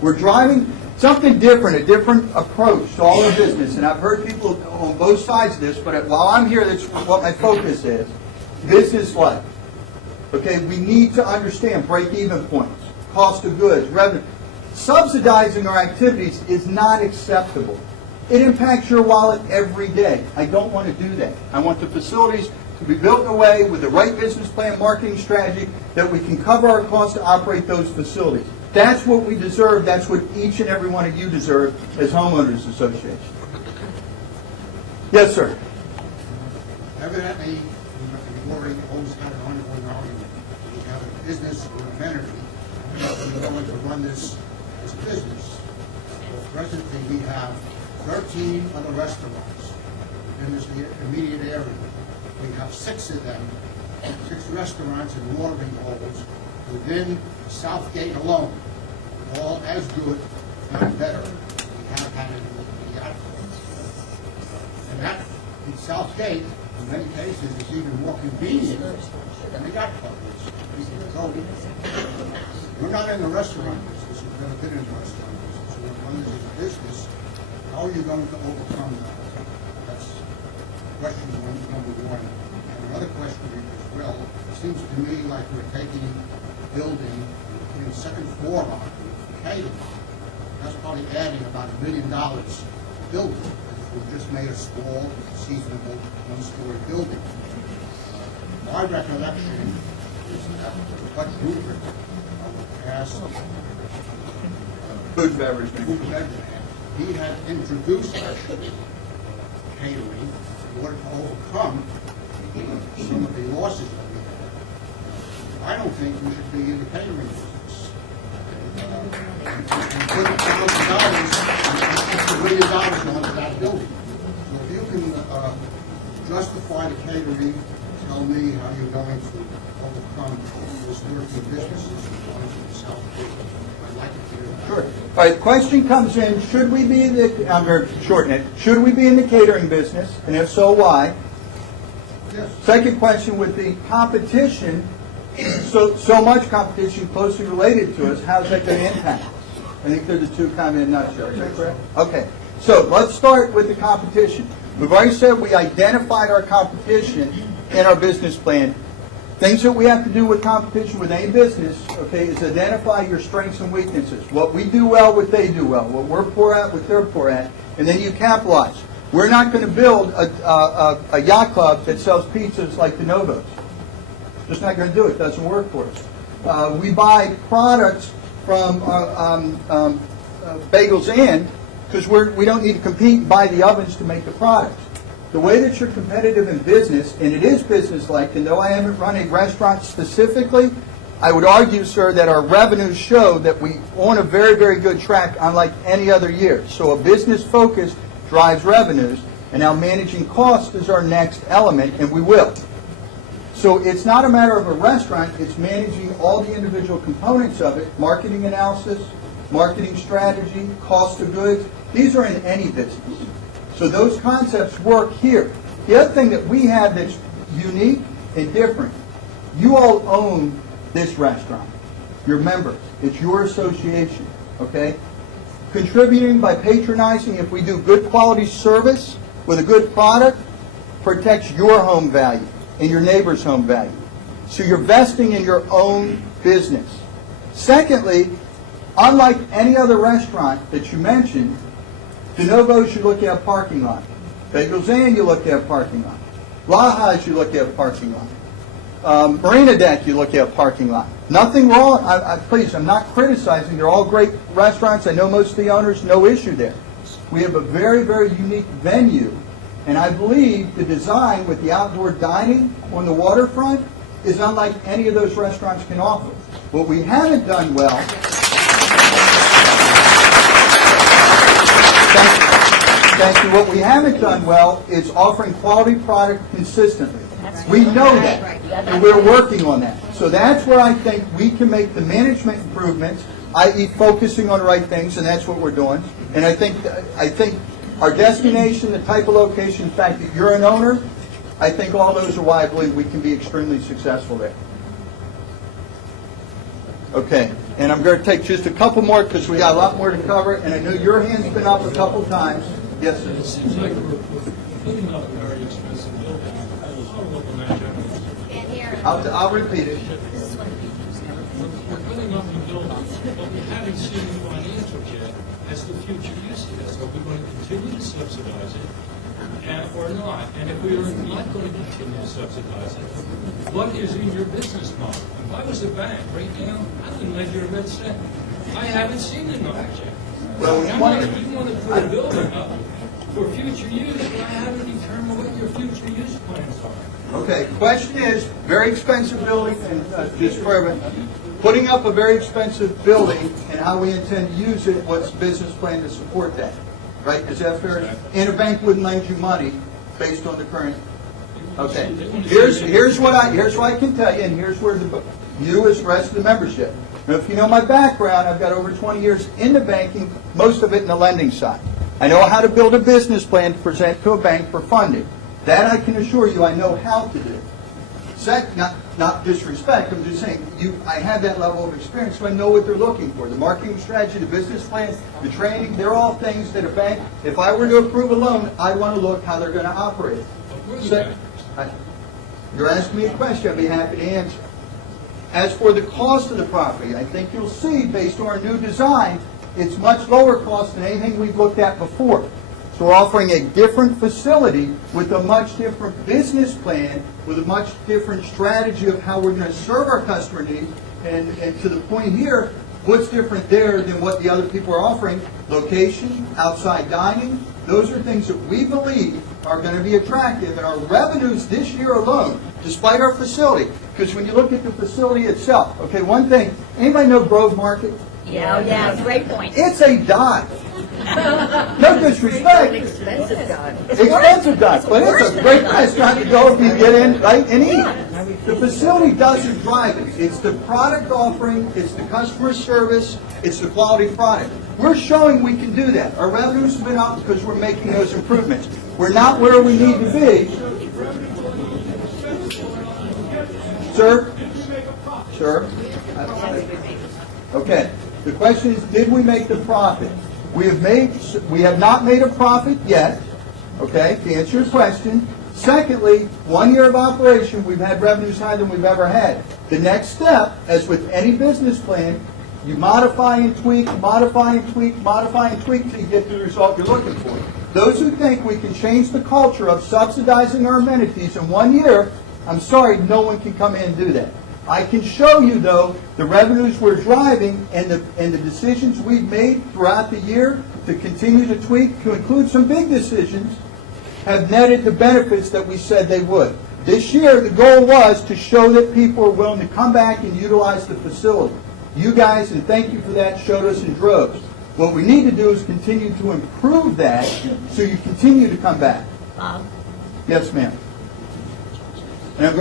We're driving something different, a different approach to all our business, and I've heard people on both sides of this, but while I'm here, that's what my focus is. Business life. Okay, we need to understand break-even points, cost of goods, revenue. Subsidizing our activities is not acceptable. It impacts your wallet every day. I don't want to do that. I want the facilities to be built in a way with the right business plan, marketing strategy, that we can cover our costs to operate those facilities. That's what we deserve. That's what each and every one of you deserve as homeowners association. Yes, sir. Evidently, we've already always had an ongoing argument. We have a business or an amenity, and we're going to run this as a business. Well, presently, we have 13 other restaurants in this immediate area. We have 6 of them, 6 restaurants and watering holes within Southgate alone, all as good, if not better, we have had in the yacht club. And that, in Southgate, in many cases, is even more convenient than the yacht club is. We're not in the restaurant business, we've never been in the restaurant business. So when one is in business, how are you going to overcome that? That's question number one. And another question as well, it seems to me like we're taking a building in the second floor on it, catering. That's probably adding about $1 million to the building. we've just made a small, seasonable, one-story building. My recollection is that Bud Rupert, the past Food and beverage. food and beverage man, he had introduced catering in order to overcome some of the losses that we had. I don't think we should be in the catering business. You put $1,000, $1 million onto that building. So if you can justify the catering, tell me how you're going to overcome this working businesses and going to the South Bay. I'd like to hear that. Sure. All right, question comes in, should we be in the, I'm going to shorten it, should we be in the catering business, and if so, why? Yes. Second question would be competition, so much competition closely related to us, how's that going to impact us? I think they're the two kind of in a nutshell, is that correct? Okay, so let's start with the competition. We've already said we identified our competition in our business plan. Things that we have to do with competition with any business, okay, is identify your strengths and weaknesses. What we do well, what they do well. What we're poor at, what they're poor at. And then you capitalize. We're not going to build a yacht club that sells pizzas like de Novos. Just not going to do it. It doesn't work for us. We buy products from Bagels Inn because we don't need to compete and buy the ovens to make the products. The way that you're competitive in business, and it is business-like, and though I haven't run a restaurant specifically, I would argue, sir, that our revenues show that we on a very, very good track, unlike any other year. So a business focus drives revenues, and now managing costs is our next element, and we will. So it's not a matter of a restaurant, it's managing all the individual components of it, marketing analysis, marketing strategy, cost of goods. These are in any business. So those concepts work here. The other thing that we have that's unique and different, you all own this restaurant. You're members. It's your association, okay? Contributing by patronizing, if we do good quality service with a good product, protects your home value and your neighbor's home value. So you're vesting in your own business. Secondly, unlike any other restaurant that you mentioned, de Novos, you look at parking lot. Bagels Inn, you look at parking lot. Lajas, you look at parking lot. Marina Deck, you look at parking lot. Nothing wrong. Please, I'm not criticizing. They're all great restaurants. I know most of the owners, no issue there. We have a very, very unique venue, and I believe the design with the outdoor dining on the waterfront is unlike any of those restaurants can offer. What we haven't done well... Thank you. What we haven't done well is offering quality product consistently. We know that, and we're working on that. So that's where I think we can make the management improvements, i.e. focusing on the right things, and that's what we're doing. And I think our destination, the type of location, the fact that you're an owner, I think all those are why I believe we can be extremely successful there. Okay, and I'm going to take just a couple more because we got a lot more to cover, and I know your hand's been up a couple times. Yes, sir. It seems like we're putting up a very expensive building. I don't know what the match Can't hear. I'll repeat it. We're putting up a building, but we haven't seen the financials yet as the future use of it. So we're going to continue to subsidize it, or not. And if we are not going to continue to subsidize it, what is in your business model? If I was a bank right now, I wouldn't lend you a red cent. I haven't seen the numbers yet. Well, You want to put a building up for future use, but I haven't determined what your future use plans are. Okay, question is, very expensive building, and just for everyone, putting up a very expensive building and how we intend to use it, what's the business plan to support that? Right, is that fair? And a bank wouldn't lend you money based on the current. Okay, here's what I can tell you, and here's where you as the rest of the membership. Now, if you know my background, I've got over 20 years in the banking, most of it in the lending side. I know how to build a business plan to present to a bank for funding. That I can assure you I know how to do. Not disrespect, I'm just saying I have that level of experience, so I know what they're looking for. The marketing strategy, the business plan, the training, they're all things that a bank, if I were to approve a loan, I want to look how they're going to operate it. You're asking me a question, I'd be happy to answer. As for the cost of the property, I think you'll see, based on our new design, it's much lower cost than anything we've looked at before. So So we're offering a different facility with a much different business plan, with a much different strategy of how we're going to serve our customer needs. And to the point here, what's different there than what the other people are offering? Location, outside dining, those are things that we believe are going to be attractive. And our revenues this year alone, despite our facility, because when you look at the facility itself, okay, one thing, anybody know Grove Market? Yeah, great point. It's a dive. No disrespect. Expensive guy. Expensive dive, but it's a great restaurant to go if you get in, right, and eat. The facility doesn't drive it. It's the product offering, it's the customer service, it's the quality product. We're showing we can do that. Our revenues have been up because we're making those improvements. We're not where we need to be. Sir? Sir? Okay. The question is, did we make the profit? We have not made a profit yet, okay, to answer your question. Secondly, 1 year of operation, we've had revenues higher than we've ever had. The next step, as with any business plan, you modify and tweak, modify and tweak, modify and tweak till you get to the result you're looking for. Those who think we can change the culture of subsidizing our amenities in 1 year, I'm sorry, no one can come in and do that. I can show you, though, the revenues we're driving and the decisions we've made throughout the year to continue to tweak, to include some big decisions, have netted the benefits that we said they would. This year, the goal was to show that people are willing to come back and utilize the facility. You guys, and thank you for that, showed us in droves. What we need to do is continue to improve that so you continue to come back. Yes, ma'am. And I'm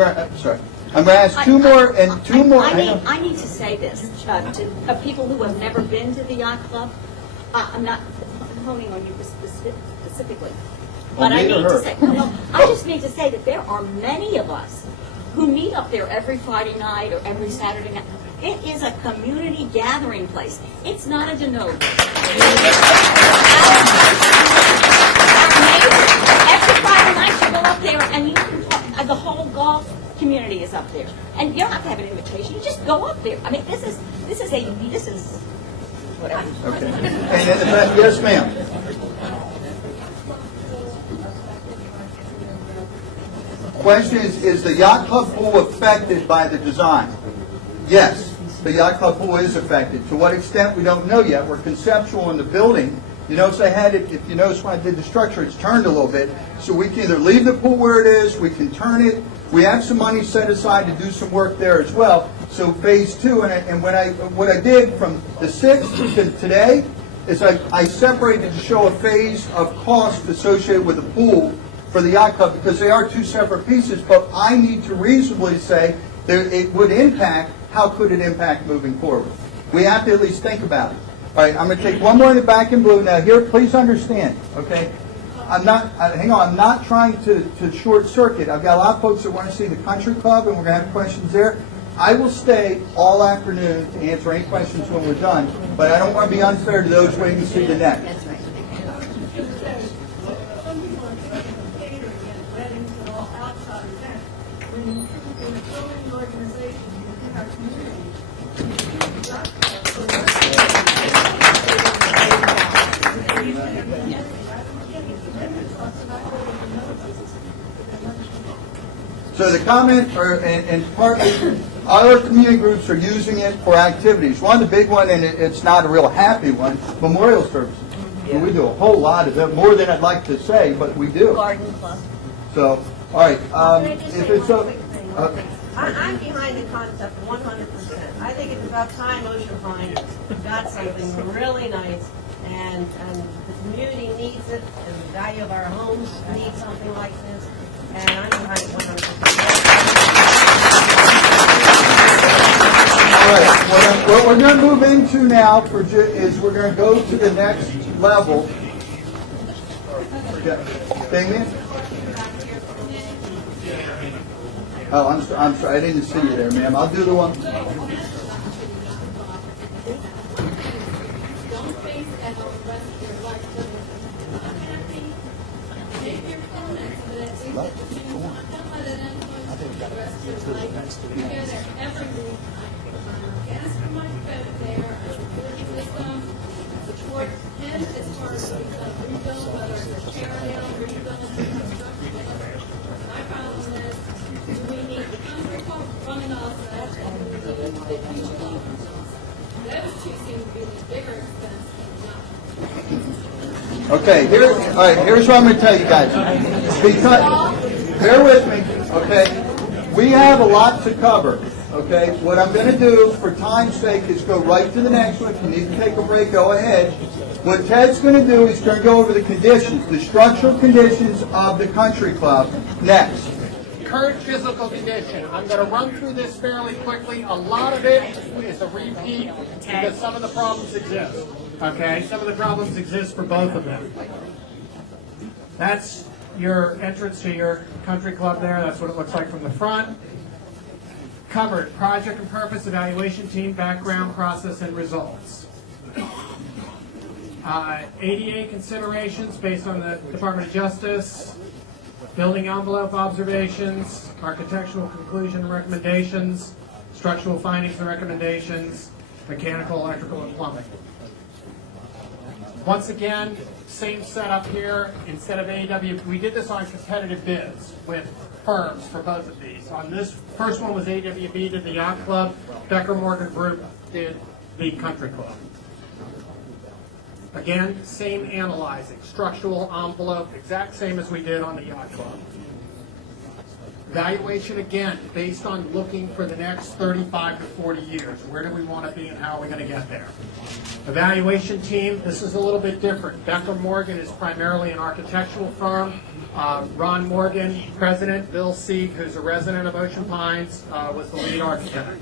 going to ask two more and two more. I need to say this to people who have never been to the yacht club. I'm not honing on you specifically, but I need to say, I just need to say that there are many of us who meet up there every Friday night or every Saturday night. It is a community gathering place. It's not a Denova. Every Friday night you go up there and you can talk, the whole golf community is up there, and you don't have to have an invitation. You just go up there. I mean, this is whatever. Okay. And, yes, ma'am. Question is the yacht club pool affected by the design? Yes, the yacht club pool is affected. To what extent, we don't know yet. We're conceptual in the building. You notice I had it, if you notice when I did the structure, it's turned a little bit. So we can either leave the pool where it is, we can turn it. We have some money set aside to do some work there as well. So phase two, and what I did from the 6th to today is I separated to show a phase of cost associated with the pool for the yacht club, because they are two separate pieces, but I need to reasonably say that it would impact, how could it impact moving forward? We have to at least think about it. All right, I'm going to take one more in the back in blue. Now here, please understand, okay? I'm not trying to short circuit. I've got a lot of folks that want to see the country club, and we're going to have questions there. I will stay all afternoon to answer any questions when we're done, but I don't want to be unfair to those waiting to see the next. So the comment, and partly other community groups are using it for activities. One, the big one, and it's not a real happy one, memorial services. Yeah. We do a whole lot of them, more than I'd like to say, but we do. Garden club. So, all right. If it's so, I'm behind the concept 100%. I think it's about time Ocean Pines got something really nice, and the community needs it, and the value of our homes needs something like this, and I'm behind it 100%. All right. What we're going to move into now is we're going to go to the next level. Damien? Oh, I'm sorry. I didn't see you there, ma'am. I'll do the one. Okay, all right, here's what I'm going to tell you guys. Because, bear with me, okay? We have a lot to cover, okay? What I'm going to do, for time's sake, is go right to the next one. If you need to take a break, go ahead. What Ted's going to do is going to go over the conditions, the structural conditions of the country club next. Current physical condition. I'm going to run through this fairly quickly. A lot of it is a repeat because some of the problems exist. Okay, some of the problems exist for both of them. That's your entrance to your country club there. That's what it looks like from the front. Covered project and purpose, evaluation team, background, process, and results. ADA considerations based on the Department of Justice. Building envelope observations, architectural conclusion and recommendations, structural findings and recommendations, mechanical, electrical, and plumbing. Once again, same setup here. Instead of AW, we did this on competitive bids with firms for both of these. On this first one was AWB did the yacht club, Becker Morgan Group did the country club. Again, same analyzing, structural envelope, exact same as we did on the yacht club. Evaluation, again, based on looking for the next 35 to 40 years. Where do we want to be and how are we going to get there? Evaluation team, this is a little bit different. Becker Morgan is primarily an architectural firm. Ron Morgan, president. Bill Sieg, who's a resident of Ocean Pines, was the lead architect.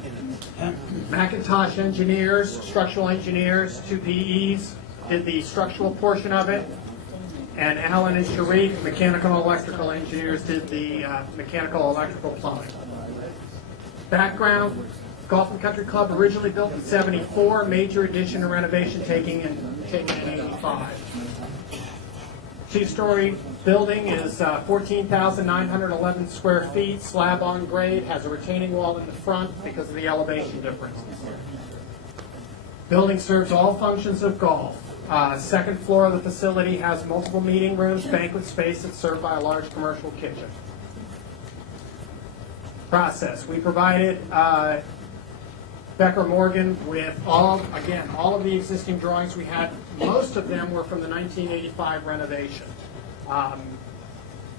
McIntosh Engineers, structural engineers, 2 PEs, did the structural portion of it, and Allen and Sharif, mechanical and electrical engineers, did the mechanical electrical plumbing. Background, Golf and Country Club originally built in '74, major addition and renovation taking in '85. Two-story building is 14,911 square feet, slab on grade, has a retaining wall in the front because of the elevation differences. Building serves all functions of golf. Second floor of the facility has multiple meeting rooms, banquet space that's served by a large commercial kitchen. Process. We provided Becker Morgan with all of the existing drawings we had. Most of them were from the 1985 renovation.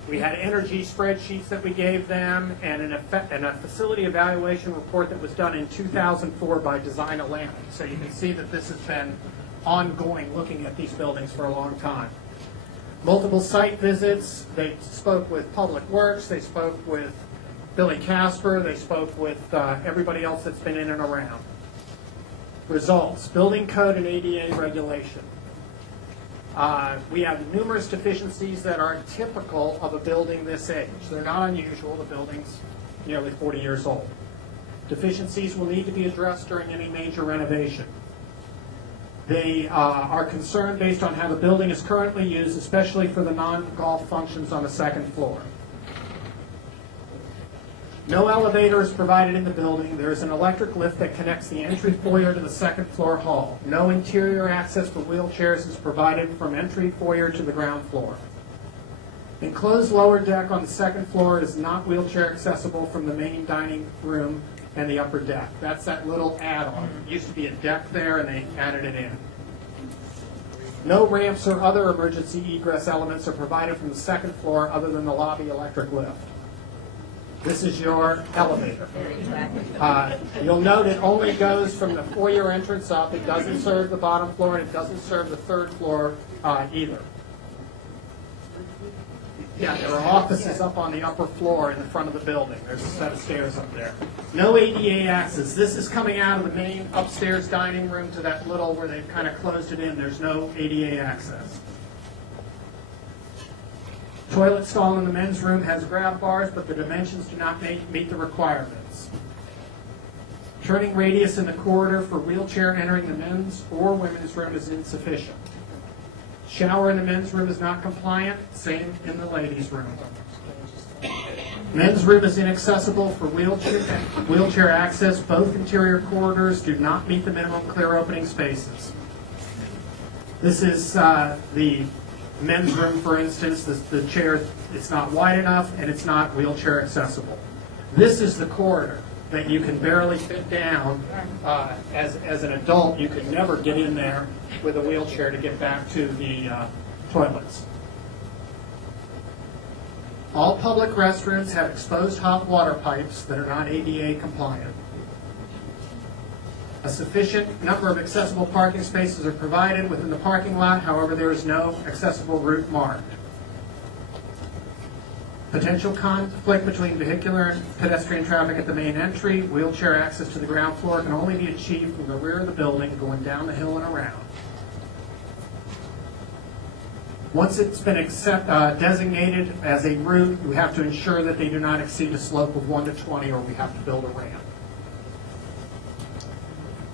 We had energy spreadsheets that we gave them and a facility evaluation report that was done in 2004 by Design Atlantic. So you can see that this has been ongoing, looking at these buildings for a long time. Multiple site visits. They spoke with Public Works. They spoke with Billy Casper. They spoke with everybody else that's been in and around. Results. Building code and ADA regulation. We have numerous deficiencies that are typical of a building this age. They're not unusual. The building's nearly 40 years old. Deficiencies will need to be addressed during any major renovation. They are concerned based on how the building is currently used, especially for the non-golf functions on the second floor. No elevator is provided in the building. There is an electric lift that connects the entry foyer to the second floor hall. No interior access for wheelchairs is provided from entry foyer to the ground floor. Enclosed lower deck on the second floor is not wheelchair accessible from the main dining room and the upper deck. That's that little add-on. It used to be a deck there and they added it in. No ramps or other emergency egress elements are provided from the second floor other than the lobby electric lift. This is your elevator. You'll note it only goes from the foyer entrance up. It doesn't serve the bottom floor and it doesn't serve the third floor either. Yeah, there are offices up on the upper floor in the front of the building. There's a set of stairs up there. No ADA access. This is coming out of the main upstairs dining room to that little where they've kind of closed it in. There's no ADA access. Toilet stall in the men's room has grab bars, but the dimensions do not meet the requirements. Turning radius in the corridor for wheelchair entering the men's or women's room is insufficient. Shower in the men's room is not compliant, same in the ladies' room. Men's room is inaccessible for wheelchair access. Both interior corridors do not meet the minimum clear opening spaces. This is the men's room, for instance. The chair, it's not wide enough and it's not wheelchair accessible. This is the corridor that you can barely fit down. As an adult, you could never get in there with a wheelchair to get back to the toilets. All public restrooms have exposed hot water pipes that are not ADA compliant. A sufficient number of accessible parking spaces are provided within the parking lot, however, there is no accessible route marked. Potential conflict between vehicular and pedestrian traffic at the main entry. Wheelchair access to the ground floor can only be achieved from the rear of the building going down the hill and around. Once it's been designated as a route, we have to ensure that they do not exceed a slope of 1 to 20 or we have to build a ramp.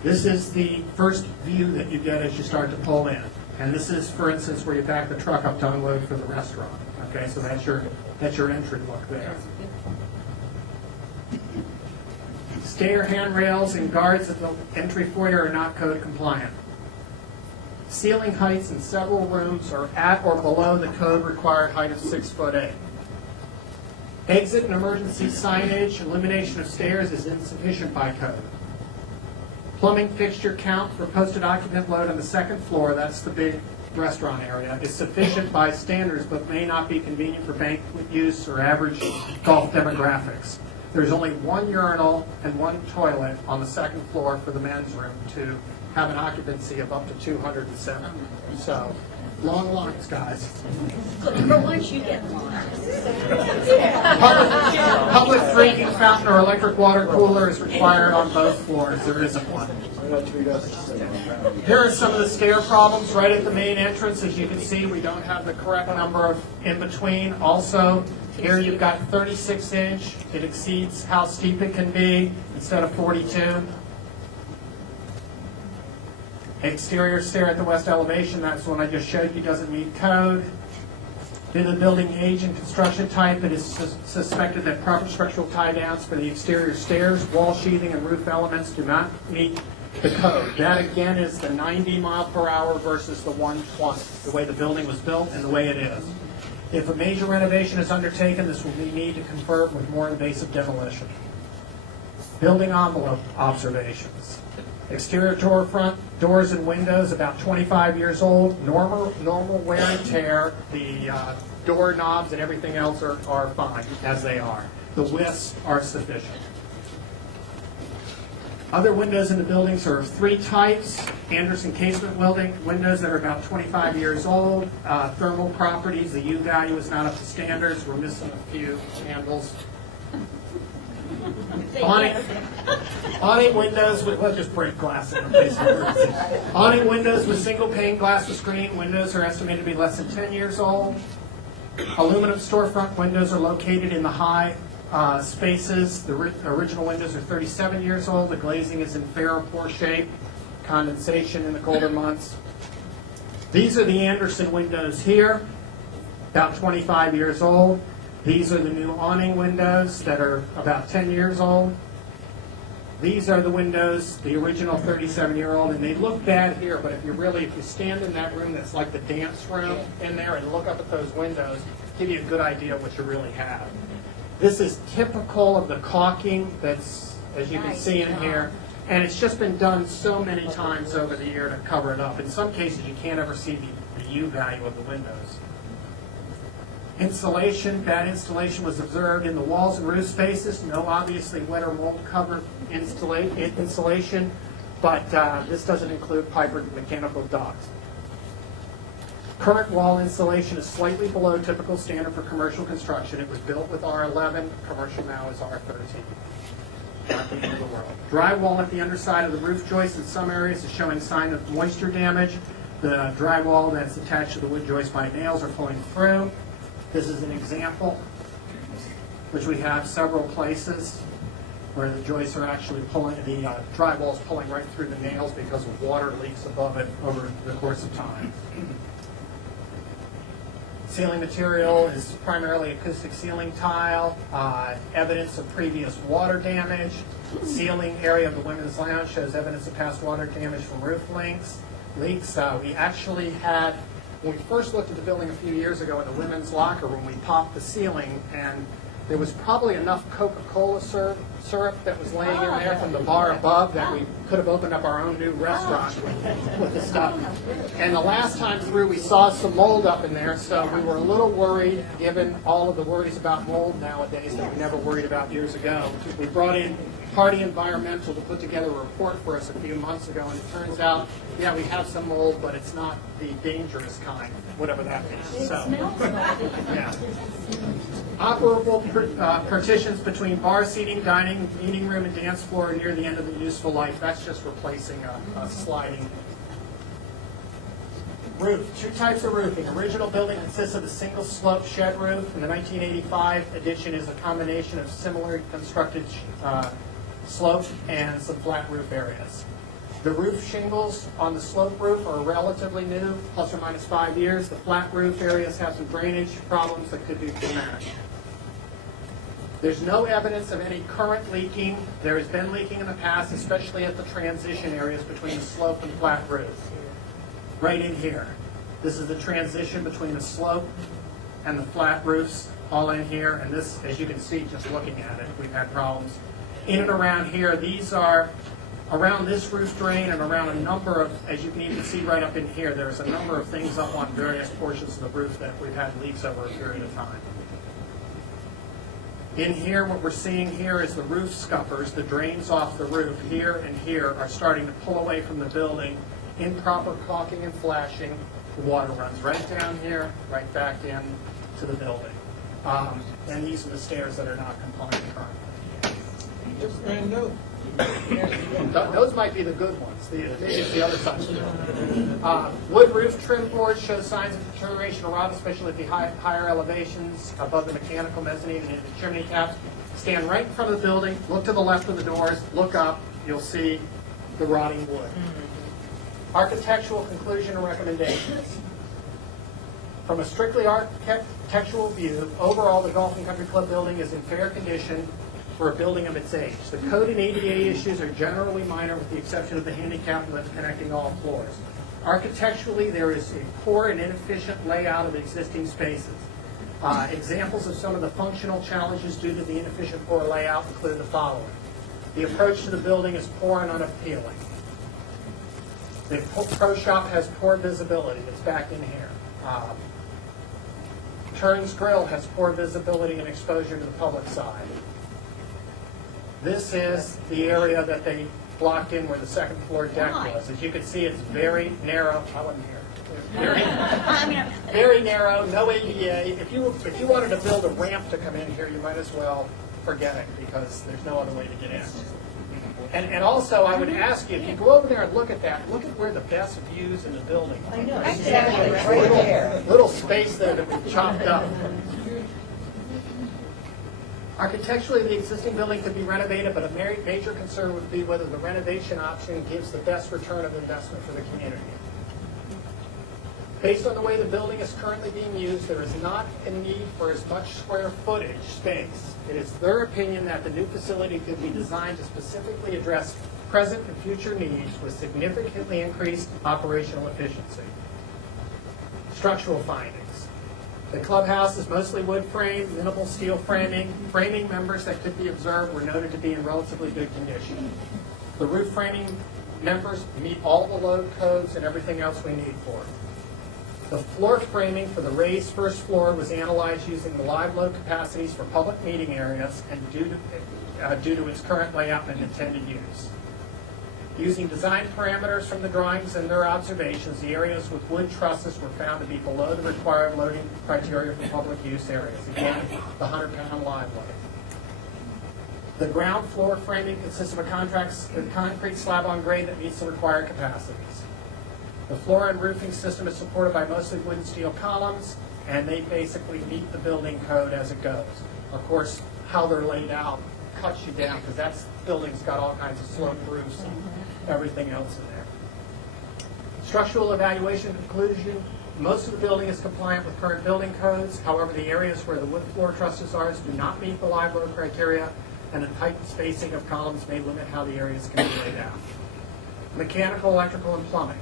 This is the first view that you get as you start to pull in. And this is, for instance, where you back the truck up to unload for the restaurant. Okay, so that's your entry look there. Stair handrails and guards at the entry foyer are not code compliant. Ceiling heights in several rooms are at or below the code required height of 6'8". Exit and emergency signage, elimination of stairs is insufficient by code. Plumbing fixture count for posted occupant load on the second floor, that's the big restaurant area, is sufficient by standards but may not be convenient for banquet use or average golf demographics. There's only one urinal and one toilet on the second floor for the men's room to have an occupancy of up to 207. So, long lines, guys. For once you get lines. Public drinking fountain or electric water cooler is required on both floors. There isn't one. Here are some of the stair problems right at the main entrance. As you can see, we don't have the correct number of in between. Also, here you've got 36-inch. It exceeds how steep it can be instead of 42. Exterior stair at the west elevation, that's the one I just showed you, doesn't meet code. Due to the building age and construction type, it is suspected that proper structural tie-downs for the exterior stairs, wall sheathing, and roof elements do not meet the code. That again is the 90 mile per hour versus the 120, the way the building was built and the way it is. If a major renovation is undertaken, this will need to confirm with more invasive demolition. Building envelope observations. Exterior door front doors and windows about 25 years old. Normal wear and tear. The door knobs and everything else are fine as they are. The widths are sufficient. Other windows in the buildings are of three types. Anderson casement windows that are about 25 years old. Thermal properties, the U value is not up to standards. We're missing a few handles. Awning windows with, let's just break glass in case of emergency. Awning windows with single pane glass with screen. Windows are estimated to be less than 10 years old. Aluminum storefront windows are located in the high spaces. The original windows are 37 years old. The glazing is in fair or poor shape. Condensation in the colder months. These are the Anderson windows here, about 25 years old. These are the new awning windows that are about 10 years old. These are the windows, the original 37-year-old, and they look bad here, but if you stand in that room that's like the dance room in there and look up at those windows, give you a good idea of what you really have. This is typical of the caulking that's, as you can see in here, and it's just been done so many times over the year to cover it up. In some cases, you can't ever see the U value of the windows. Insulation, bad installation was observed in the walls and roof spaces. No obviously wet or mold cover insulation, but this doesn't include pipe or mechanical ducts. Current wall insulation is slightly below typical standard for commercial construction. It was built with R11, commercial now is R13. Not the end of the world. Drywall at the underside of the roof joist in some areas is showing sign of moisture damage. The drywall that's attached to the wood joist by nails are pulling through. This is an example, which we have several places where the joists are actually pulling, the drywall is pulling right through the nails because of water leaks above it over the course of time. Ceiling material is primarily acoustic ceiling tile. Evidence of previous water damage. Ceiling area of the women's lounge shows evidence of past water damage from roof leaks. We actually had, when we first looked at the building a few years ago in the women's locker room, we popped the ceiling and There was probably enough Coca-Cola syrup that was laying in there from the bar above that we could have opened up our own new restaurant with the stuff. And the last time through, we saw some mold up in there, so we were a little worried, given all of the worries about mold nowadays that we never worried about years ago. We brought in Hardy Environmental to put together a report for us a few months ago, and it turns out, yeah, we have some mold, but it's not the dangerous kind, whatever that means. So, yeah. Operable partitions between bar seating, dining, meeting room, and dance floor near the end of the useful life. That's just replacing a sliding roof. Two types of roofing. Original building consists of a single slope shed roof, and the 1985 edition is a combination of similar constructed slope and some flat roof areas. The roof shingles on the slope roof are relatively new, plus or minus 5 years. The flat roof areas have some drainage problems that could be dramatic. There's no evidence of any current leaking. There has been leaking in the past, especially at the transition areas between the slope and flat roof. Right in here. This is the transition between the slope and the flat roofs, all in here. And this, as you can see, just looking at it, we've had problems. In and around here, these are around this roof drain and around a number of, as you can even see right up in here, there's a number of things up on various portions of the roof that we've had leaks over a period of time. In here, what we're seeing here is the roof scuppers, the drains off the roof here and here are starting to pull away from the building. Improper caulking and flashing, the water runs right down here, right back in to the building. And these are the stairs that are not compliant currently. Just brand new. Those might be the good ones. Maybe it's the other side. Wood roof trim boards show signs of deterioration or rot, especially at the higher elevations above the mechanical mezzanine and the chimney caps. Stand right in front of the building, look to the left of the doors, look up, you'll see the rotting wood. Architectural conclusion and recommendations. From a strictly architectural view, overall the Golf and Country Club building is in fair condition for a building of its age. The code and ADA issues are generally minor with the exception of the handicap lift connecting all floors. Architecturally, there is a poor and inefficient layout of existing spaces. Examples of some of the functional challenges due to the inefficient poor layout include the following. The approach to the building is poor and unappealing. The pro shop has poor visibility. It's back in here. Turns Grill has poor visibility and exposure to the public side. This is the area that they blocked in where the second floor deck was. As you can see, it's very narrow. I wasn't here. Very narrow, no ADA. If you wanted to build a ramp to come in here, you might as well forget it because there's no other way to get in. And also, I would ask you, if you go over there and look at that, look at where the best views in the building are. I know, exactly, right there. Little space there that we chopped up. Architecturally, the existing building could be renovated, but a major concern would be whether the renovation option gives the best return of investment for the community. Based on the way the building is currently being used, there is not a need for as much square footage space. It is their opinion that the new facility could be designed to specifically address present and future needs with significantly increased operational efficiency. Structural findings. The clubhouse is mostly wood frame, minimal steel framing. Framing members that could be observed were noted to be in relatively good condition. The roof framing members meet all the load codes and everything else we need for it. The floor framing for the raised first floor was analyzed using the live load capacities for public meeting areas and due to its current layout and intended use. Using design parameters from the drawings and their observations, the areas with wood trusses were found to be below the required loading criteria for public use areas. Again, the 100-pound live load. The ground floor framing consists of a concrete slab on grade that meets the required capacities. The floor and roofing system is supported by mostly wood and steel columns, and they basically meet the building code as it goes. Of course, how they're laid out cuts you down because that building's got all kinds of sloped roofs and everything else in there. Structural evaluation conclusion. Most of the building is compliant with current building codes. However, the areas where the wood floor trusses are do not meet the live load criteria, and the tight spacing of columns may limit how the areas can be laid out. Mechanical, electrical, and plumbing.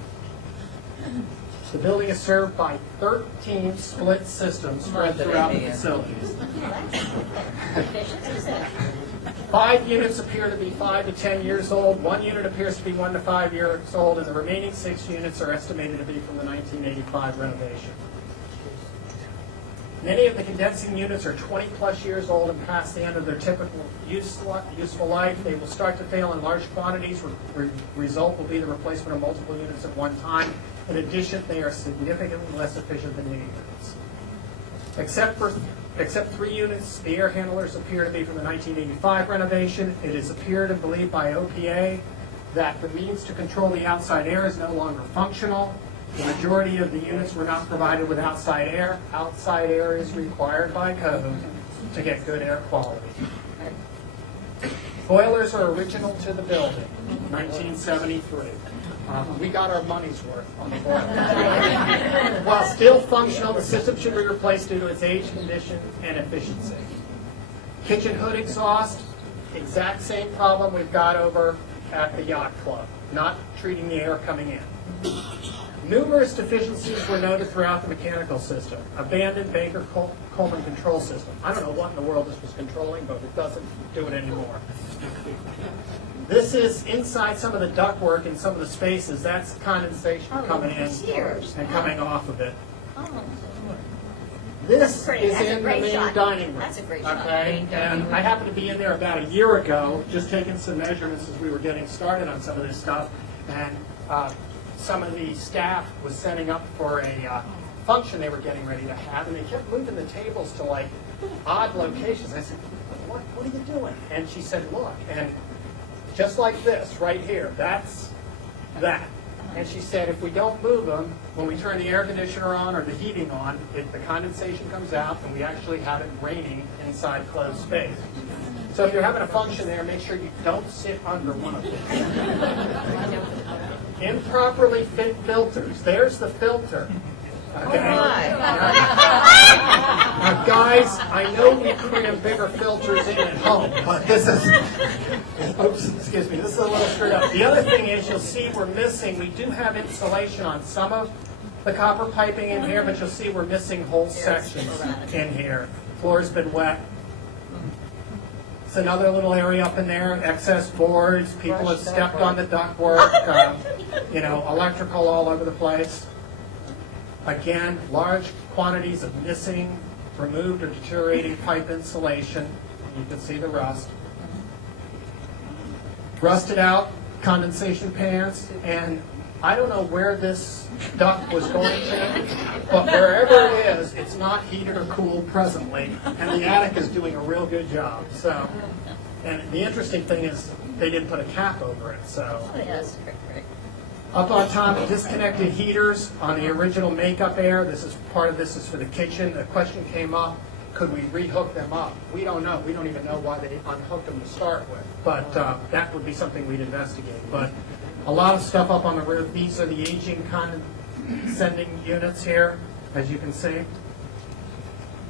The building is served by 13 split systems spread throughout the facilities. 5 units appear to be 5 to 10 years old. 1 unit appears to be 1 to 5 years old, and the remaining 6 units are estimated to be from the 1985 renovation. Many of the condensing units are 20-plus years old and past the end of their typical useful life. They will start to fail in large quantities. Result will be the replacement of multiple units at one time. In addition, they are significantly less efficient than new units. Except 3 units, the air handlers appear to be from the 1985 renovation. It is appeared and believed by OPA that the means to control the outside air is no longer functional. The majority of the units were not provided with outside air. Outside air is required by code to get good air quality. Boilers are original to the building, 1973. We got our money's worth on the boiler. While still functional, the system should be replaced due to its age, condition, and efficiency. Kitchen hood exhaust, exact same problem we've got over at the yacht club, not treating the air coming in. Numerous deficiencies were noted throughout the mechanical system. Abandoned Baker-Coleman control system. I don't know what in the world this was controlling, but it doesn't do it anymore. This is inside some of the ductwork in some of the spaces. That's condensation coming in and coming off of it. This is in the main dining room. That's a great shot. Okay, and I happened to be in there about a year ago, just taking some measurements as we were getting started on some of this stuff, and some of the staff was setting up for a function they were getting ready to have, and they kept moving the tables to like odd locations. I said, what are you doing? And she said, look, and just like this right here, that's that. And she said, if we don't move them, when we turn the air conditioner on or the heating on, the condensation comes out, and we actually have it raining inside closed space. So if you're having a function there, make sure you don't sit under one of them. Improperly fit filters. There's the filter. Okay. Now, guys, I know we could have bigger filters in at home, but this is, oops, excuse me, this is a little screwed up. The other thing is, you'll see we're missing, we do have insulation on some of the copper piping in here, but you'll see we're missing whole sections in here. Floor's been wet. It's another little area up in there, excess boards, people have stepped on the ductwork, electrical all over the place. Again, large quantities of missing, removed or deteriorating pipe insulation. You can see the rust. Rusted out condensation pans, and I don't know where this duct was going to, but wherever it is, it's not heated or cooled presently, and the attic is doing a real good job. So, and the interesting thing is they didn't put a cap over it. So, up on top, disconnected heaters on the original makeup air. This is part of this is for the kitchen. The question came up: could we rehook them up? We don't know. We don't even know why they unhooked them to start with. But that would be something we'd investigate. But a lot of stuff up on the roof. These are the aging condensing units here, as you can see.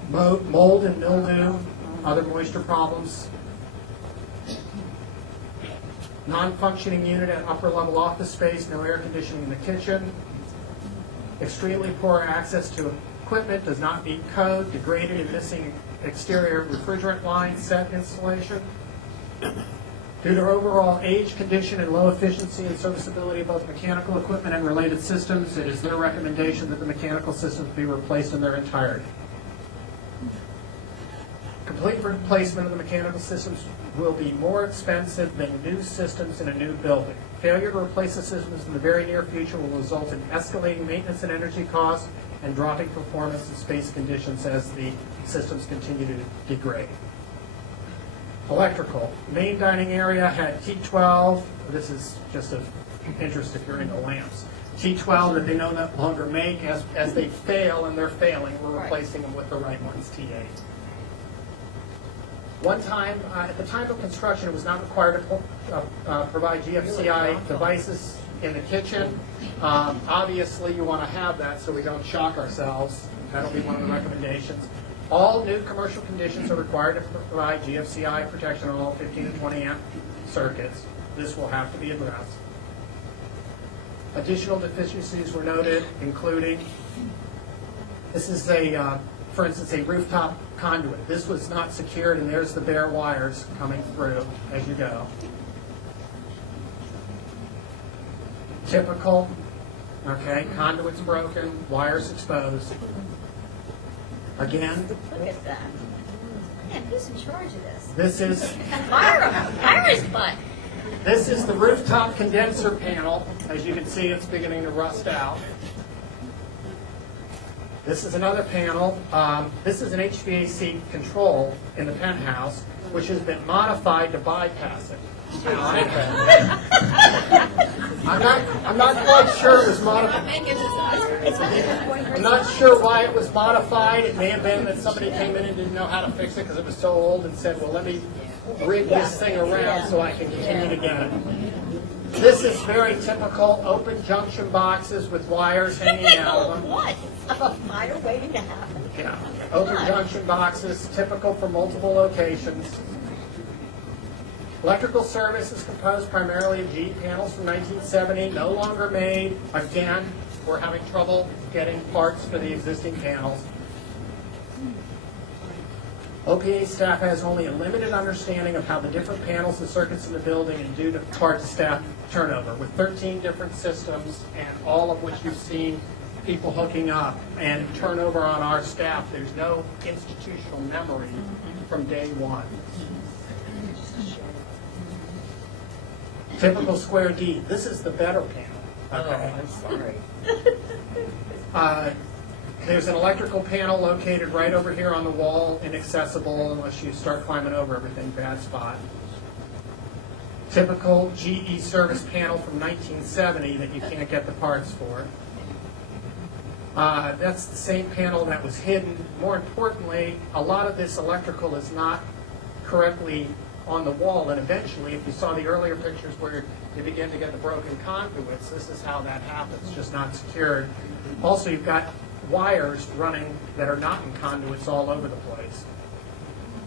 Mold and mildew, other moisture problems. Non-functioning unit at upper level office space, no air conditioning in the kitchen. Extremely poor access to equipment, does not meet code, degraded and missing exterior refrigerant line set installation. Due to overall age, condition, and low efficiency and serviceability of both mechanical equipment and related systems, it is their recommendation that the mechanical systems be replaced in their entirety. Complete replacement of the mechanical systems will be more expensive than new systems in a new building. Failure to replace the systems in the very near future will result in escalating maintenance and energy costs and dropping performance and space conditions as the systems continue to degrade. Electrical. Main dining area had T12. This is just of interest if you're into lamps. T12 that they no longer make. As they fail, and they're failing, we're replacing them with the right ones, T8. One time, at the time of construction, it was not required to provide GFCI devices in the kitchen. Obviously, you want to have that so we don't shock ourselves. That'll be one of the recommendations. All new commercial conditions are required to provide GFCI protection on all 15 and 20 amp circuits. This will have to be addressed. Additional deficiencies were noted, including, this is a, for instance, a rooftop conduit. This was not secured, and there's the bare wires coming through as you go. Typical, okay, conduits broken, wires exposed. Again, Look at that. Man, who's in charge of this? this is Fire his butt. This is the rooftop condenser panel. As you can see, it's beginning to rust out. This is another panel. This is an HVAC control in the penthouse, which has been modified to bypass it. I'm not quite sure it was modified. I'm not sure why it was modified. It may have been that somebody came in and didn't know how to fix it because it was so old and said, well, let me rig this thing around so I can continue to get it. This is very typical, open junction boxes with wires hanging out of them. What? A fire waiting to happen. Yeah, open junction boxes, typical for multiple locations. Electrical service is composed primarily of G panels from 1970, no longer made. Again, we're having trouble getting parts for the existing panels. OPA staff has only a limited understanding of how the different panels and circuits in the building and due to parts staff turnover with 13 different systems and all of which you've seen people hooking up and turnover on our staff. There's no institutional memory from day one. Typical square D. This is the better panel. Okay. I'm sorry. There's an electrical panel located right over here on the wall, inaccessible unless you start climbing over everything, bad spot. Typical GE service panel from 1970 that you can't get the parts for. That's the same panel that was hidden. More importantly, a lot of this electrical is not correctly on the wall, and eventually, if you saw the earlier pictures where you begin to get the broken conduits, this is how that happens, just not secured. Also, you've got wires running that are not in conduits all over the place.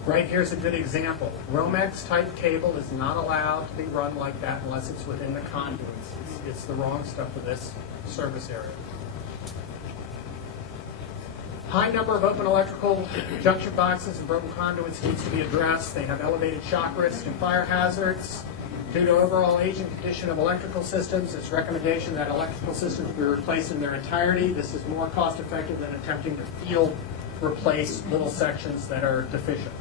Right here's a good example. Romex type cable is not allowed to be run like that unless it's within the conduits. It's the wrong stuff for this service area. High number of open electrical junction boxes and broken conduits needs to be addressed. They have elevated shock risk and fire hazards. Due to overall age and condition of electrical systems, it's recommendation that electrical systems be replaced in their entirety. This is more cost effective than attempting to field replace little sections that are deficient.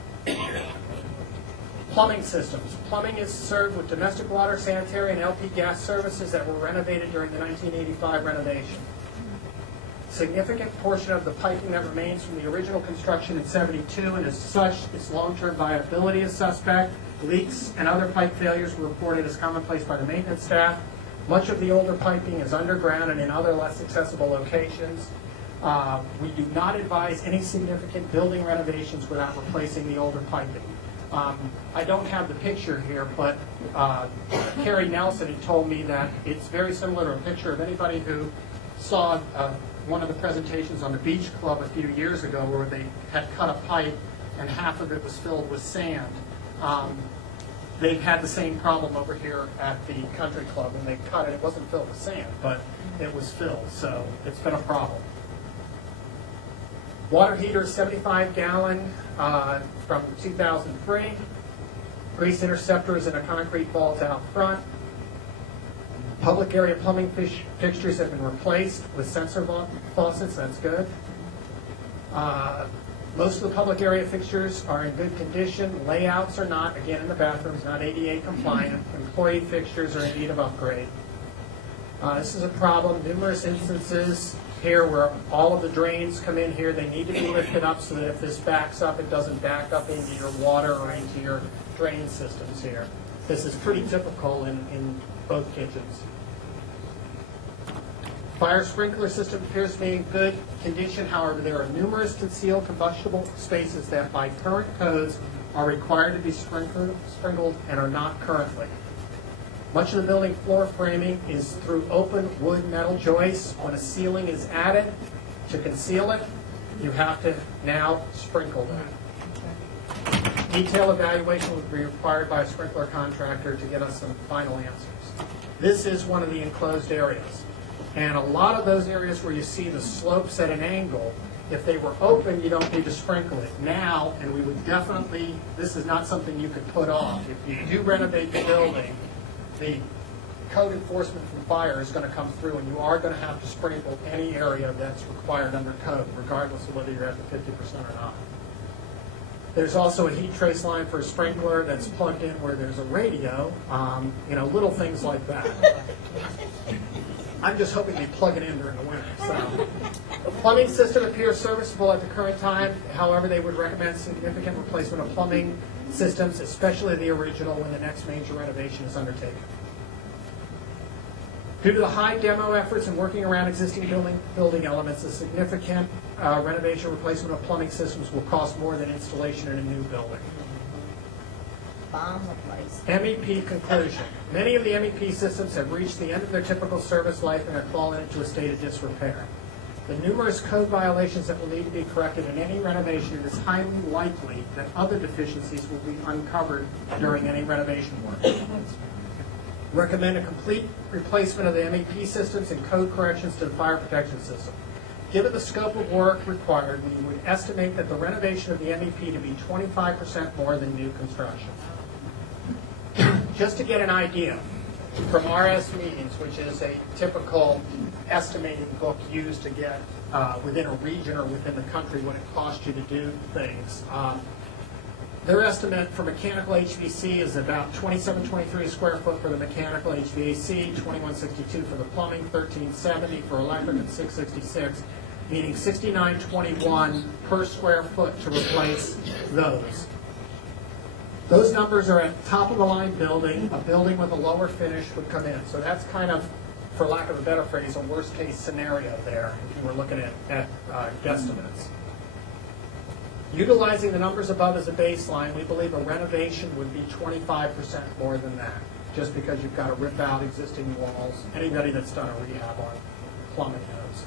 Plumbing systems. Plumbing is served with domestic water, sanitary, and LP gas services that were renovated during the 1985 renovation. Significant portion of the piping that remains from the original construction in 72, and as such, its long-term viability is suspect. Leaks and other pipe failures were reported as commonplace by the maintenance staff. Much of the older piping is underground and in other less accessible locations. We do not advise any significant building renovations without replacing the older piping. I don't have the picture here, but Carrie Nelson had told me that it's very similar to a picture of anybody who saw one of the presentations on the Beach Club a few years ago where they had cut a pipe and half of it was filled with sand. They've had the same problem over here at the country club when they cut it. It wasn't filled with sand, but it was filled, so it's been a problem. Water heater, 75-gallon from 2003. Grease interceptors and a concrete vault out front. Public area plumbing fixtures have been replaced with sensor faucets. That's good. Most of the public area fixtures are in good condition. Layouts are not, again in the bathrooms, not ADA compliant. Employee fixtures are in need of upgrade. This is a problem. Numerous instances here where all of the drains come in here. They need to be lifted up so that if this backs up, it doesn't back up into your water or into your drain systems here. This is pretty typical in both kitchens. Fire sprinkler system appears to be in good condition. However, there are numerous concealed combustible spaces that by current codes are required to be sprinkled and are not currently. Much of the building floor framing is through open wood metal joists. When a ceiling is added to conceal it, you have to now sprinkle that. Detailed evaluation would be required by a sprinkler contractor to get us some final answers. This is one of the enclosed areas. And a lot of those areas where you see the slopes at an angle, if they were open, you don't need to sprinkle it. Now, and we would definitely, this is not something you could put off. If you do renovate the building, the code enforcement from fire is going to come through, and you are going to have to sprinkle any area that's required under code, regardless of whether you're at the 50% or not. There's also a heat trace line for a sprinkler that's plugged in where there's a radio, little things like that. I'm just hoping they plug it in during the winter. So, the plumbing system appears serviceable at the current time. However, they would recommend significant replacement of plumbing systems, especially the original, when the next major renovation is undertaken. Due to the high demo efforts and working around existing building elements, a significant renovation replacement of plumbing systems will cost more than installation in a new building. Bomb the place. MEP conclusion. Many of the MEP systems have reached the end of their typical service life and have fallen into a state of disrepair. The numerous code violations that will need to be corrected in any renovation, it is highly likely that other deficiencies will be uncovered during any renovation work. Recommend a complete replacement of the MEP systems and code corrections to the fire protection system. Given the scope of work required, we would estimate that the renovation of the MEP to be 25% more than new construction. Just to get an idea, from RS Meetings, which is a typical estimating book used to get within a region or within the country what it costs you to do things, their estimate for mechanical HVAC is about $27.23 a square foot for the mechanical HVAC, $21.62 for the plumbing, $13.70 for electric, and $6.66, meaning $69.21 per square foot to replace those. Those numbers are at top-of-the-line building. A building with a lower finish would come in. So that's kind of, for lack of a better phrase, a worst-case scenario there if you were looking at guesstimates. Utilizing the numbers above as a baseline, we believe a renovation would be 25% more than that, just because you've got to rip out existing walls. Anybody that's done a rehab on plumbing knows.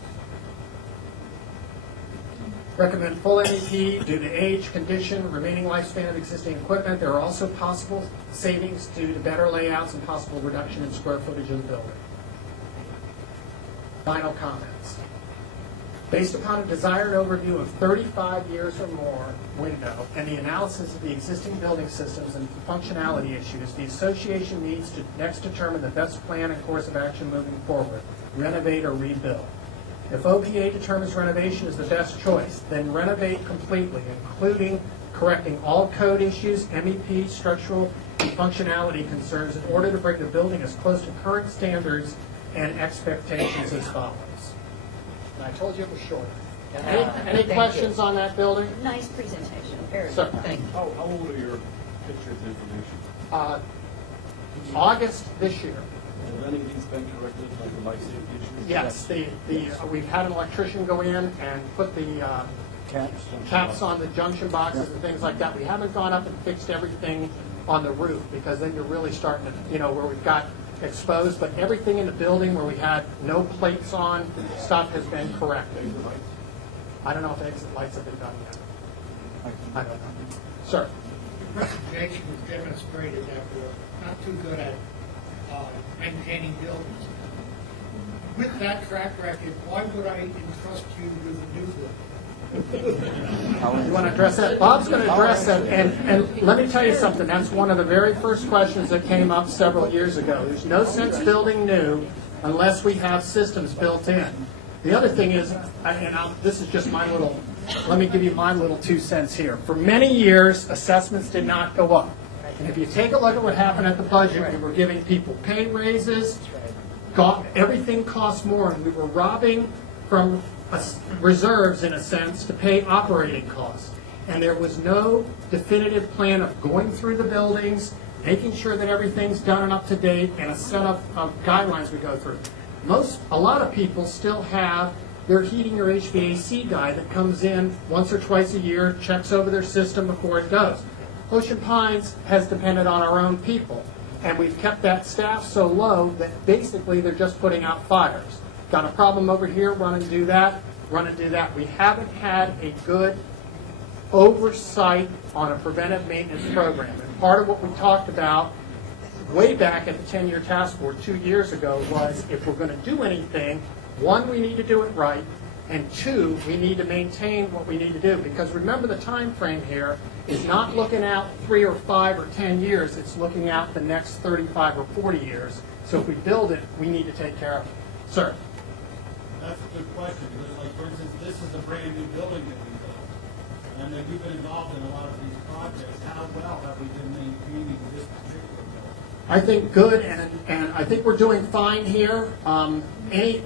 Recommend full MEP due to age, condition, remaining lifespan of existing equipment. There are also possible savings due to better layouts and possible reduction in square footage of the building. Final comments. Based upon a desired overview of 35 years or more window and the analysis of the existing building systems and functionality issues, the association needs to next determine the best plan and course of action moving forward, renovate or rebuild. If OPA determines renovation is the best choice, then renovate completely, including correcting all code issues, MEP, structural, and functionality concerns in order to bring the building as close to current standards and expectations as follows. And I told you it was short. Any questions on that building? Nice presentation, very Sir. good. Thank you. How old are your pictures and information? August this year. Have any of these been corrected, like the life safety issues? Yes, we've had an electrician go in and put the caps on the junction boxes and things like that. We haven't gone up and fixed everything on the roof, because then you're really starting to, where we've got exposed, but everything in the building where we had no plates on, stuff has been corrected. I don't know if exit lights have been done yet. I don't know. Sir? The presentation was demonstrated that we're not too good at maintaining buildings. With that track record, why would I entrust you with a new building? You want to address that? Bob's going to address that, and let me tell you something. That's one of the very first questions that came up several years ago. There's no sense building new unless we have systems built in. The other thing is, this is just my little, let me give you my little 2 cents here. For many years, assessments did not go up. And if you take a look at what happened at the budget, we were giving people pay raises, everything cost more, and we were robbing from reserves, in a sense, to pay operating costs. And there was no definitive plan of going through the buildings, making sure that everything's done and up to date, and a set of guidelines we go through. A lot of people still have their heating or HVAC guy that comes in once or twice a year, checks over their system before it goes. Ocean Pines has depended on our own people, and we've kept that staff so low that basically they're just putting out fires. Got a problem over here, run and do that, run and do that. We haven't had a good oversight on a preventive maintenance program. And part of what we talked about way back at the 10-year task force 2 years ago was, if we're going to do anything, One, we need to do it right, and two, we need to maintain what we need to do. Because remember, the time frame here is not looking out 3 or 5 or 10 years, it's looking out the next 35 or 40 years. So if we build it, we need to take care of it. Sir? That's a good question, because like, for instance, this is a brand new building that we built. And that you've been involved in a lot of these projects. How well have we been maintaining this particular building? I think good, and I think we're doing fine here.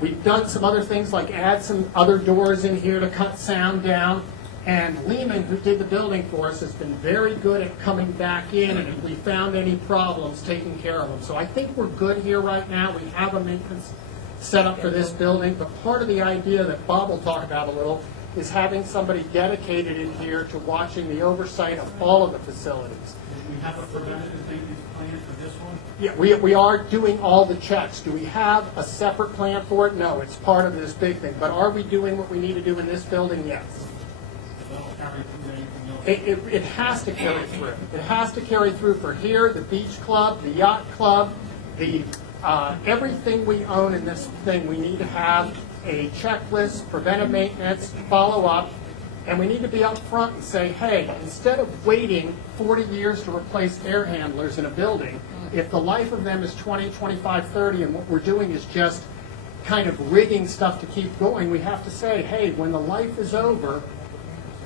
We've done some other things like add some other doors in here to cut sound down. And Lehman, who did the building for us, has been very good at coming back in, and if we found any problems, taking care of them. So I think we're good here right now. We have a maintenance set up for this building, but part of the idea that Bob will talk about a little is having somebody dedicated in here to watching the oversight of all of the facilities. Do we have a preventative maintenance plan for this one? Yeah, we are doing all the checks. Do we have a separate plan for it? No, it's part of this big thing. But are we doing what we need to do in this building? Yes. That'll carry through anything else? It has to carry through. It has to carry through for here, the beach club, the yacht club, the everything we own in this thing. We need to have a checklist, preventive maintenance, follow up, and we need to be up front and say, hey, instead of waiting 40 years to replace air handlers in a building, if the life of them is 20, 25, 30, and what we're doing is just kind of rigging stuff to keep going, we have to say, hey, when the life is over,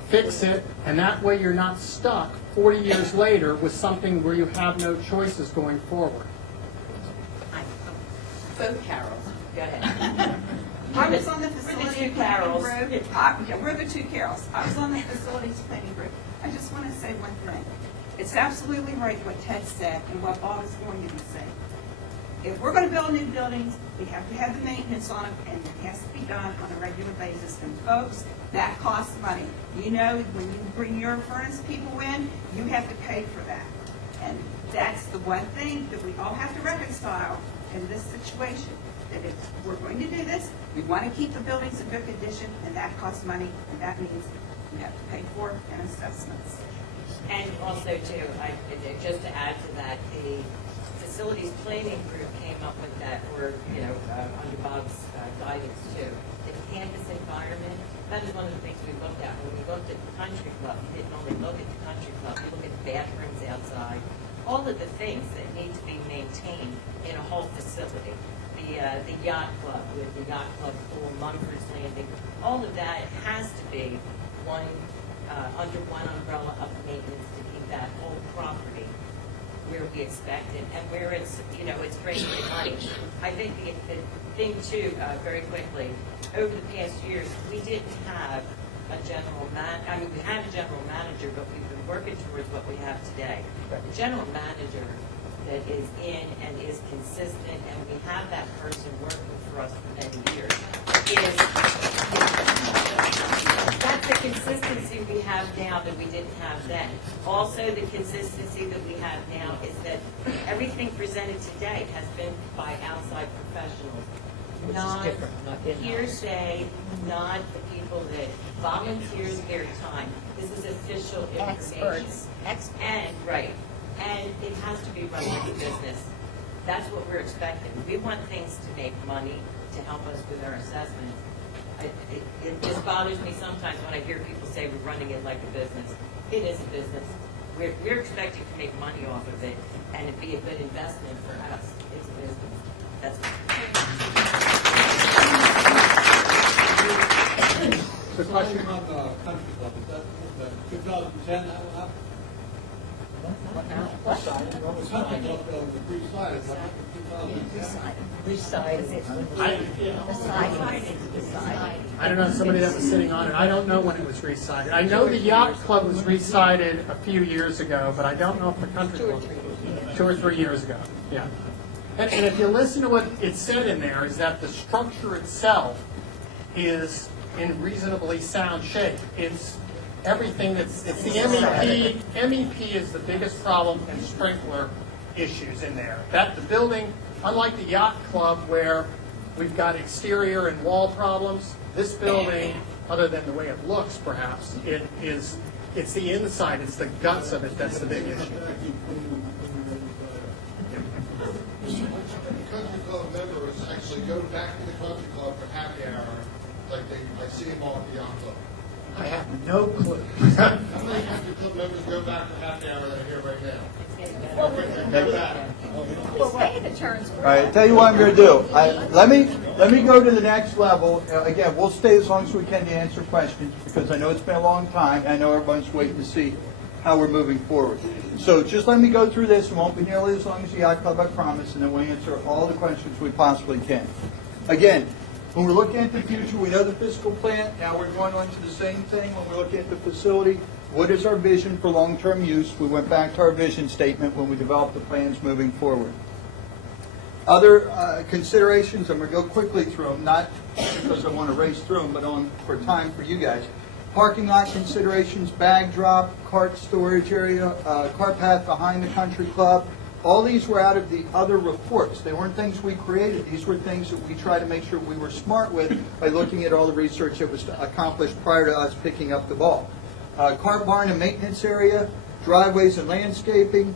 fix it, and that way you're not stuck 40 years later with something where you have no choices going forward. Both Carols, go ahead. I was on the facility two planning Carols. group. We're the two Carols. I was on the facilities planning group. I just want to say one thing. It's absolutely right what Ted said and what Bob is going to be saying. If we're going to build new buildings, we have to have the maintenance on them, and it has to be done on a regular basis. And folks, that costs money. You know, when you bring your furnace people in, you have to pay for that. And that's the one thing that we all have to reconcile in this situation. That if we're going to do this, we want to keep the buildings in good condition, and that costs money, and that means we have to pay for it and assessments. And also, too, just to add to that, the facilities planning group came up with that, or, under Bob's guidance, too. The campus environment, that is one of the things we looked at. When we looked at the country club, we didn't only look at the country club, we looked at bathrooms outside, all of the things that need to be maintained in a whole facility. The yacht club with the yacht club pool, Mumford's Landing, all of that has to be under one umbrella of maintenance to keep that whole property where we expect it and where it's bringing in money. I think the thing too, very quickly, over the past years, we didn't have a general we had a general manager, but we've been working towards what we have today. The general manager that is in and is consistent, and we have that person working for us for many years, that's the consistency we have now that we didn't have then. Also, the consistency that we have now is that everything presented today has been by outside professionals. Not hearsay, not the people that volunteers their time. This is official information. Experts. And it has to be run like a business. That's what we're expecting. We want things to make money to help us with our assessments. It just bothers me sometimes when I hear people say we're running it like a business. It is a business. We're expecting to make money off of it and it be a good investment for us. It's a business. That's The question on the country club, is that 2010 that will happen? The country club building was re-sided, what happened in 2010? I don't know, somebody that was sitting on it, I don't know when it was re-sided. I know the yacht club was re-sided a few years ago, but I don't know if the country club, 2 or 3 years ago, yeah. And if you listen to what it said in there, is that the structure itself is in reasonably sound shape. It's everything it's the MEP. MEP is the biggest problem and sprinkler issues in there. That the building, unlike the yacht club where we've got exterior and wall problems, this building, other than the way it looks perhaps, it's the inside, it's the guts of it that's the big issue. The country club member is actually actually go back to the country club for happy hour, like I see them all at the yacht club? I have no clue. How many country club members go back for happy hour that are here right now? Go back. It's taking a turn. All right, I'll tell you what I'm going to do. Let me go to the next level. Again, we'll stay as long as we can to answer questions because I know it's been a long time. I know everyone's waiting to see how we're moving forward. So just let me go through this. It won't be nearly as long as the yacht club, I promise, and then we'll answer all the questions we possibly can. Again, when we're looking at the future, we know the fiscal plan. Now we're going on to the same thing when we're looking at the facility. What is our vision for long-term use? We went back to our vision statement when we developed the plans moving forward. Other considerations, I'm going to go quickly through them, not because I want to race through them, but for time for you guys. Parking lot considerations, bag drop, cart storage area, cart path behind the country club. All these were out of the other reports. They weren't things we created. These were things that we tried to make sure we were smart with by looking at all the research that was accomplished prior to us picking up the ball. Cart barn and maintenance area, driveways and landscaping,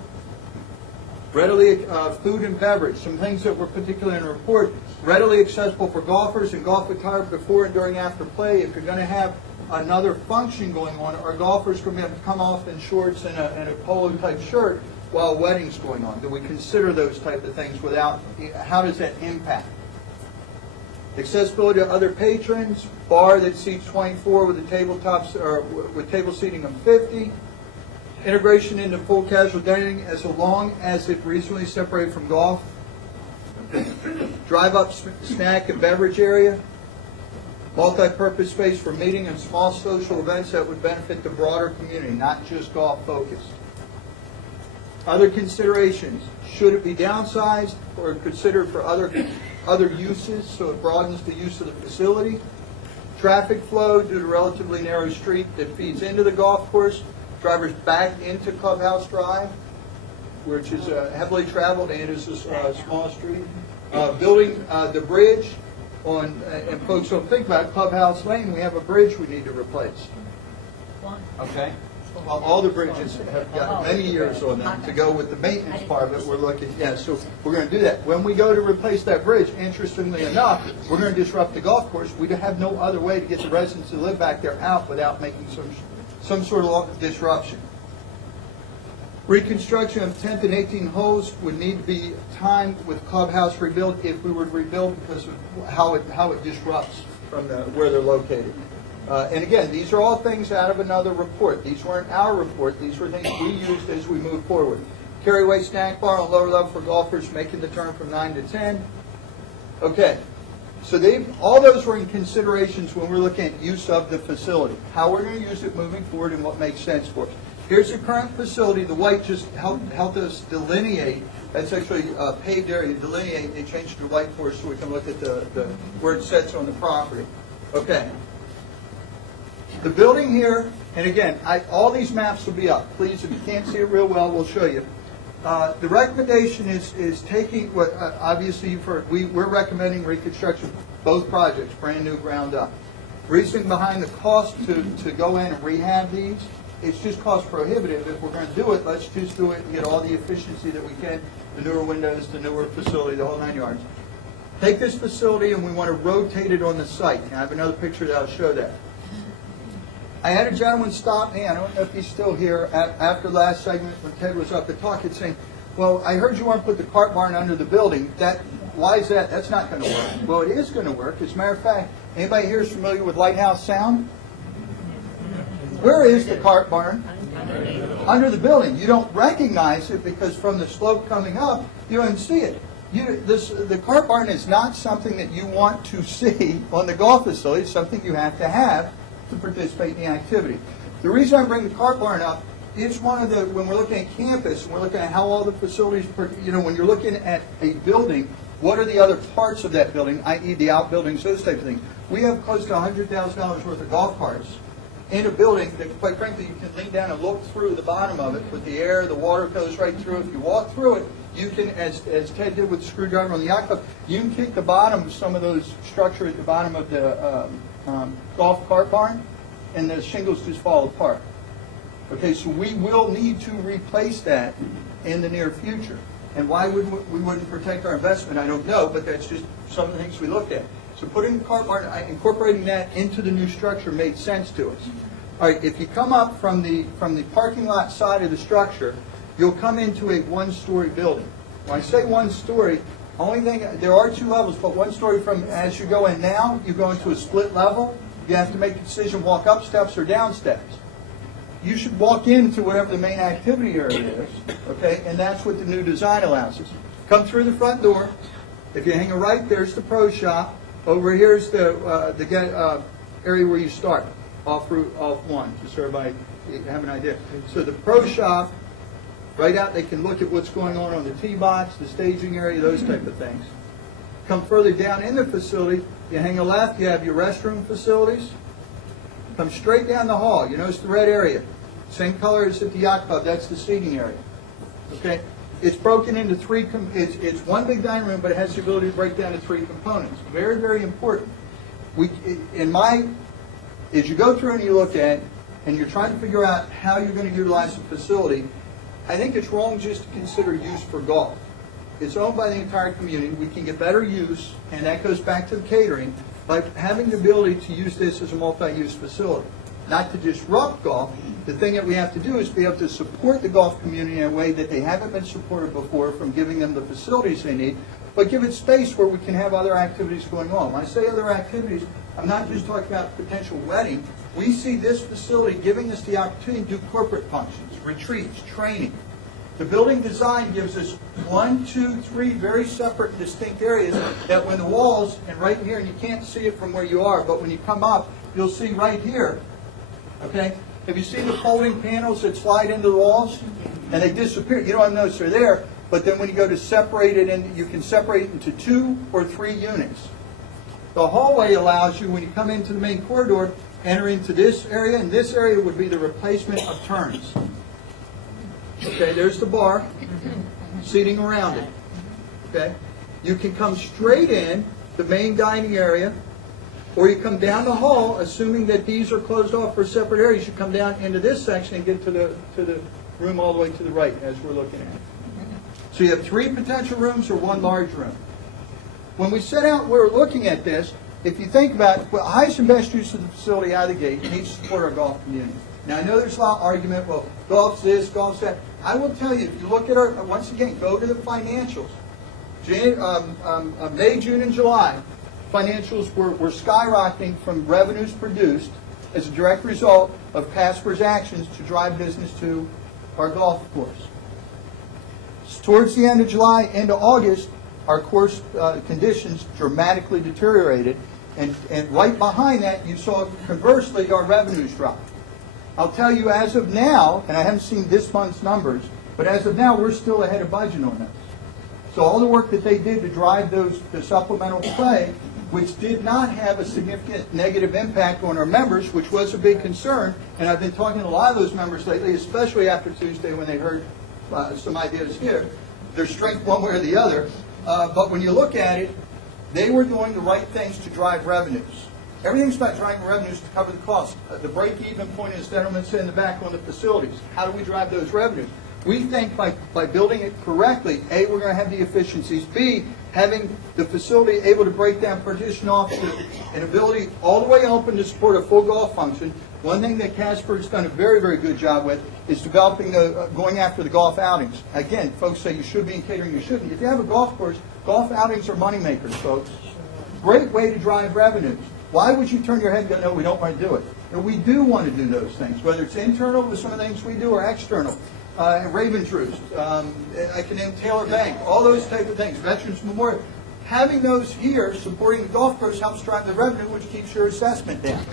readily food and beverage, some things that were particularly in the report, readily accessible for golfers and golf attire before and during after play. If you're going to have another function going on, our golfers going to be able to come off in shorts and a polo type shirt while a wedding's going on. Do we consider those type of things without, how does that impact? Accessibility to other patrons, bar that seats 24 with the tabletops or with table seating of 50. Integration into full casual dining as long as it reasonably separated from golf. Drive-up snack and beverage area. Multi-purpose space for meeting and small social events that would benefit the broader community, not just golf focused. Other considerations, should it be downsized or considered for other uses so it broadens the use of the facility? Traffic flow due to relatively narrow street that feeds into the golf course, drivers back into Clubhouse Drive, which is heavily traveled and is a small street. Building the bridge on, and folks don't think about Clubhouse Lane, we have a bridge we need to replace. Okay? Well, all the bridges have got many years on them to go with the maintenance part of it. We're looking, so we're going to do that. When we go to replace that bridge, interestingly enough, we're going to disrupt the golf course. We have no other way to get the residents who live back there out without making some sort of disruption. Reconstruction of 10th and 18 holes would need to be timed with clubhouse rebuild if we were to rebuild because of how it disrupts from where they're located. And again, these are all things out of another report. These weren't our report. These were things we used as we moved forward. Carry-away snack bar on lower level for golfers making the turn from 9 to 10. Okay, so all those were in considerations when we're looking at use of the facility, how we're going to use it moving forward and what makes sense for us. Here's the current facility. The white just helped us delineate. That's actually a paved area. Delineate. They changed to white for us so we can look at where it sets on the property. Okay. The building here, and again, all these maps will be up. Please, if you can't see it real well, we'll show you. The recommendation is taking what obviously you've heard. We're recommending reconstruction of both projects, brand new, ground up. Reasoning behind the cost to go in and rehab these, it's just cost prohibitive. If we're going to do it, let's just do it and get all the efficiency that we can, the newer windows, the newer facility, the whole 9 yards. Take this facility and we want to rotate it on the site. And I have another picture that'll show that. I had a gentleman stop me, I don't know if he's still here, after last segment when Ted was up to talk, and saying, well, I heard you want to put the cart barn under the building. Why is that? That's not going to work. Well, it is going to work. As a matter of fact, anybody here is familiar with Lighthouse Sound? Where is the cart barn? Under the building. You don't recognize it because from the slope coming up, you don't see it. The cart barn is not something that you want to see on the golf facility. It's something you have to have to participate in the activity. The reason I bring the cart barn up, it's one of the, when we're looking at campus, and we're looking at how all the facilities, when you're looking at a building, what are the other parts of that building, i.e. the outbuildings, those type of things. We have close to $100,000 worth of golf carts in a building that, quite frankly, you can lean down and look through the bottom of it with the air, the water goes right through. If you walk through it, you can, as Ted did with the screwdriver on the yacht club, you can kick the bottom of some of those structure at the bottom of the golf cart barn, and the shingles just fall apart. Okay, so we will need to replace that in the near future. And why we wouldn't protect our investment, I don't know, but that's just some of the things we looked at. So putting the car barn, incorporating that into the new structure made sense to us. All right, if you come up from the parking lot side of the structure, you'll come into a one-story building. When I say one story, only thing, there are 2 levels, but 1 story from as you go in now, you go into a split level. You have to make a decision, walk up steps or down steps. You should walk into whatever the main activity area is, okay? And that's what the new design allows us. Come through the front door. If you hang a right, there's the pro shop. Over here's the area where you start, off 1, just so everybody have an idea. So the pro shop, right out, they can look at what's going on the tee box, the staging area, those type of things. Come further down in the facility, you hang a left, you have your restroom facilities. Come straight down the hall. You notice the red area. Same color as at the yacht club, that's the seating area. Okay? It's broken into 3, it's one big dining room, but it has the ability to break down to 3 components. Very, very important. As you go through and you look at, and you're trying to figure out how you're going to utilize the facility, I think it's wrong just to consider use for golf. It's owned by the entire community. We can get better use, and that goes back to the catering, by having the ability to use this as a multi-use facility. Not to disrupt golf. The thing that we have to do is be able to support the golf community in a way that they haven't been supported before, from giving them the facilities they need, but give it space where we can have other activities going on. When I say other activities, I'm not just talking about potential wedding. We see this facility giving us the opportunity to do corporate functions, retreats, training. The building design gives us 1, 2, 3 very separate and distinct areas that when the walls, and right here, and you can't see it from where you are, but when you come up, you'll see right here, okay? Have you seen the folding panels that slide into the walls? And they disappear. You don't notice they're there, but then when you go to separate it, you can separate it into 2 or 3 units. The hallway allows you, when you come into the main corridor, enter into this area, and this area would be the replacement of turns. Okay, there's the bar, seating around it. Okay, you can come straight in the main dining area, or you come down the hall, assuming that these are closed off for separate areas. You come down into this section and get to the room all the way to the right, as we're looking at. So you have 3 potential rooms or 1 large room. When we set out, we're looking at this. If you think about it, well, highest and best use of the facility out of the gate needs to support our golf community. Now, I know there's a lot of argument, well, golf's this, golf's that. I will tell you, if you look at our, once again, go to the financials. May, June, and July, financials were skyrocketing from revenues produced as a direct result of Casper's actions to drive business to our golf course. Towards the end of July, into August, our course conditions dramatically deteriorated, and right behind that, you saw, conversely, our revenues drop. I'll tell you, as of now, and I haven't seen this month's numbers, but as of now, we're still ahead of budget on this. So all the work that they did to drive the supplemental play, which did not have a significant negative impact on our members, which was a big concern, and I've been talking to a lot of those members lately, especially after Tuesday when they heard some ideas here. There's strength one way or the other, but when you look at it, they were doing the right things to drive revenues. Everything's about driving revenues to cover the cost. The break-even point, as gentlemen said in the back, on the facilities. How do we drive those revenues? We think by building it correctly, A, we're going to have the efficiencies. B, having the facility able to break down, partition off to an ability all the way open to support a full golf function. One thing that Casper has done a very, very good job with is developing going after the golf outings. Again, folks say you should be in catering, you shouldn't. If you have a golf course, golf outings are money makers, folks. Great way to drive revenues. Why would you turn your head and go, no, we don't want to do it? And we do want to do those things, whether it's internal with some of the things we do or external. Raven's Roost, I can name Taylor Bank, all those type of things, Veterans Memorial. Having those here supporting the golf course helps drive the revenue, which keeps your assessment down.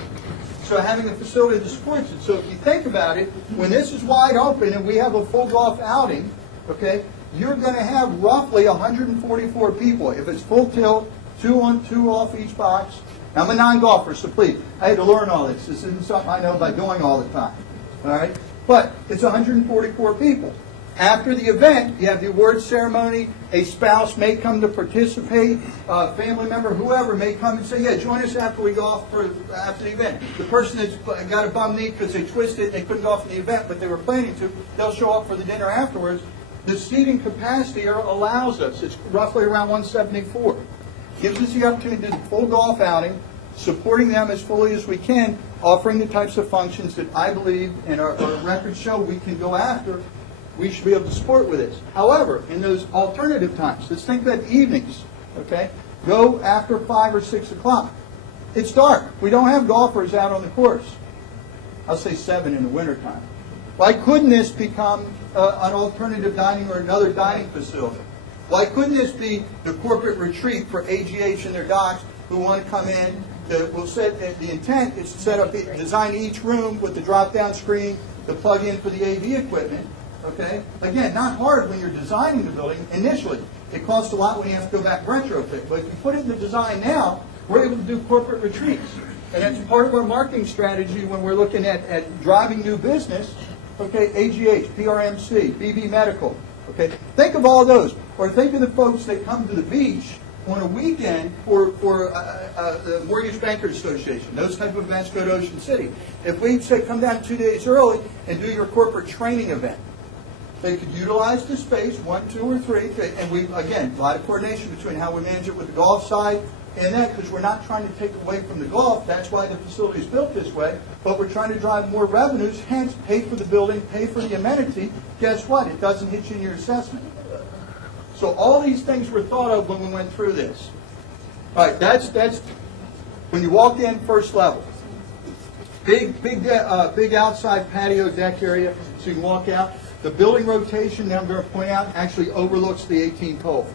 So having a facility that supports it. So if you think about it, when this is wide open and we have a full golf outing, okay, you're going to have roughly 144 people. If it's full tilt, 2 on, 2 off each box. I'm a non-golfer, so please, I had to learn all this. This isn't something I know by doing all the time. All right? But it's 144 people. After the event, you have the award ceremony. A spouse may come to participate. A family member, whoever, may come and say, yeah, join us after we go off after the event. The person that's got a bum knee because they twisted and they couldn't go off in the event, but they were planning to, they'll show up for the dinner afterwards. The seating capacity allows us, it's roughly around 174. Gives us the opportunity to do the full golf outing, supporting them as fully as we can, offering the types of functions that I believe and our records show we can go after, we should be able to support with this. However, in those alternative times, let's think about evenings, okay? Go after 5 or 6 o'clock. It's dark. We don't have golfers out on the course. I'll say 7 in the wintertime. Why couldn't this become an alternative dining or another dining facility? Why couldn't this be the corporate retreat for AGH and their docs who want to come in? The intent is to set up, design each room with the drop-down screen, the plug-in for the AV equipment. Okay? Again, not hard when you're designing the building initially. It costs a lot when you have to go back retrofit. But if you put it in the design now, we're able to do corporate retreats. And that's part of our marketing strategy when we're looking at driving new business. Okay, AGH, PRMC, BB Medical. Okay, think of all those. Or think of the folks that come to the beach on a weekend for the Mortgage Bankers Association. Those type of events go to Ocean City. If we say come down 2 days early and do your corporate training event, they could utilize the space, 1, 2, or 3, and we, again, a lot of coordination between how we manage it with the golf side and that, because we're not trying to take away from the golf. That's why the facility is built this way. But we're trying to drive more revenues, hence pay for the building, pay for the amenity. Guess what? It doesn't hit you in your assessment. So all these things were thought of when we went through this. All right, that's when you walk in, first level. Big outside patio deck area, so you can walk out. The building rotation that I'm going to point out actually overlooks the 18th hole.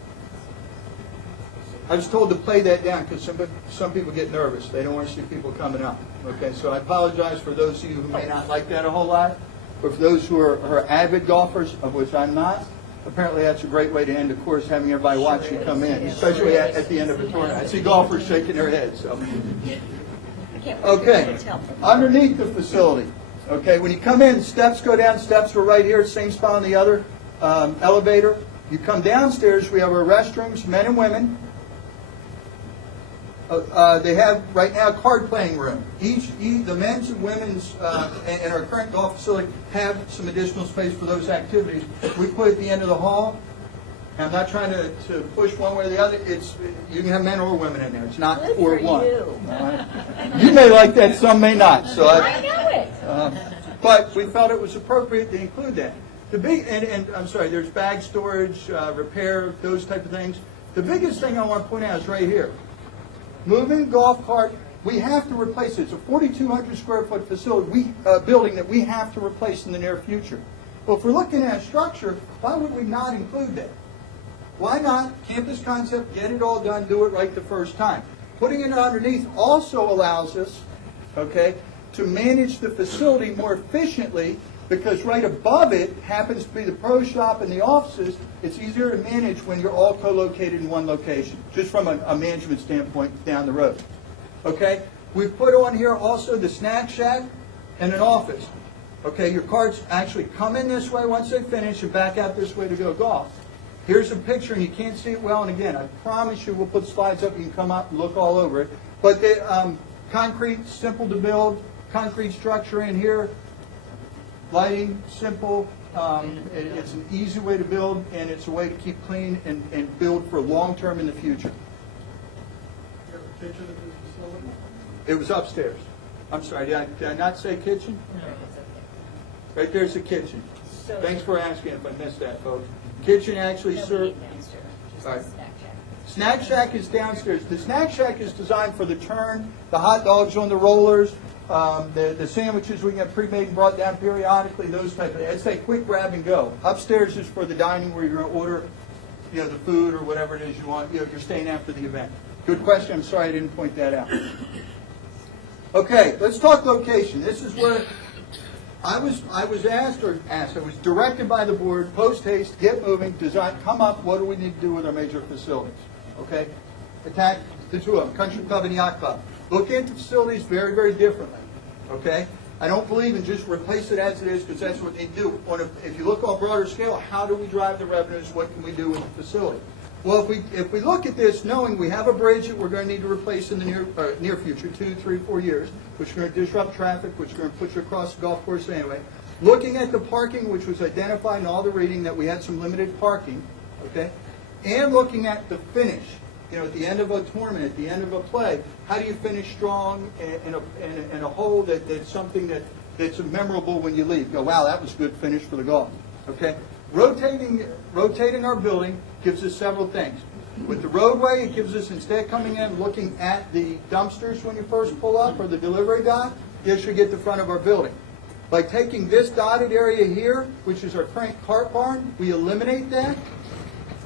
I was told to play that down because some people get nervous. They don't want to see people coming up. Okay, so I apologize for those of you who may not like that a whole lot. But for those who are avid golfers, of which I'm not, apparently that's a great way to end the course, having everybody watch you come in, especially at the end of a tournament. I see golfers shaking their heads. So. Okay, underneath the facility. Okay, when you come in, steps go down. Steps are right here, same spot on the other elevator. You come downstairs, we have our restrooms, men and women. They have right now a card playing room. The men's and women's and our current golf facility have some additional space for those activities. We put at the end of the hall. I'm not trying to push one way or the other. You can have men or women in there. It's not Good for for one. You. You may like that, some may not. So I know it. but we felt it was appropriate to include that. The big and I'm sorry, there's bag storage, repair, those type of things. The biggest thing I want to point out is right here. Moving golf cart, we have to replace it. It's a 4,200 square foot facility, building that we have to replace in the near future. Well, if we're looking at a structure, why would we not include that? Why not campus concept, get it all done, do it right the first time? Putting it underneath also allows us, okay, to manage the facility more efficiently, because right above it happens to be the pro shop and the offices. It's easier to manage when you're all co-located in one location, just from a management standpoint down the road. Okay? We've put on here also the snack shack and an office. Okay, your carts actually come in this way once they finish and back out this way to go golf. Here's a picture, and you can't see it well, and again, I promise you we'll put slides up, you can come up and look all over it. But the concrete, simple to build, concrete structure in here, lighting, simple. It's an easy way to build, and it's a way to keep clean and build for long term in the future. Kitchen of this facility? It was upstairs. I'm sorry, did I not say kitchen? Right there's the kitchen. Thanks for asking if I missed that, folks. Kitchen actually serves. Snack shack is downstairs. The snack shack is designed for the turn, the hot dogs on the rollers, the sandwiches we can get pre-made and brought down periodically, those type of things. It's a quick grab and go. Upstairs is for the dining where you're going to order, the food or whatever it is you want. You're staying after the event. Good question. I'm sorry I didn't point that out. Okay, let's talk location. This is where I was directed by the board, post haste, get moving, design, come up, what do we need to do with our major facilities? Okay? Attack the two of them, Country Club and Yacht Club. Look into facilities very, very differently. Okay? I don't believe in just replace it as it is, because that's what they do. If you look on a broader scale, how do we drive the revenues? What can we do with the facility? Well, if we look at this knowing we have a bridge that we're going to need to replace in the near future, 2, 3, 4 years, which is going to disrupt traffic, which is going to put you across the golf course anyway. looking at the parking, which was identified in all the reading that we had some limited parking, okay, and looking at the finish. You know, at the end of a tournament, at the end of a play, how do you finish strong in a hole that's something that's memorable when you leave? Go, wow, that was a good finish for the golf. Okay, rotating our building gives us several things. With the roadway, it gives us, instead of coming in looking at the dumpsters when you first pull up or the delivery dock, you actually get the front of our building. By taking this dotted area here, which is our current cart barn, we eliminate that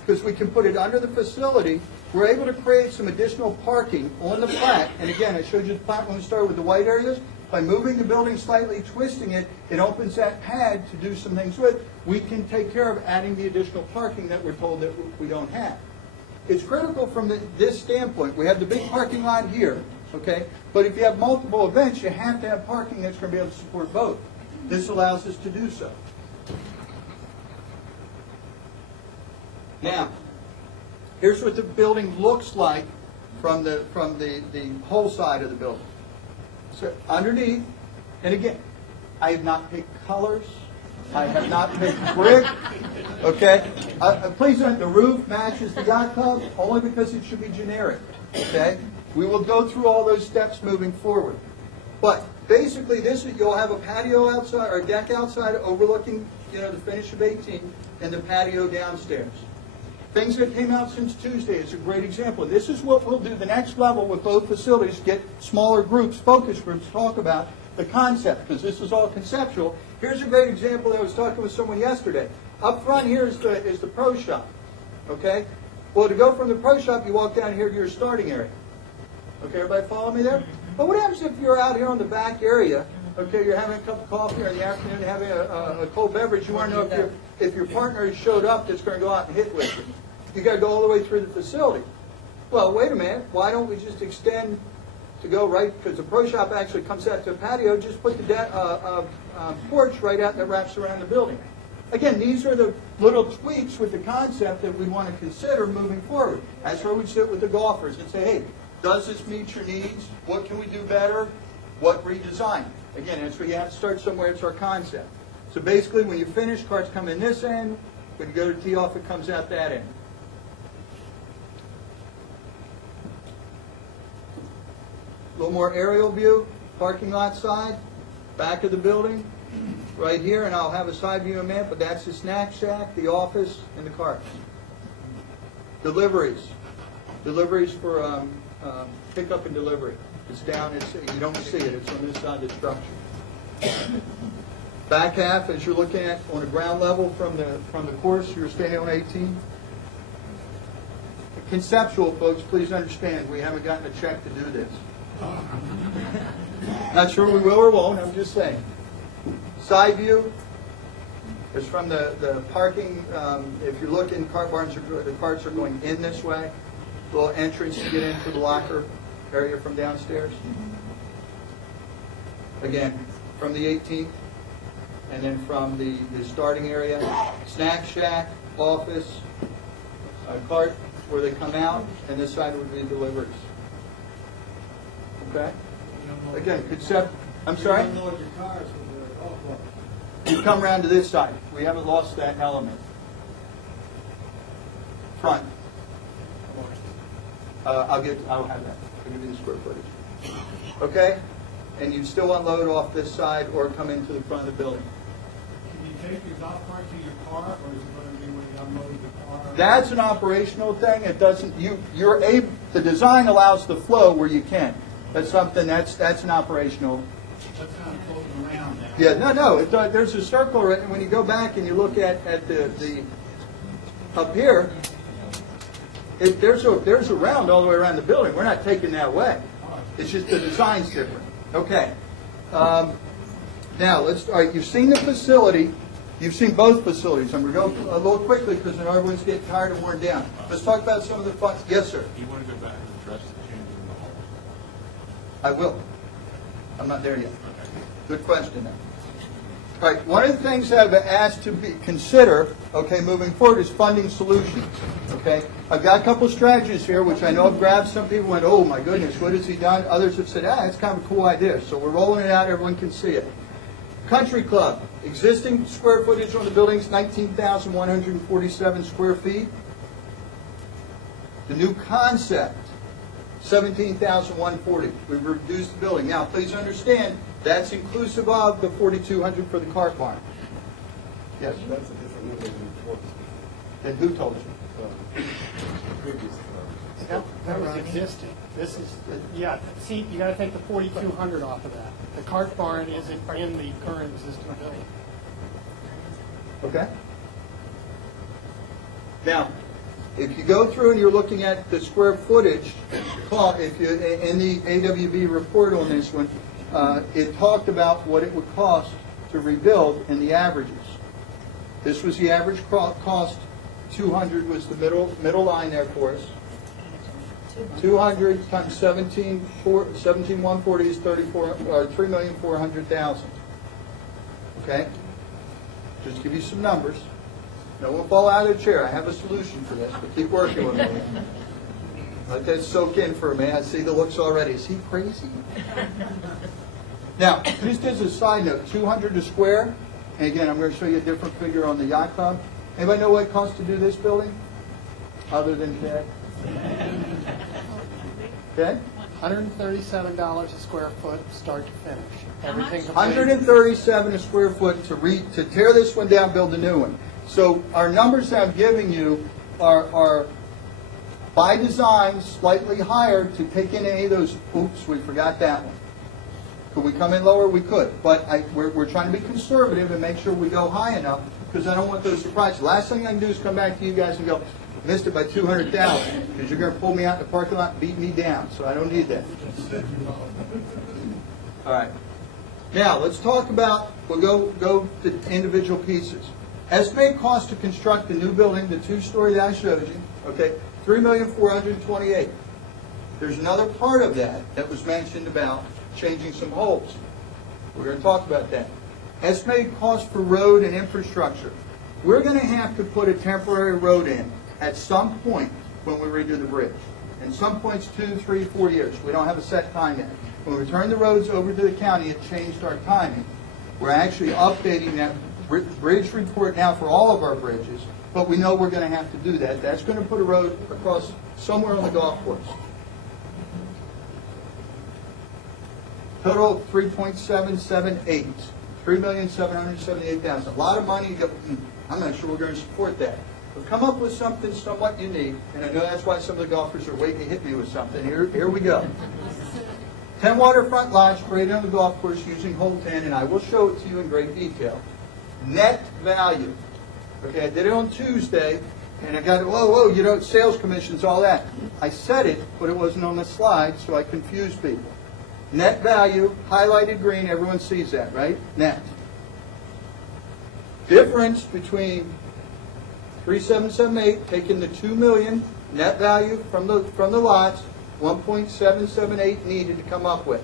because we can put it under the facility. We're able to create some additional parking on the plat. And again, I showed you the plat when we started with the white areas. By moving the building slightly, twisting it, it opens that pad to do some things with. We can take care of adding the additional parking that we're told that we don't have. It's critical from this standpoint. We have the big parking lot here, okay? But if you have multiple events, you have to have parking that's going to be able to support both. This allows us to do so. Now, here's what the building looks like from the whole side of the building. So underneath, and again, I have not picked colors. I have not picked brick. Okay? Please note, the roof matches the yacht club only because it should be generic. Okay? We will go through all those steps moving forward. But basically, you'll have a patio outside or a deck outside overlooking, the finish of 18 and the patio downstairs. Things that came out since Tuesday is a great example. This is what we'll do the next level with both facilities, get smaller groups, focus groups, talk about the concept, because this is all conceptual. Here's a great example. I was talking with someone yesterday. Up front here is the pro shop. Okay? Well, to go from the pro shop, you walk down here to your starting area. Okay, everybody follow me there? But what happens if you're out here on the back area, okay, you're having a cup of coffee or in the afternoon having a cold beverage, you want to know if your partner has showed up that's going to go out and hit with you. You got to go all the way through the facility. Well, wait a minute. Why don't we just extend to go right, because the pro shop actually comes out to a patio, just put the porch right out that wraps around the building. Again, these are the little tweaks with the concept that we want to consider moving forward. That's where we sit with the golfers and say, hey, does this meet your needs? What can we do better? What redesign? Again, that's where you have to start somewhere. It's our concept. So basically, when you finish, carts come in this end. When you go to tee off, it comes out that end. A little more aerial view, parking lot side, back of the building, right here, and I'll have a side view in a minute, but that's the snack shack, the office, and the carts. Deliveries. Deliveries for pickup and delivery. It's down, you don't see it, it's on this side of the structure. Back half, as you're looking at on the ground level from the course, you're standing on 18. Conceptual, folks, please understand, we haven't gotten a check to do this. Not sure we will or won't, I'm just saying. Side view is from the parking. If you're looking, cart barns, the carts are going in this way. Little entrance to get into the locker area from downstairs. Again, from the 18th, and then from the starting area, snack shack, office, cart where they come out, and this side would be deliveries. Okay? Again, concept. I'm sorry? You come around to this side. We haven't lost that element. Front. I'll have that. I'll give you the square footage. Okay? And you still unload off this side or come into the front of the building. Can you take your golf cart to your car, or is it going to be when you unload the car? That's an operational thing. It doesn't. You're able. The design allows the flow where you can. That's something that's an operational. That's not floating around now. Yeah, no. There's a circle, and when you go back and you look at the up here, there's a round all the way around the building. We're not taking that away. It's just the design's different. Okay. Now all right. You've seen the facility. You've seen both facilities. I'm going to go a little quickly because I know everyone's getting tired and worn down. Let's talk about some of the fun. Yes, sir. Do you want to go back and address the changes in the hall? I will. I'm not there yet. Good question now. All right, one of the things that I've been asked to consider, okay, moving forward is funding solutions, okay? I've got a couple of strategies here, which I know have grabbed some people and went, oh my goodness, what has he done? Others have said, it's kind of a cool idea. So we're rolling it out, everyone can see it. Country Club, existing square footage on the building is 19,147 square feet. The new concept, 17,140. We've reduced the building. Now, please understand, that's inclusive of the 4,200 for the cart barn. Yes? That's a different number than before. And who told you? Previous. That was existing. This is, yeah, see, you gotta take the 4,200 off of that. The cart barn isn't in the current existing building. Okay? Now, if you go through and you're looking at the square footage, if you, in the AWB report on this one, it talked about what it would cost to rebuild in the averages. This was the average cost. 200 was the middle line there for us. 200 times 17,140 is 3,400,000. Okay? Just give you some numbers. No one fall out of the chair. I have a solution for this, but keep working with me. Let that soak in for a minute. I see the looks already. Is he crazy? Now, just as a side note, 200 a square. And again, I'm going to show you a different figure on the yacht club. Anybody know what it costs to do this building? Other than Ted? Okay? $137 a square foot, start to finish. Everything complete. 137 a square foot to tear this one down, build a new one. So our numbers that I'm giving you are by design slightly higher to take in any of those. Oops, we forgot that one. Could we come in lower? We could. But we're trying to be conservative and make sure we go high enough because I don't want those surprises. Last thing I can do is come back to you guys and go, missed it by 200,000 because you're going to pull me out in the parking lot and beat me down. So I don't need that. All right. Now, let's talk about, we'll go to individual pieces. Estimated cost to construct the new building, the two-story that I showed you, okay, $3,428,000. There's another part of that was mentioned about changing some holes. We're going to talk about that. Estimated cost for road and infrastructure. We're going to have to put a temporary road in at some point when we redo the bridge. In some points, 2, 3, 4 years. We don't have a set time yet. When we turn the roads over to the county, it changed our timing. We're actually updating that bridge report now for all of our bridges, but we know we're going to have to do that. That's going to put a road across somewhere on the golf course. Total 3.778, $3,778,000. A lot of money. I'm not sure we're going to support that. But come up with something somewhat unique, and I know that's why some of the golfers are waiting to hit me with something. Here we go. 10 waterfront lots created on the golf course using hole 10, and I will show it to you in great detail. Net value. Okay, I did it on Tuesday, and I got, whoa, you know, sales commissions, all that. I said it, but it wasn't on the slide, so I confused people. Net value, highlighted green, everyone sees that, right? Net. Difference between 3,778, taking the $2 million net value from the lots, 1.778 needed to come up with.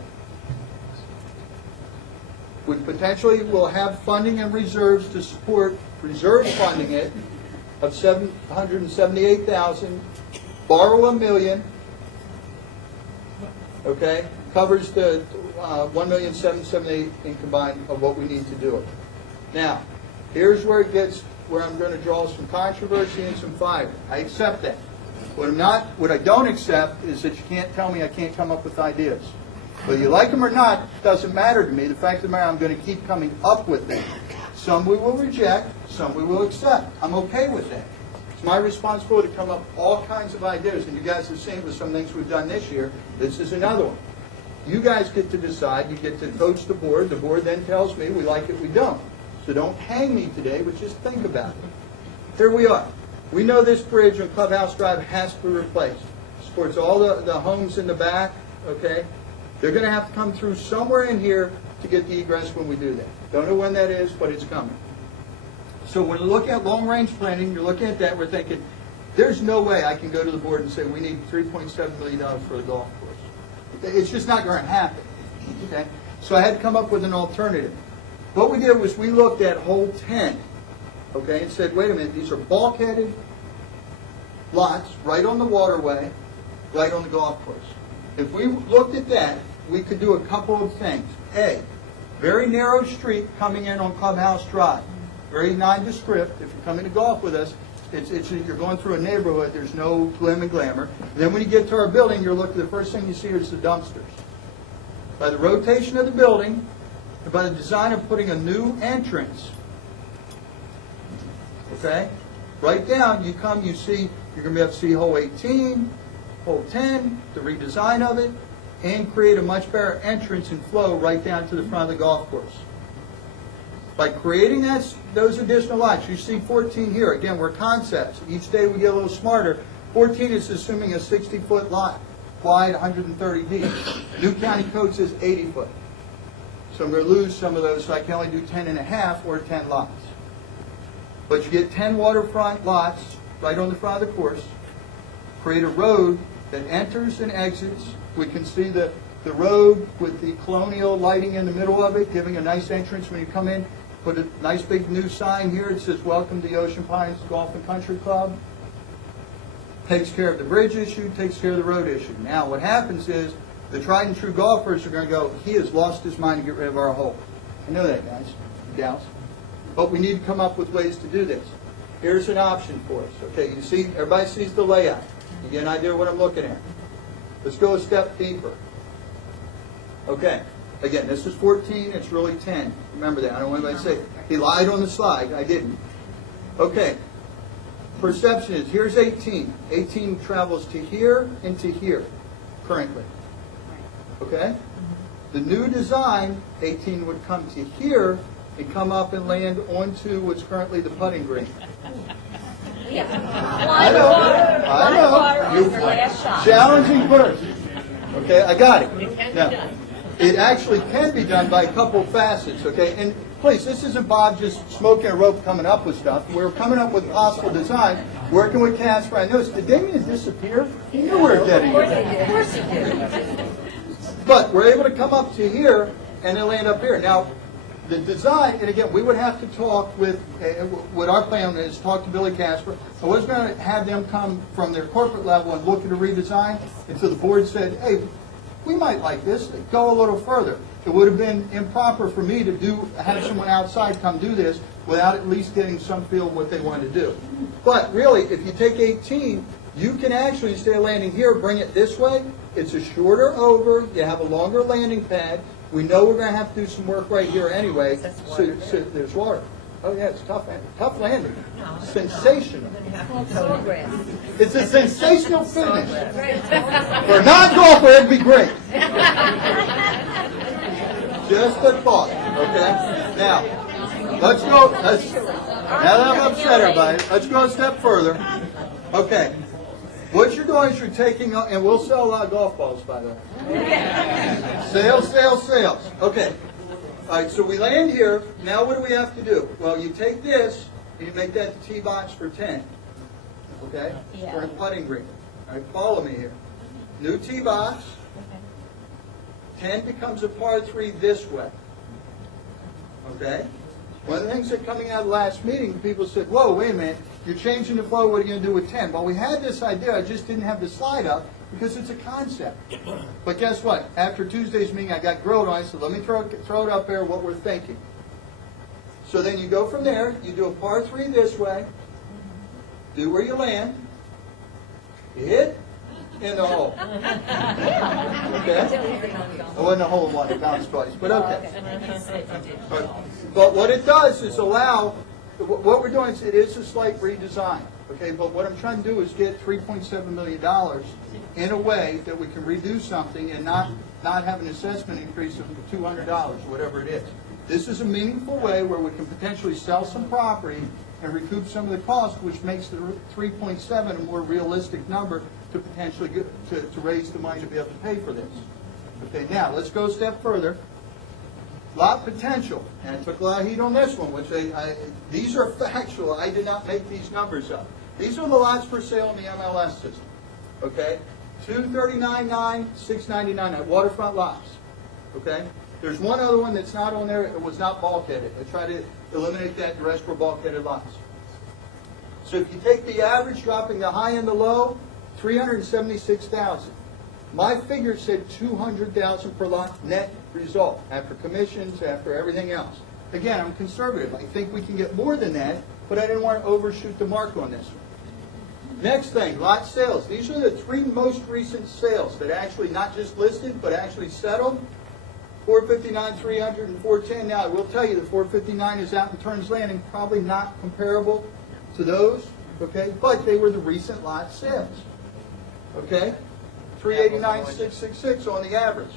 We potentially will have funding and reserves to support reserve funding it of $778,000, borrow $1 million, okay, covers the $1,778,000 in combined of what we need to do it. Now, here's where I'm going to draw some controversy and some fire. I accept that. What I don't accept is that you can't tell me I can't come up with ideas. Whether you like them or not doesn't matter to me. The fact of the matter, I'm going to keep coming up with them. Some we will reject, some we will accept. I'm okay with that. It's my responsibility to come up with all kinds of ideas, and you guys have seen with some things we've done this year. This is another one. You guys get to decide. You get to coach the board. The board then tells me we like it, we don't. So don't hang me today, but just think about it. Here we are. We know this bridge on Clubhouse Drive has to be replaced. Supports all the homes in the back, okay? They're going to have to come through somewhere in here to get the egress when we do that. Don't know when that is, but it's coming. So when you look at long-range planning, you're looking at that, we're thinking, there's no way I can go to the board and say we need $3.7 million for the golf course. It's just not going to happen, okay? So I had to come up with an alternative. What we did was we looked at hole 10, okay, and said, wait a minute, these are bulkheaded lots right on the waterway, right on the golf course. If we looked at that, we could do a couple of things. A, Very narrow street coming in on Clubhouse Drive. Very nondescript. If you're coming to golf with us, you're going through a neighborhood. There's no glim and glamour. Then when you get to our building, you're looking. The first thing you see is the dumpsters. By the rotation of the building, and by the design of putting a new entrance. Okay, right down. You come. You see. You're going to be able to see hole 18, hole 10, the redesign of it, and create a much better entrance and flow right down to the front of the golf course. By creating those additional lots, you see 14 here. Again, we're concepts. Each day we get a little smarter. 14 is assuming a 60-foot lot, wide, 130 deep. New county code says 80 foot. So I'm going to lose some of those, so I can only do 10 and a half or 10 lots. But you get 10 waterfront lots right on the front of the course. Create a road that enters and exits. We can see the road with the colonial lighting in the middle of it, giving a nice entrance when you come in. Put a nice big new sign here. It says, "Welcome to the Ocean Pines Golf and Country Club." Takes care of the bridge issue, takes care of the road issue. Now what happens is the tried and true golfers are going to go, he has lost his mind to get rid of our hole. I know that, guys, gals. But we need to come up with ways to do this. Here's an option for us. Okay, you see, everybody sees the layout. You get an idea of what I'm looking at. Let's go a step deeper. Okay, again, this is 14, it's really 10. Remember that. I don't want anybody to say, he lied on the slide. I didn't. Okay, perception is, here's 18. 18 travels to here and to here, currently. Okay? The new design, 18 would come to here and come up and land onto what's currently the putting green. I know. You challenging person. Okay, I got it. Now, it actually can be done by a couple facets. Okay, and please, this isn't Bob just smoking a rope coming up with stuff. We're coming up with possible design, working with Casper. I noticed, did Damien disappear? He knew we were getting it. Of course he did. But we're able to come up to here and then land up here. Now, the design, and again, we would have to talk with, what our plan is, talk to Billy Casper. I was going to have them come from their corporate level and look at a redesign until the board said, hey, we might like this, go a little further. It would have been improper for me to have someone outside come do this without at least getting some feel of what they want to do. But really, if you take 18, you can actually, instead of landing here, bring it this way. It's a shorter over, you have a longer landing pad. We know we're going to have to do some work right here anyway. So there's water. Oh yeah, it's tough landing. Sensational. It's a sensational finish. For a non-golfer, it'd be great. Just a thought, okay? Now, let's go. Now that I'm upset, everybody, let's go a step further. Okay. What you're doing is you're taking, and we'll sell a lot of golf balls, by the way. Sales, sales, sales. Okay. All right, so we land here. Now what do we have to do? Well, you take this, and you make that the tee box for 10. Okay? Yeah. For a putting green. All right, follow me here. New tee box. 10 becomes a par 3 this way. Okay? One of the things that coming out of the last meeting, people said, whoa, wait a minute, you're changing the flow, what are you going to do with 10? Well, we had this idea, I just didn't have the slide up because it's a concept. But guess what? After Tuesday's meeting, I got grilled on. I said, let me throw it up there, what we're thinking. So then you go from there, you do a par 3 this way, do where you land, you hit in the hole. Okay? It wasn't a hole in one, it bounced twice, but okay. But what it does is allow, what we're doing is it is a slight redesign. Okay, but what I'm trying to do is get $3.7 million in a way that we can redo something and not have an assessment increase of $200, whatever it is. This is a meaningful way where we can potentially sell some property and recoup some of the cost, which makes the 3.7 a more realistic number to potentially to raise the money to be able to pay for this. Okay, now let's go a step further. Lot potential, and I took a lot of heat on this one, which these are factual. I did not make these numbers up. These are the lots for sale in the MLS system. Okay, 239.9, 699, waterfront lots. Okay, there's one other one that's not on there. It was not bulkheaded. I tried to eliminate that. The rest were bulkheaded lots. So if you take the average, dropping the high and the low, 376,000. My figure said 200,000 per lot net result, after commissions, after everything else. Again, I'm conservative. I think we can get more than that, but I didn't want to overshoot the mark on this one. Next thing, lot sales. These are the 3 most recent sales that actually not just listed, but actually settled. 459, 300, and 410. Now, I will tell you the 459 is out in Turns Landing, probably not comparable to those, okay? But they were the recent lot sales, okay? 389, 666 on the average.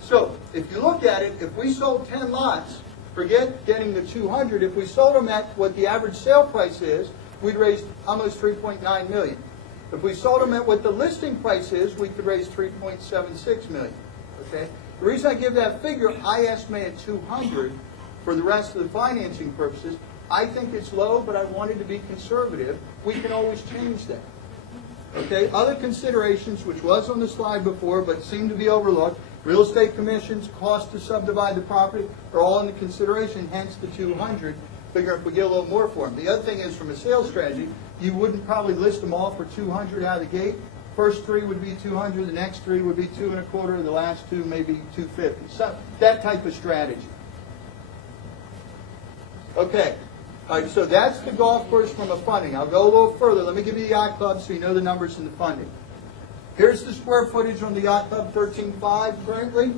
So, if you look at it, if we sold 10 lots, forget getting the 200, if we sold them at what the average sale price is, we'd raise almost 3.9 million. If we sold them at what the listing price is, we could raise 3.76 million, okay? The reason I give that figure, I estimated 200 for the rest of the financing purposes. I think it's low, but I wanted to be conservative. We can always change that. Okay, other considerations, which was on the slide before, but seem to be overlooked, real estate commissions, cost to subdivide the property, are all in the consideration, hence the 200. Figure if we get a little more for them. The other thing is, from a sales strategy, you wouldn't probably list them all for 200 out of the gate. First 3 would be 200, the next 3 would be 225, the last 2 maybe 250. So that type of strategy. Okay, all right, so that's the golf course from a funding. I'll go a little further. Let me give you the yacht club so you know the numbers in the funding. Here's the square footage on the yacht club, 13.5 currently.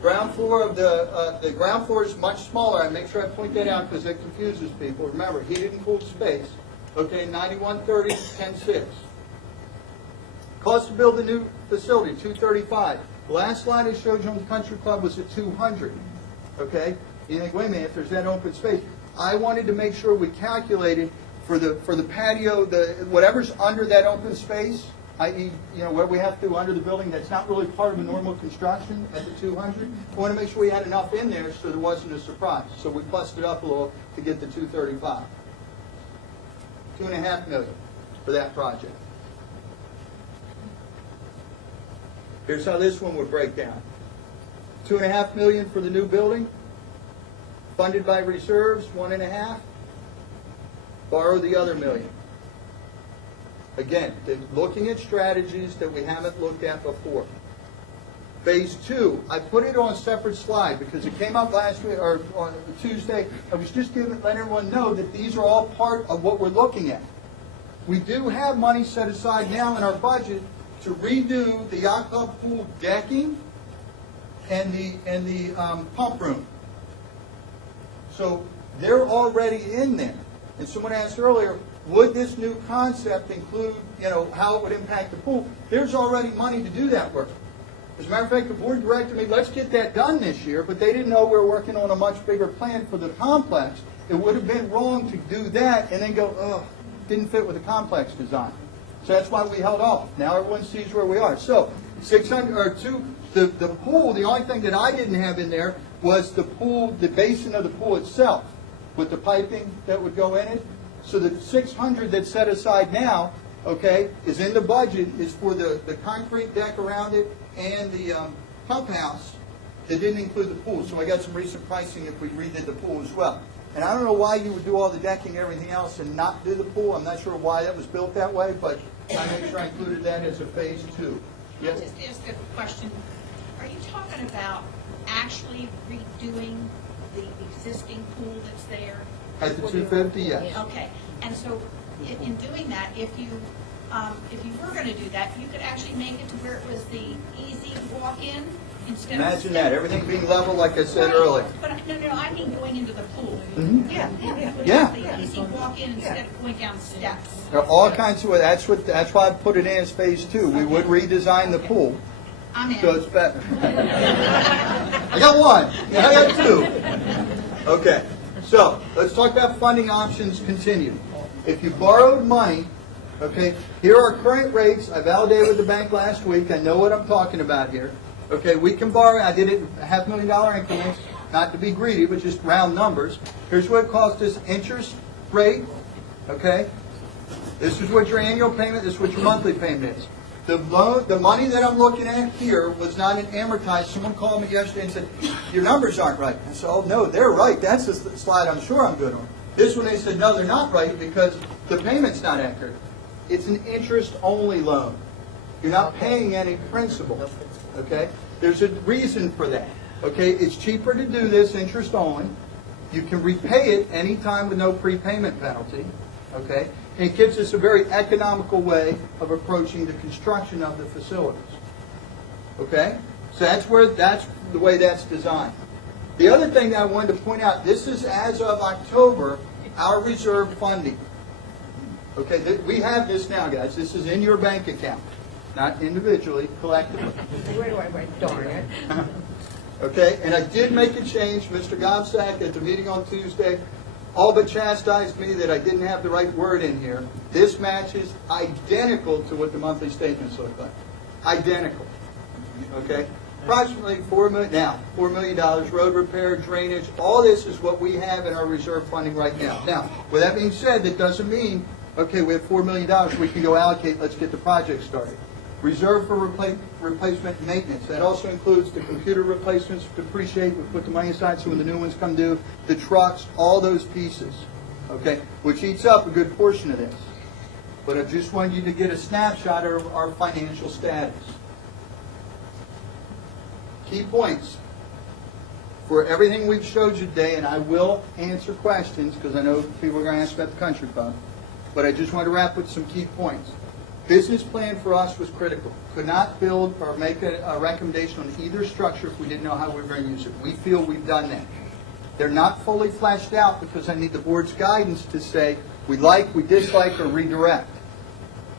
Ground floor of the ground floor is much smaller. I make sure I point that out because it confuses people. Remember, heated and cooled space. Okay, 9130, 106. Cost to build a new facility, 235. The last slide I showed you on the country club was at 200. Okay, you think, wait a minute, if there's that open space, I wanted to make sure we calculated for the patio, whatever's under that open space, i.e., what we have to do under the building that's not really part of a normal construction at the 200. I want to make sure we had enough in there so there wasn't a surprise. So we plussed it up a little to get the 235. $2.5 million for that project. Here's how this one would break down. $2.5 million for the new building, funded by reserves, 1.5. Borrow the other $1 million. Again, looking at strategies that we haven't looked at before. Phase 2, I put it on a separate slide because it came up last week or on Tuesday. I was just letting everyone know that these are all part of what we're looking at. We do have money set aside now in our budget to redo the yacht club pool decking and the pump room. So they're already in there. And someone asked earlier, would this new concept include, how it would impact the pool? There's already money to do that work. As a matter of fact, the board directed me, let's get that done this year, but they didn't know we were working on a much bigger plan for the complex. It would have been wrong to do that and then go, oh, didn't fit with the complex design. So that's why we held off. Now everyone sees where we are. So the pool, the only thing that I didn't have in there was the pool, the basin of the pool itself with the piping that would go in it. So the 600 that's set aside now, okay, is in the budget, is for the concrete deck around it and the pump house that didn't include the pool. So I got some recent pricing if we redid the pool as well. And I don't know why you would do all the decking and everything else and not do the pool. I'm not sure why that was built that way, but I made sure I included that as a phase 2. Yes? Just ask a question. Are you talking about actually redoing the existing pool that's there? At the 250, yes. Okay. And so in doing that, if you were going to do that, you could actually make it to where it was the easy walk-in instead of... Imagine that, everything being level like I said earlier. But no, I mean going into the pool. Mm-hmm. Yeah. The easy walk-in instead of going down steps. There are all kinds of ways. That's why I put it in as phase 2. We would redesign the pool. I'm in. So it's better. I got one. I got 2. Okay. So let's talk about funding options continued. If you borrowed money, okay, here are current rates. I validated with the bank last week. I know what I'm talking about here. Okay, we can borrow. I did it $500,000 increments, not to be greedy, but just round numbers. Here's what it cost us interest rate. Okay, this is what your annual payment. This is what your monthly payment is. The money that I'm looking at here was not an amortized. Someone called me yesterday and said, your numbers aren't right. I said, oh, no, they're right. That's the slide I'm sure I'm good on. This one, they said, no, they're not right because the payment's not accurate. It's an interest-only loan. You're not paying any principal, okay? There's a reason for that, okay? It's cheaper to do this interest only. You can repay it anytime with no prepayment penalty, okay? And it gives us a very economical way of approaching the construction of the facilities, okay? So that's the way that's designed. The other thing that I wanted to point out, this is as of October, our reserve funding. Okay, we have this now, guys. This is in your bank account, not individually, collectively. Where do I write? Darn it. Okay, and I did make a change. Mr. Gobsack at the meeting on Tuesday all but chastised me that I didn't have the right word in here. This matches identical to what the monthly statements look like. Identical. Okay? Approximately $4 million, road repair, drainage, all this is what we have in our reserve funding right now. Now, with that being said, that doesn't mean, okay, we have $4 million, we can go allocate, let's get the project started. Reserve for replacement and maintenance. That also includes the computer replacements, depreciate, we put the money aside so when the new ones come due, the trucks, all those pieces, okay, which eats up a good portion of this. But I just wanted you to get a snapshot of our financial status. Key points for everything we've showed you today, and I will answer questions because I know people are going to ask about the country club, but I just want to wrap with some key points. Business plan for us was critical. Could not build or make a recommendation on either structure if we didn't know how we were going to use it. We feel we've done that. They're not fully fleshed out because I need the board's guidance to say we like, we dislike, or redirect.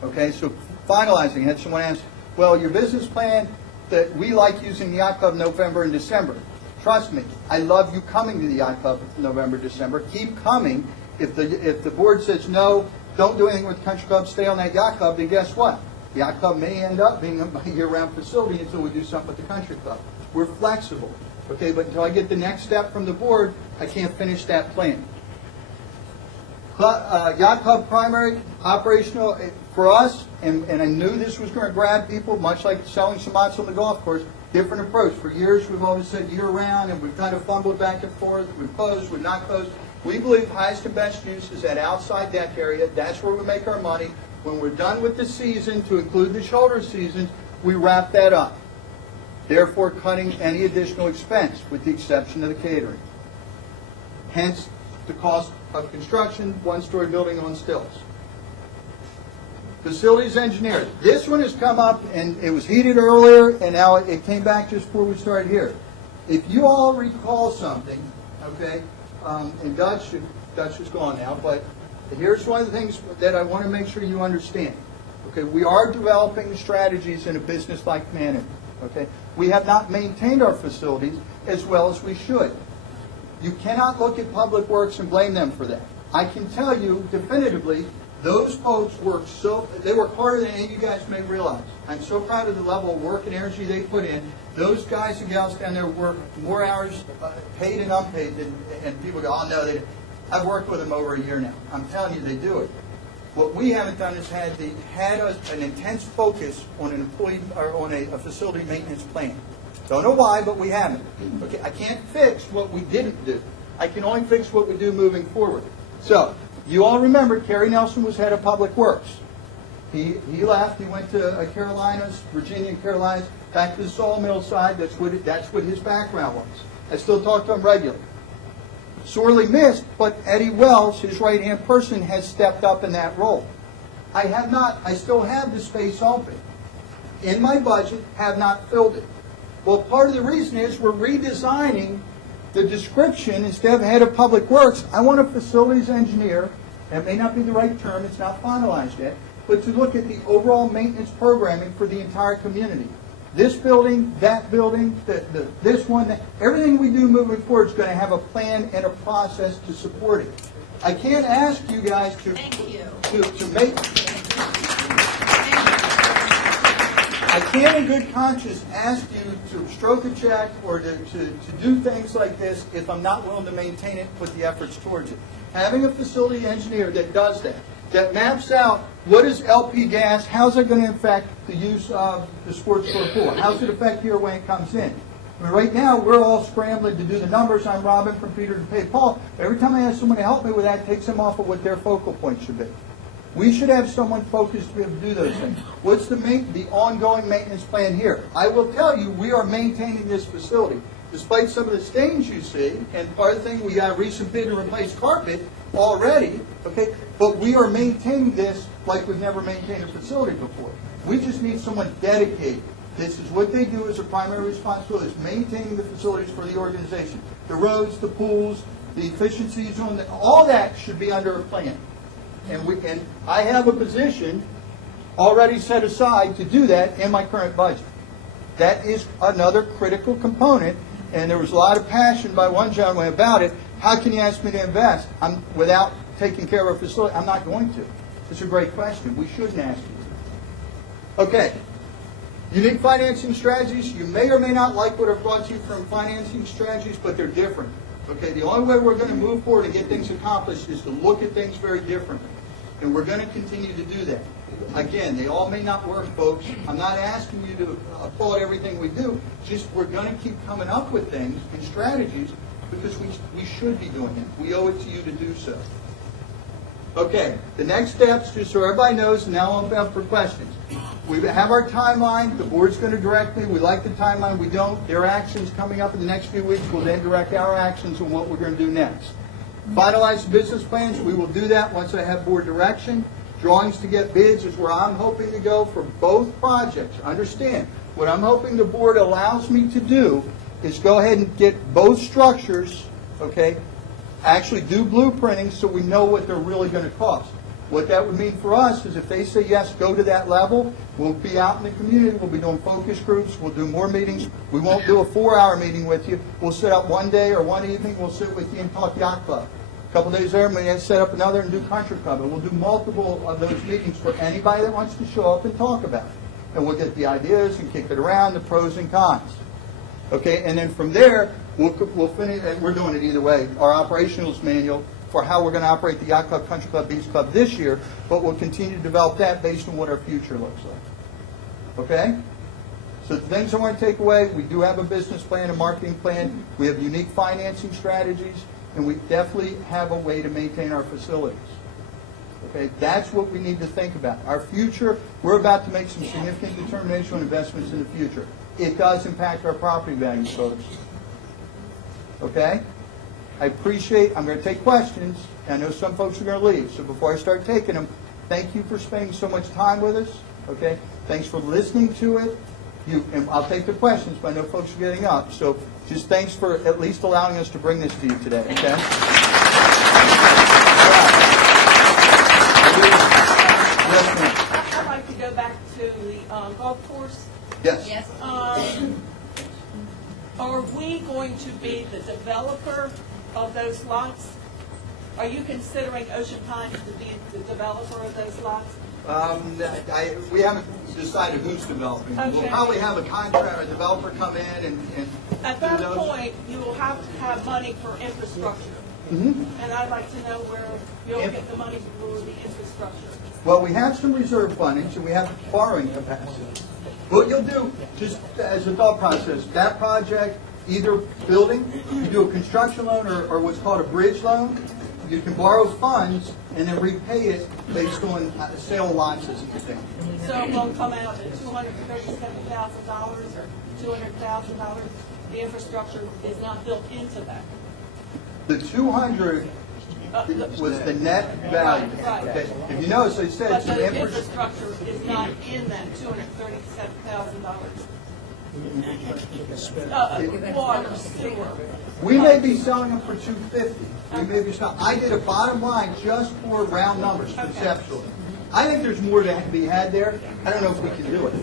Okay, so finalizing, I had someone ask, well, your business plan, that we like using the yacht club November and December. Trust me, I love you coming to the yacht club November, December. Keep coming. If the board says no, don't do anything with the country club, stay on that yacht club, then guess what? The yacht club may end up being a year-round facility until we do something with the country club. We're flexible, okay? But until I get the next step from the board, I can't finish that plan. Yacht club primary, operational, for us, and I knew this was going to grab people, much like selling some lots on the golf course, different approach. For years, we've always said year-round, and we've kind of fumbled back and forth. We've closed, we've not closed. We believe highest and best use is that outside deck area. That's where we make our money. When we're done with the season, to include the shoulder seasons, we wrap that up, therefore cutting any additional expense, with the exception of the catering. Hence, the cost of construction, one-story building on stilts. Facilities engineers. This one has come up, and it was heated earlier, and now it came back just before we started here. If you all recall something, okay, and Dutch is gone now, but here's one of the things that I want to make sure you understand. Okay, we are developing strategies in a business-like manner. Okay, we have not maintained our facilities as well as we should. You cannot look at Public Works and blame them for that. I can tell you definitively, those folks work they work harder than any of you guys may realize. I'm so proud of the level of work and energy they put in. Those guys and gals down there work more hours, paid and unpaid, and people go, oh no, they didn't. I've worked with them over a year now. I'm telling you, they do it. What we haven't done is had an intense focus on an employee or on a facility maintenance plan. Don't know why, but we haven't. Okay, I can't fix what we didn't do. I can only fix what we do moving forward. So, you all remember Kerry Nelson was head of Public Works. He left. He went to Carolinas, Virginia and Carolinas, back to the sawmill side. That's what his background was. I still talk to him regularly. Sorely missed, but Eddie Wells, his right-hand person, has stepped up in that role. I still have the space open. In my budget, have not filled it. Well, part of the reason is we're redesigning the description. Instead of head of Public Works, I want a facilities engineer. That may not be the right term, it's not finalized yet, but to look at the overall maintenance programming for the entire community. This building, that building, this one, everything we do moving forward is going to have a plan and a process to support it. I can't ask you guys to make... I can't in good conscience ask you to stroke a check or to do things like this if I'm not willing to maintain it and put the efforts towards it. Having a facility engineer that does that maps out what is LP gas, how's it going to affect the use of the sports floor pool, how's it affect here when it comes in. I mean, right now, we're all scrambling to do the numbers. I'm robbing from Peter to pay Paul. Every time I ask someone to help me with that, it takes them off of what their focal point should be. We should have someone focused to be able to do those things. What's the ongoing maintenance plan here? I will tell you, we are maintaining this facility. Despite some of the stains you see, and part of the thing, we got a recent bid to replace carpet already, okay? But we are maintaining this like we've never maintained a facility before. We just need someone dedicated. This is what they do as a primary responsibility, is maintaining the facilities for the organization. The roads, the pools, the efficiencies, all that should be under a plan. And I have a position already set aside to do that in my current budget. That is another critical component, and there was a lot of passion by one gentleman about it. How can you ask me to invest without taking care of a facility? I'm not going to. It's a great question. We shouldn't ask you. Okay. Unique financing strategies. You may or may not like what I've brought you from financing strategies, but they're different. Okay. The only way we're going to move forward and get things accomplished is to look at things very differently. And we're going to continue to do that. Again, they all may not work, folks. I'm not asking you to applaud everything we do. Just we're going to keep coming up with things and strategies because we should be doing it. We owe it to you to do so. Okay, the next steps, just so everybody knows, and now I'll open up for questions. We have our timeline. The board's going to direct me. We like the timeline. We don't. Their actions coming up in the next few weeks will then direct our actions on what we're going to do next. Finalize the business plans. We will do that once I have board direction. Drawings to get bids is where I'm hoping to go for both projects. Understand, what I'm hoping the board allows me to do is go ahead and get both structures, okay, actually do blueprinting so we know what they're really going to cost. What that would mean for us is if they say, yes, go to that level, we'll be out in the community, we'll be doing focus groups, we'll do more meetings. We won't do a 4-hour meeting with you. We'll set up one day or one evening, we'll sit with you and talk yacht club. A couple days there, we may set up another and do country club. And we'll do multiple of those meetings for anybody that wants to show up and talk about it. And we'll get the ideas and kick it around, the pros and cons. Okay, and then from there, we'll finish, and we're doing it either way, our operationals manual for how we're going to operate the yacht club, country club, beach club this year, but we'll continue to develop that based on what our future looks like. Okay? So the things I want to take away, we do have a business plan, a marketing plan, we have unique financing strategies, and we definitely have a way to maintain our facilities. Okay, that's what we need to think about. Our future, we're about to make some significant determination on investments in the future. It does impact our property values, folks. Okay? I appreciate, I'm going to take questions. I know some folks are going to leave, so before I start taking them, thank you for spending so much time with us. Okay? Thanks for listening to it. And I'll take the questions, but I know folks are getting up. So just thanks for at least allowing us to bring this to you today. Okay? Yes, ma'am. I'd like to go back to the golf course. Yes. Yes. Are we going to be the developer of those lots? Are you considering Ocean Pines to be the developer of those lots? We haven't decided who's developing. Okay. We'll probably have a contractor, a developer come in and at do that those. point, you will have to have money for infrastructure. Mm-hmm. And I'd like to know where you'll get the money for the infrastructure. Well, we have some reserve funding, and we have borrowing capacity. What you'll do, just as a thought process, that project, either building, you do a construction loan or what's called a bridge loan. You can borrow funds and then repay it based on sale lots as you think. So it will come out at $237,000 or $200,000. The infrastructure is not built into that. The 200 was the net value. Right. Okay. If you notice, I said But some the infrastructure is not in that $237,000. Water, sewer. We may be selling them for $250. We may be selling. I did a bottom line just for round numbers, conceptually. I think there's more to be had there. I don't know if we can do it.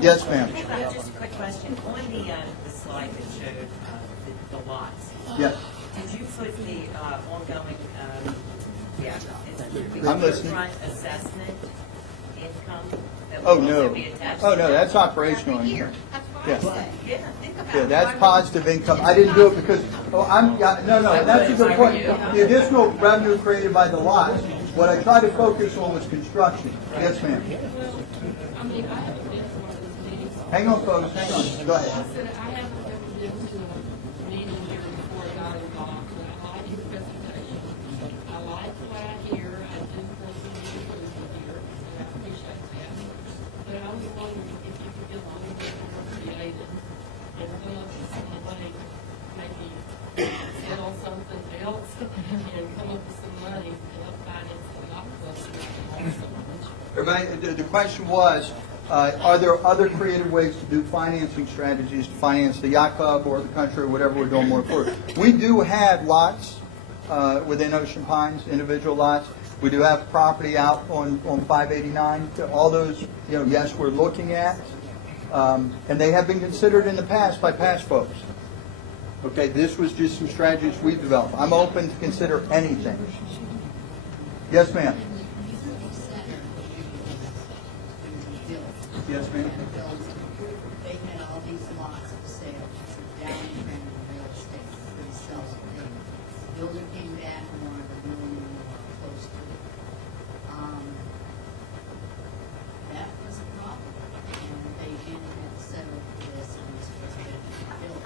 Yes, ma'am. Just a quick question. On the slide that showed the lots. Yes. Did you put the ongoing, I'm listening. front assessment income? That Oh, will no. also be attached Oh, to no, that? that's operational income. Yeah. Yeah, think about Yeah, it. that's positive income. I didn't do it because, no, that's a good point. The additional revenue created by the lots, what I tried to focus on was construction. Yes, ma'am. Hang on, folks, hang on. Go ahead. I haven't ever been to a meeting here before I got involved, but I like your presentation. I like what I hear. I do foresee Everybody, the question was, are there other creative ways to do financing strategies to finance the yacht club or the country or whatever we're doing more for? We do have lots within Ocean Pines, individual lots. We do have property out on 589. All those, yes, we're looking at. And they have been considered in the past by past folks. Okay, this was just some strategies we've developed. I'm open to consider anything. Yes, ma'am. Yes, ma'am. They had all these lots of sales, downtrend real estate for themselves. The builder came back and wanted $1 million more close to it. That was a problem, and they ended up settling for this, and it's supposed to be built.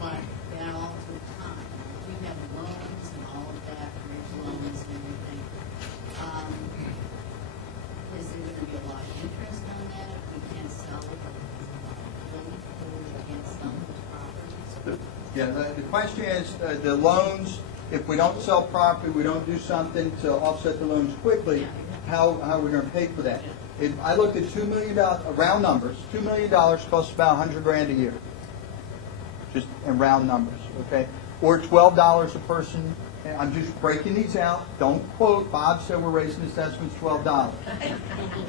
But that all took time. We have loans and all of that, bridge loans and everything. Is there going to be a lot of interest on that if we can't sell it? We can't sell the properties? Yeah, the question is, the loans, if we don't sell property, we don't do something to offset the loans quickly, how are we going to pay for that? If I looked at $2 million, round numbers, $2 million costs about $100,000 a year. Just in round numbers, okay? Or $12 a person. And I'm just breaking these out. Don't quote. Bob said we're raising assessments $12.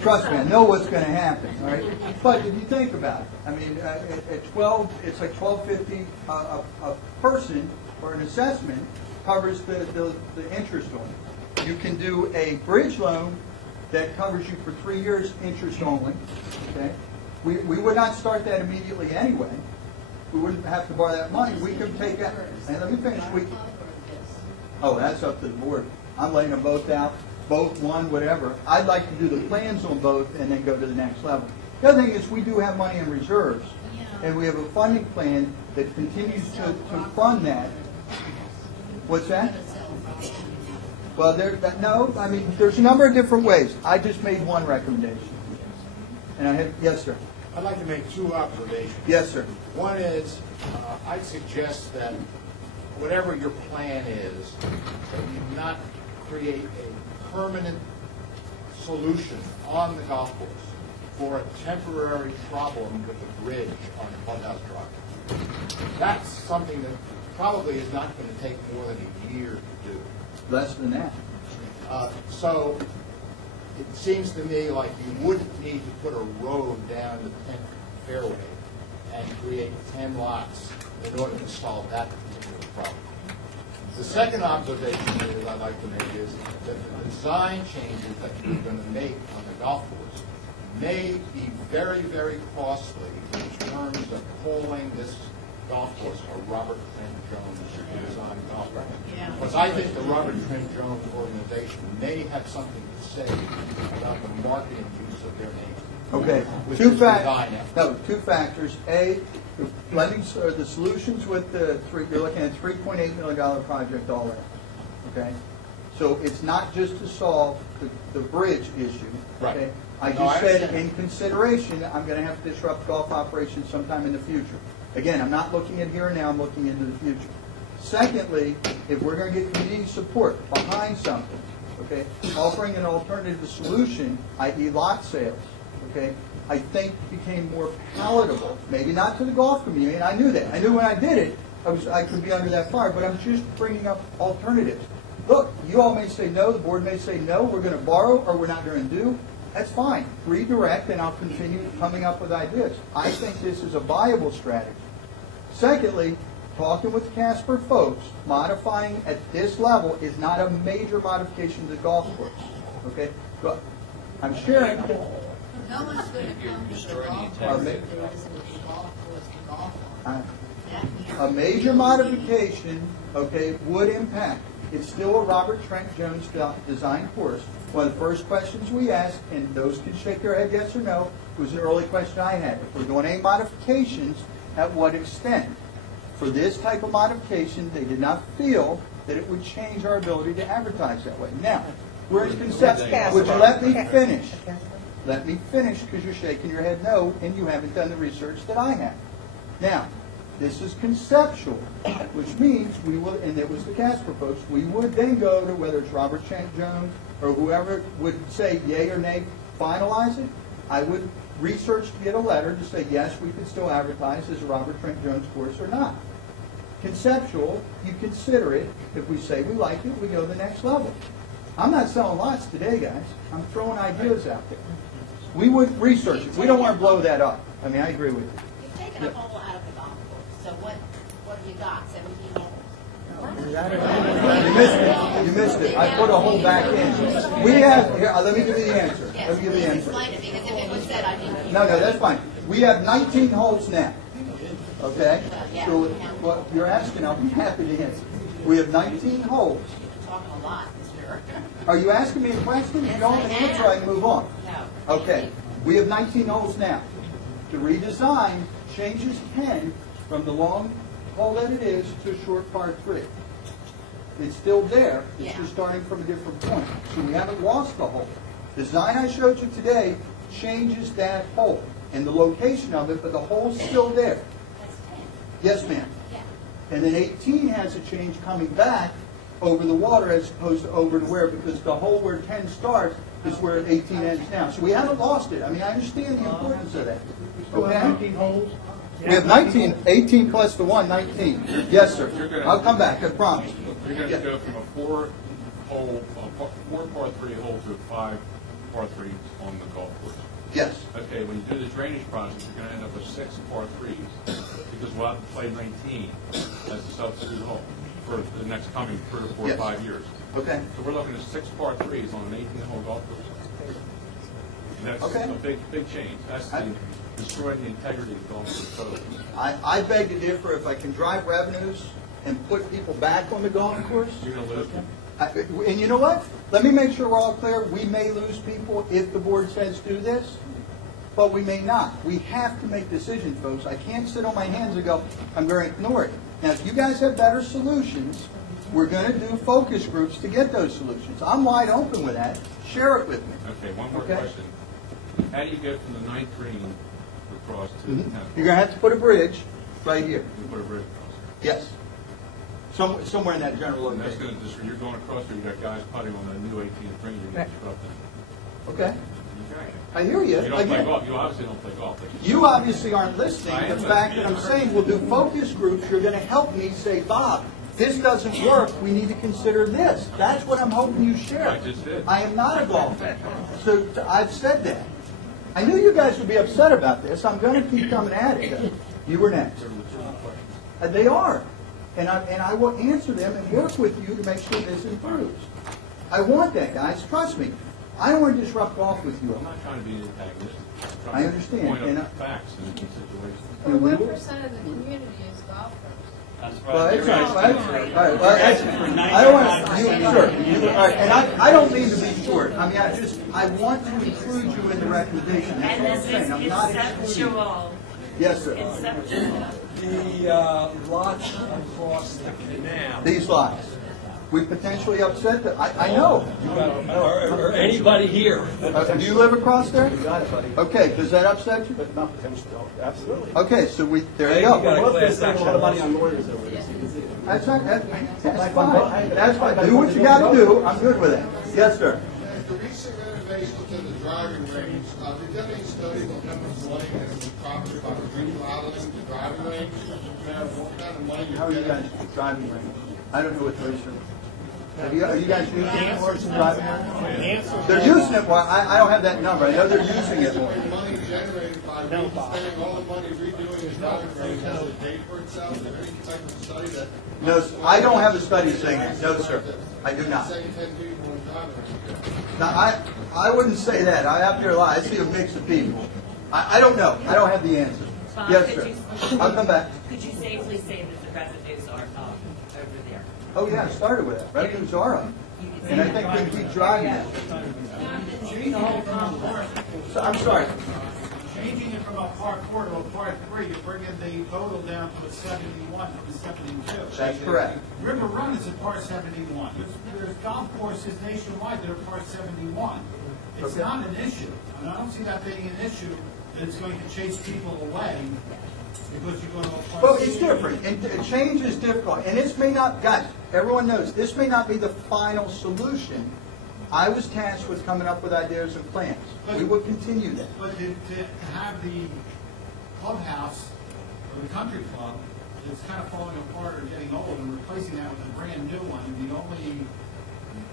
Trust me, I know what's going to happen, all right? But if you think about it, I mean, at 12, it's like $12.50 a person or an assessment covers the interest on it. You can do a bridge loan that covers you for 3 years, interest only, okay? We would not start that immediately anyway. We wouldn't have to borrow that money. We could take that. And let me finish. Oh, that's up to the board. I'm laying them both out, both, one, whatever. I'd like to do the plans on both and then go to the next level. The other thing is we do have money in reserves, and we have a funding plan that continues to fund that. What's that? Well, no, I mean, there's a number of different ways. I just made one recommendation. And yes, sir. I'd like to make two observations. Yes, sir. One is, I'd suggest that whatever your plan is, that you not create a permanent solution on the golf course for a temporary problem with the bridge on the clubhouse drive. That's something that probably is not going to take more than a year to do. Less than that. So it seems to me like you wouldn't need to put a road down the 10th fairway and create 10 lots in order to solve that particular problem. The second observation that I'd like to make is that the design changes that you're going to make on the golf course may be very, very costly in terms of calling this golf course a Robert Trent Jones design golf course. Because I think the Robert Trent Jones organization may have something to say about the marketing use of their name. Okay. Two factors. A, the blending, or the solutions with the you're looking at $3.8 million project all in. Okay. So it's not just to solve the bridge issue. Right. Okay? I just said in consideration, I'm going to have to disrupt golf operations sometime in the future. Again, I'm not looking at here and now, I'm looking into the future. Secondly, if we're going to get community support behind something, okay, offering an alternative solution, i.e. lot sales, okay, I think became more palatable. Maybe not to the golf community, and I knew that. I knew when I did it, I could be under that fire, but I'm just bringing up alternatives. Look, you all may say no, the board may say no, we're going to borrow or we're not going to do. That's fine. Redirect, and I'll continue coming up with ideas. I think this is a viable strategy. Secondly, talking with Casper folks, modifying at this level is not a major modification to the golf course. Okay? But I'm sharing. No one's going to come to the golf course if there isn't a golf course to golf on. A major modification, okay, would impact. It's still a Robert Trent Jones design course. One of the first questions we asked, and those can shake their head yes or no, was an early question I had. If we're doing any modifications, at what extent? For this type of modification, they did not feel that it would change our ability to advertise that way. Now, we're in conception. Would you let me finish? Let me finish, because you're shaking your head no, and you haven't done the research that I have. Now, this is conceptual, which means we will, and it was the Casper folks, we would then go to whether it's Robert Trent Jones or whoever would say yay or nay, finalize it, I would research to get a letter to say, yes, we can still advertise as a Robert Trent Jones course or not. Conceptual, you consider it. If we say we like it, we go to the next level. I'm not selling lots today, guys. I'm throwing ideas out there. We would research it. We don't want to blow that up. I mean, I agree with you. You've taken a hole out of the golf course, so what have you got, 17 holes? You missed it. I put a hole back in. We have, here, let me give you the answer. Let me give you the answer. Explain it, because if it was said, I didn't. No, that's fine. We have 19 holes now. Okay? So what you're asking, I'll be happy to answer. We have 19 holes. You're talking a lot, Mr. Are you asking me a question? If you don't have an answer, I can move on. No. Okay. We have 19 holes now. The redesign changes 10 from the long hole that it is to a short par 3. It's still there. It's just starting from a different point. So we haven't lost the hole. The design I showed you today changes that hole and the location of it, but the hole's still there. That's 10. Yes, ma'am. Yeah. And then 18 has a change coming back over the water as opposed to over to where, because the hole where 10 starts is where 18 ends now. So we haven't lost it. I mean, I understand the importance of that. Okay? 19 holes? We have 19, 18 plus the 1, 19. Yes, sir. I'll come back, I promise. You're going to go from a four par 3 hole to 5 par 3s on the golf course. Yes. Okay, when you do the drainage project, you're going to end up with 6 par 3s because we'll have to play 19 as the substitute hole for the next coming 3 or 4 or Yes. 5 years. Okay. So we're looking at 6 par 3s on an 18-hole golf course. And that's Okay. a big change. That's destroying the integrity of the golf course. I beg to differ. If I can drive revenues and put people back on the golf course, You're going to lose them. and you know what? Let me make sure we're all clear. We may lose people if the board says do this, but we may not. We have to make decisions, folks. I can't sit on my hands and go, I'm going to ignore it. Now, if you guys have better solutions, we're going to do focus groups to get those solutions. I'm wide open with that. Share it with me. Okay, one more Okay. question. How do you get from the 9th green across to the 10th? You're going to have to put a bridge right here. You put a bridge across. Yes. Somewhere in that general And that's location. going to, you're going across there, you got guys putting on the new 18th green, you're going to disrupt them. Okay. Okay. I hear you. You don't play Again, golf, you obviously don't play golf. but you obviously aren't listening. I am The fact listening. that I'm saying we'll do focus groups, you're going to help me say, Bob, this doesn't work. We need to consider this. That's what I'm hoping you share. I just did. I am not a golfer. So I've said that. I knew you guys would be upset about this. I'm going to keep coming at it. You were next. They are. And I will answer them and work with you to make sure this improves. I want that, guys. Trust me. I don't want to disrupt golf with you. I'm not trying to be an antagonist. I'm I trying to understand, point and out facts in situations. You know, we What will- percent of the community is golfers? Well, that's right. All right. Well, I don't want to, sure. All right, and I don't mean to be short. I mean, I want to include you in the recommendation. That's all I'm saying. I'm not excluding you. Yes, sir. The lots across the canal. These lots. We potentially upset them. I know. Or anybody here. Do you live across there? Okay, does that upset you? But not potentially, absolutely. Okay, so there you You got go. a class action lawsuit. lawyers over this. That's fine. That's fine. That's fine. Do what you got to do. I'm good with it. Yes, sir. The recent renovations to the driving range, did you have any studies on how much money has been property by remodeling the driving range? And what kind of money How are you guys driving range? I don't know what those are. Are you guys using it more than driving range? They're using it more. I don't have that number. I know they're using it more. money generated by spending all the money redoing the driving range has to pay for itself? Is there any type of study that? No, I don't have a study saying that. No, sir. I do not. Saying 10 people in driving range. Now, I wouldn't say that. I have to lie. I see a mix of people. I don't know. I don't have the answer. Bob, Yes, could sir. you- I'll come back. Could you safely say that the revenues are up over there? Oh, yeah, I started with that. Revenues are up. And I think we can keep driving it. So, I'm sorry. Changing it from a par 4 to a par 3, you're bringing the total down to a 71 from a 72. That's correct. River Run is a par 71. There's golf courses nationwide that are par 71. It's Okay. not an issue, and I don't see that being an issue that's going to chase people away because you're going to a par Well, it's different, and change is difficult, and this may not, guys, everyone knows, this may not be the final solution. I was tasked with coming up with ideas and plans. We will continue that. But to have the clubhouse or the country club that's kind of falling apart or getting old and replacing that with a brand new one, and the only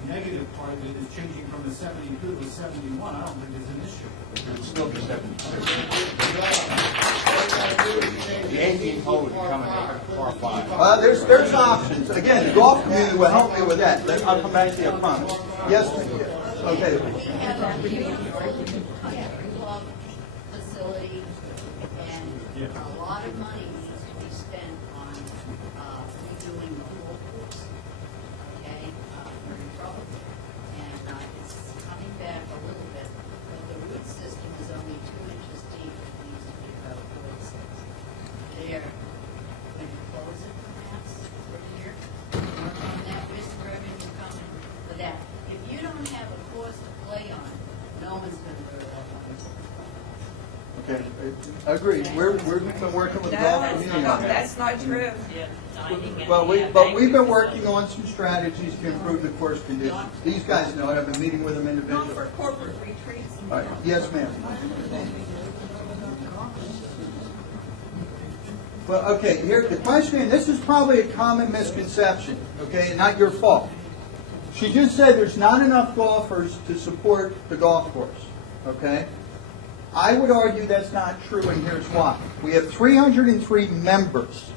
negative part of it is changing from the 72 to the 71, I don't think is an issue. It would still be 72. The 18 hole would become a par 5. There's options. Again, the golf community will help me with that. I'll come back to you, I promise. Yes, okay. We have our club facility, and a lot of money needs to be spent on redoing the whole course. Okay, we're in trouble, and it's coming back a little bit, but the root system is only 2 inches deep. It needs to be about 4 inches. There, when you close it, perhaps for a year, work on that risk revenue coming for that. If you don't have a course to play on, no one's going to go to that one. Okay, agreed. We've been working with the golf community on that. That's not true. Well, we've been working on some strategies to improve the course conditions. These guys know it. I've been meeting with them Not individually. for corporate retreats. All right. Yes, ma'am. Well, okay, here, the question, this is probably a common misconception, okay, not your fault. She just said there's not enough golfers to support the golf course, okay? I would argue that's not true, and here's why. We have 303 members.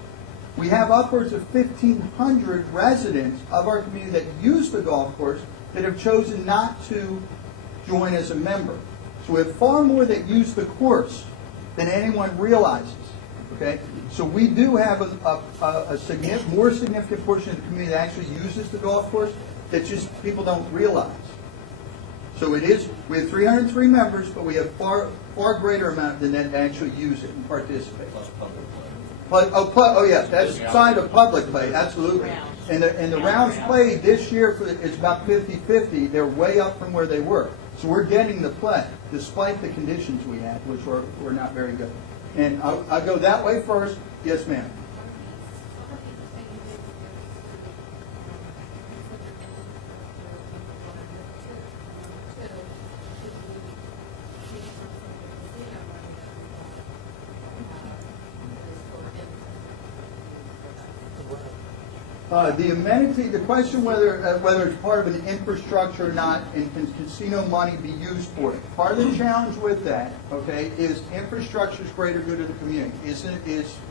We have upwards of 1,500 residents of our community that use the golf course that have chosen not to join as a member. So we have far more that use the course than anyone realizes, okay? So we do have a more significant portion of the community that actually uses the golf course that just people don't realize. So it is, we have 303 members, but we have far greater amount than that actually use it and participate. Yes, that's side of public play, absolutely. And the rounds played this year is about 50-50. They're way up from where they were. So we're getting the play, despite the conditions we had, which were not very good. And I'll go that way first. Yes, ma'am. The amenity, the question whether it's part of an infrastructure or not, and can casino money be used for it? Part of the challenge with that, okay, is infrastructure is greater good to the community.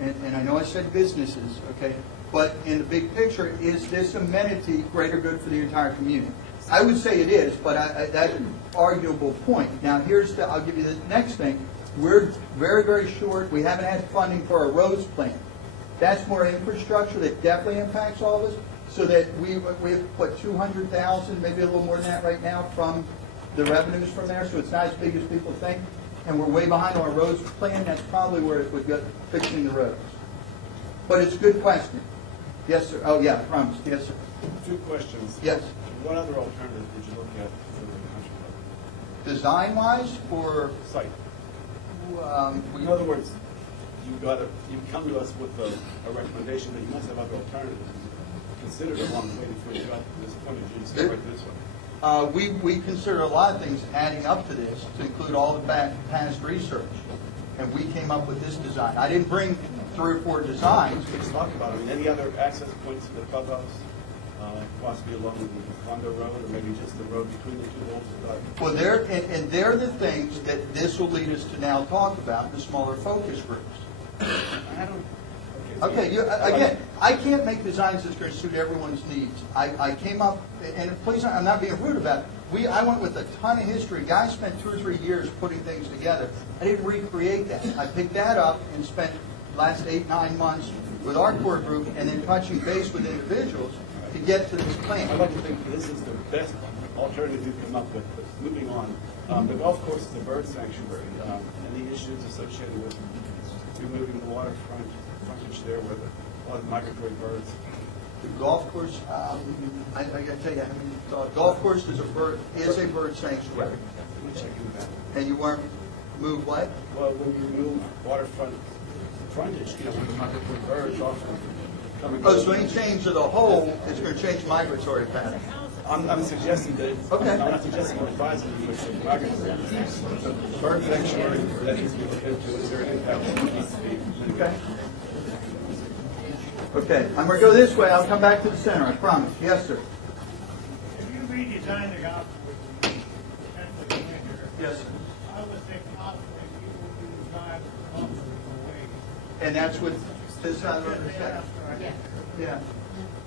And I know I said businesses, okay, but in the big picture, is this amenity greater good for the entire community? I would say it is, but that's an arguable point. Now, I'll give you the next thing. We're very, very short. We haven't had funding for our roads plan. That's more infrastructure that definitely impacts all of us. So that we have put 200,000, maybe a little more than that right now, from the revenues from there. So it's not as big as people think. And we're way behind on our roads plan. That's probably where it would go, fixing the roads. But it's a good question. Yes, sir. Oh, yeah, I promise. Yes, sir. 2 questions. Yes. What other alternatives did you look at for the country club? Design-wise, for Site. In other words, you come to us with a recommendation, but you must have other alternatives. Considered along the way before you got to this point, you just go right to this one. we consider a lot of things adding up to this, to include all the past research. And we came up with this design. I didn't bring 3 or 4 designs. Let's talk about it. I mean, any other access points to the clubhouse? Possibly along the Condo Road, or maybe just the road between the 2 holes? Well, they're the things that this will lead us to now talk about, the smaller focus groups. I don't... Okay, again, I can't make designs that's going to suit everyone's needs. I came up, and please, I'm not being rude about it. I went with a ton of history. Guys spent 2 or 3 years putting things together. I didn't recreate that. I picked that up and spent the last 8, 9 months with our core group, and then touching base with individuals to get to this plan. I'd like to think this is the best alternative you've come up with. But moving on, the golf course is a bird sanctuary. Any issues associated with removing the waterfront frontage there with a lot of migratory birds? The golf course, I got to tell you, golf course is a bird sanctuary. And you weren't moved what? Well, when you remove waterfront frontage, with migratory birds often coming. Oh, so any change to the whole is going to change migratory patterns. I'm suggesting that, Okay. I'm not suggesting we're advising you, but we're not going to. The bird sanctuary, that needs to be looked into, is there an impact that needs to be? Okay. Okay, I'm going to go this way. I'll come back to the center, I promise. Yes, sir. If you redesign the golf course, potentially come in here, Yes, sir. I would think possibly people would drive the golf course away. And that's what this side of the center. Yeah. Yeah.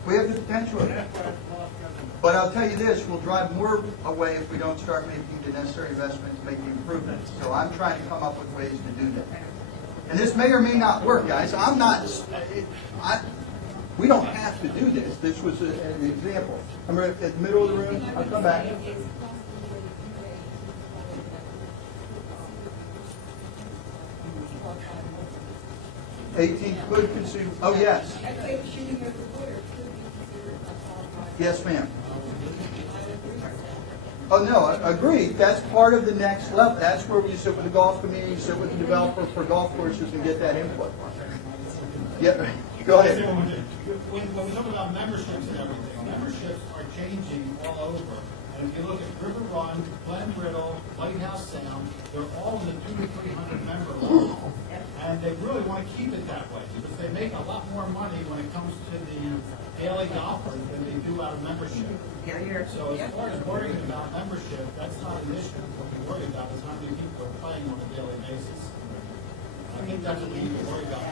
We have the potential of that. That's why it's lost revenue. But I'll tell you this, we'll drive more away if we don't start making the necessary investments to make the improvements. So I'm trying to come up with ways to do that. And this may or may not work, guys. I'm not, we don't have to do this. This was an example. I'm right at the middle of the room. I'll come back. 18 could consume, oh, yes. Yes, ma'am. Oh, no, agreed. That's part of the next level. That's where we sit with the golf community, sit with the developer for golf courses and get that input. Yeah, go ahead. When we talk about memberships and everything, memberships are changing all over. And if you look at River Run, Glen Riddle, Lighthouse Sound, they're all in the 200 to 300 member level. And they really want to keep it that way because they make a lot more money when it comes to the daily golfers than they do out of membership. So as far as worrying about membership, that's not an issue. What we worry about is how many people are playing on a daily basis. I think that's what we need to worry about.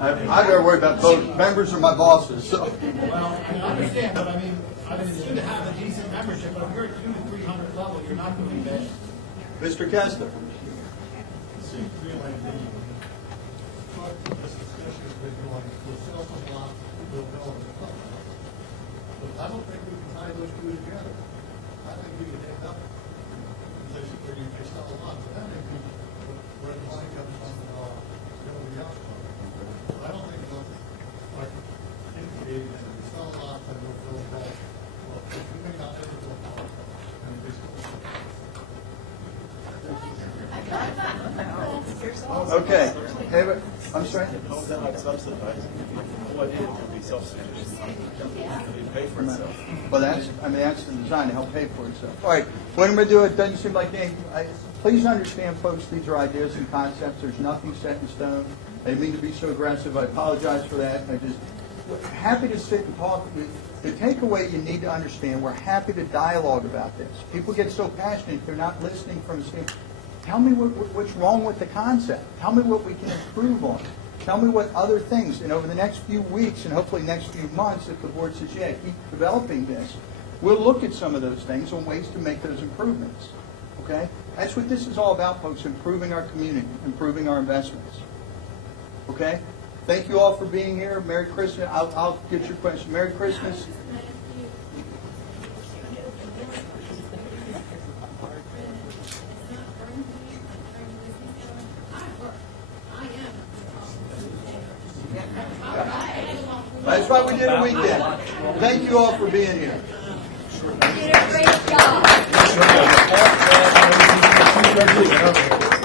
I gotta worry about both. Members are my bosses, so. Well, I understand, but I mean, it's good to have a decent membership, but if you're at 200 to 300 level, you're not doing bad. Mr. Kessler. I don't think we can tie those two together. I think we can take up position where you can sell a lot, but that may be where the money comes from, building the house. I don't think it's like indicating that if we sell a lot, then we'll build a golf. Well, if we may not ever build a golf, then we Okay. I'm sorry? How is that not subsidized? What is it to be self-sufficient? It pay for itself. Well, that's the design to help pay for itself. All right, when I'm going to do it, doesn't seem like please understand, folks, these are ideas and concepts. There's nothing set in stone. I didn't mean to be so aggressive. I apologize for that. Happy to sit and talk. The takeaway you need to understand, we're happy to dialogue about this. People get so passionate if they're not listening from a standpoint. Tell me what's wrong with the concept. Tell me what we can improve on. Tell me what other things, and over the next few weeks and hopefully next few months, if the board says, yeah, keep developing this, we'll look at some of those things on ways to make those improvements. Okay? That's what this is all about, folks, improving our community, improving our investments. Okay? Thank you all for being here. Merry Christmas. I'll get your question. Merry Christmas. That's why we did a weekend. Thank you all for being here. You did a great job.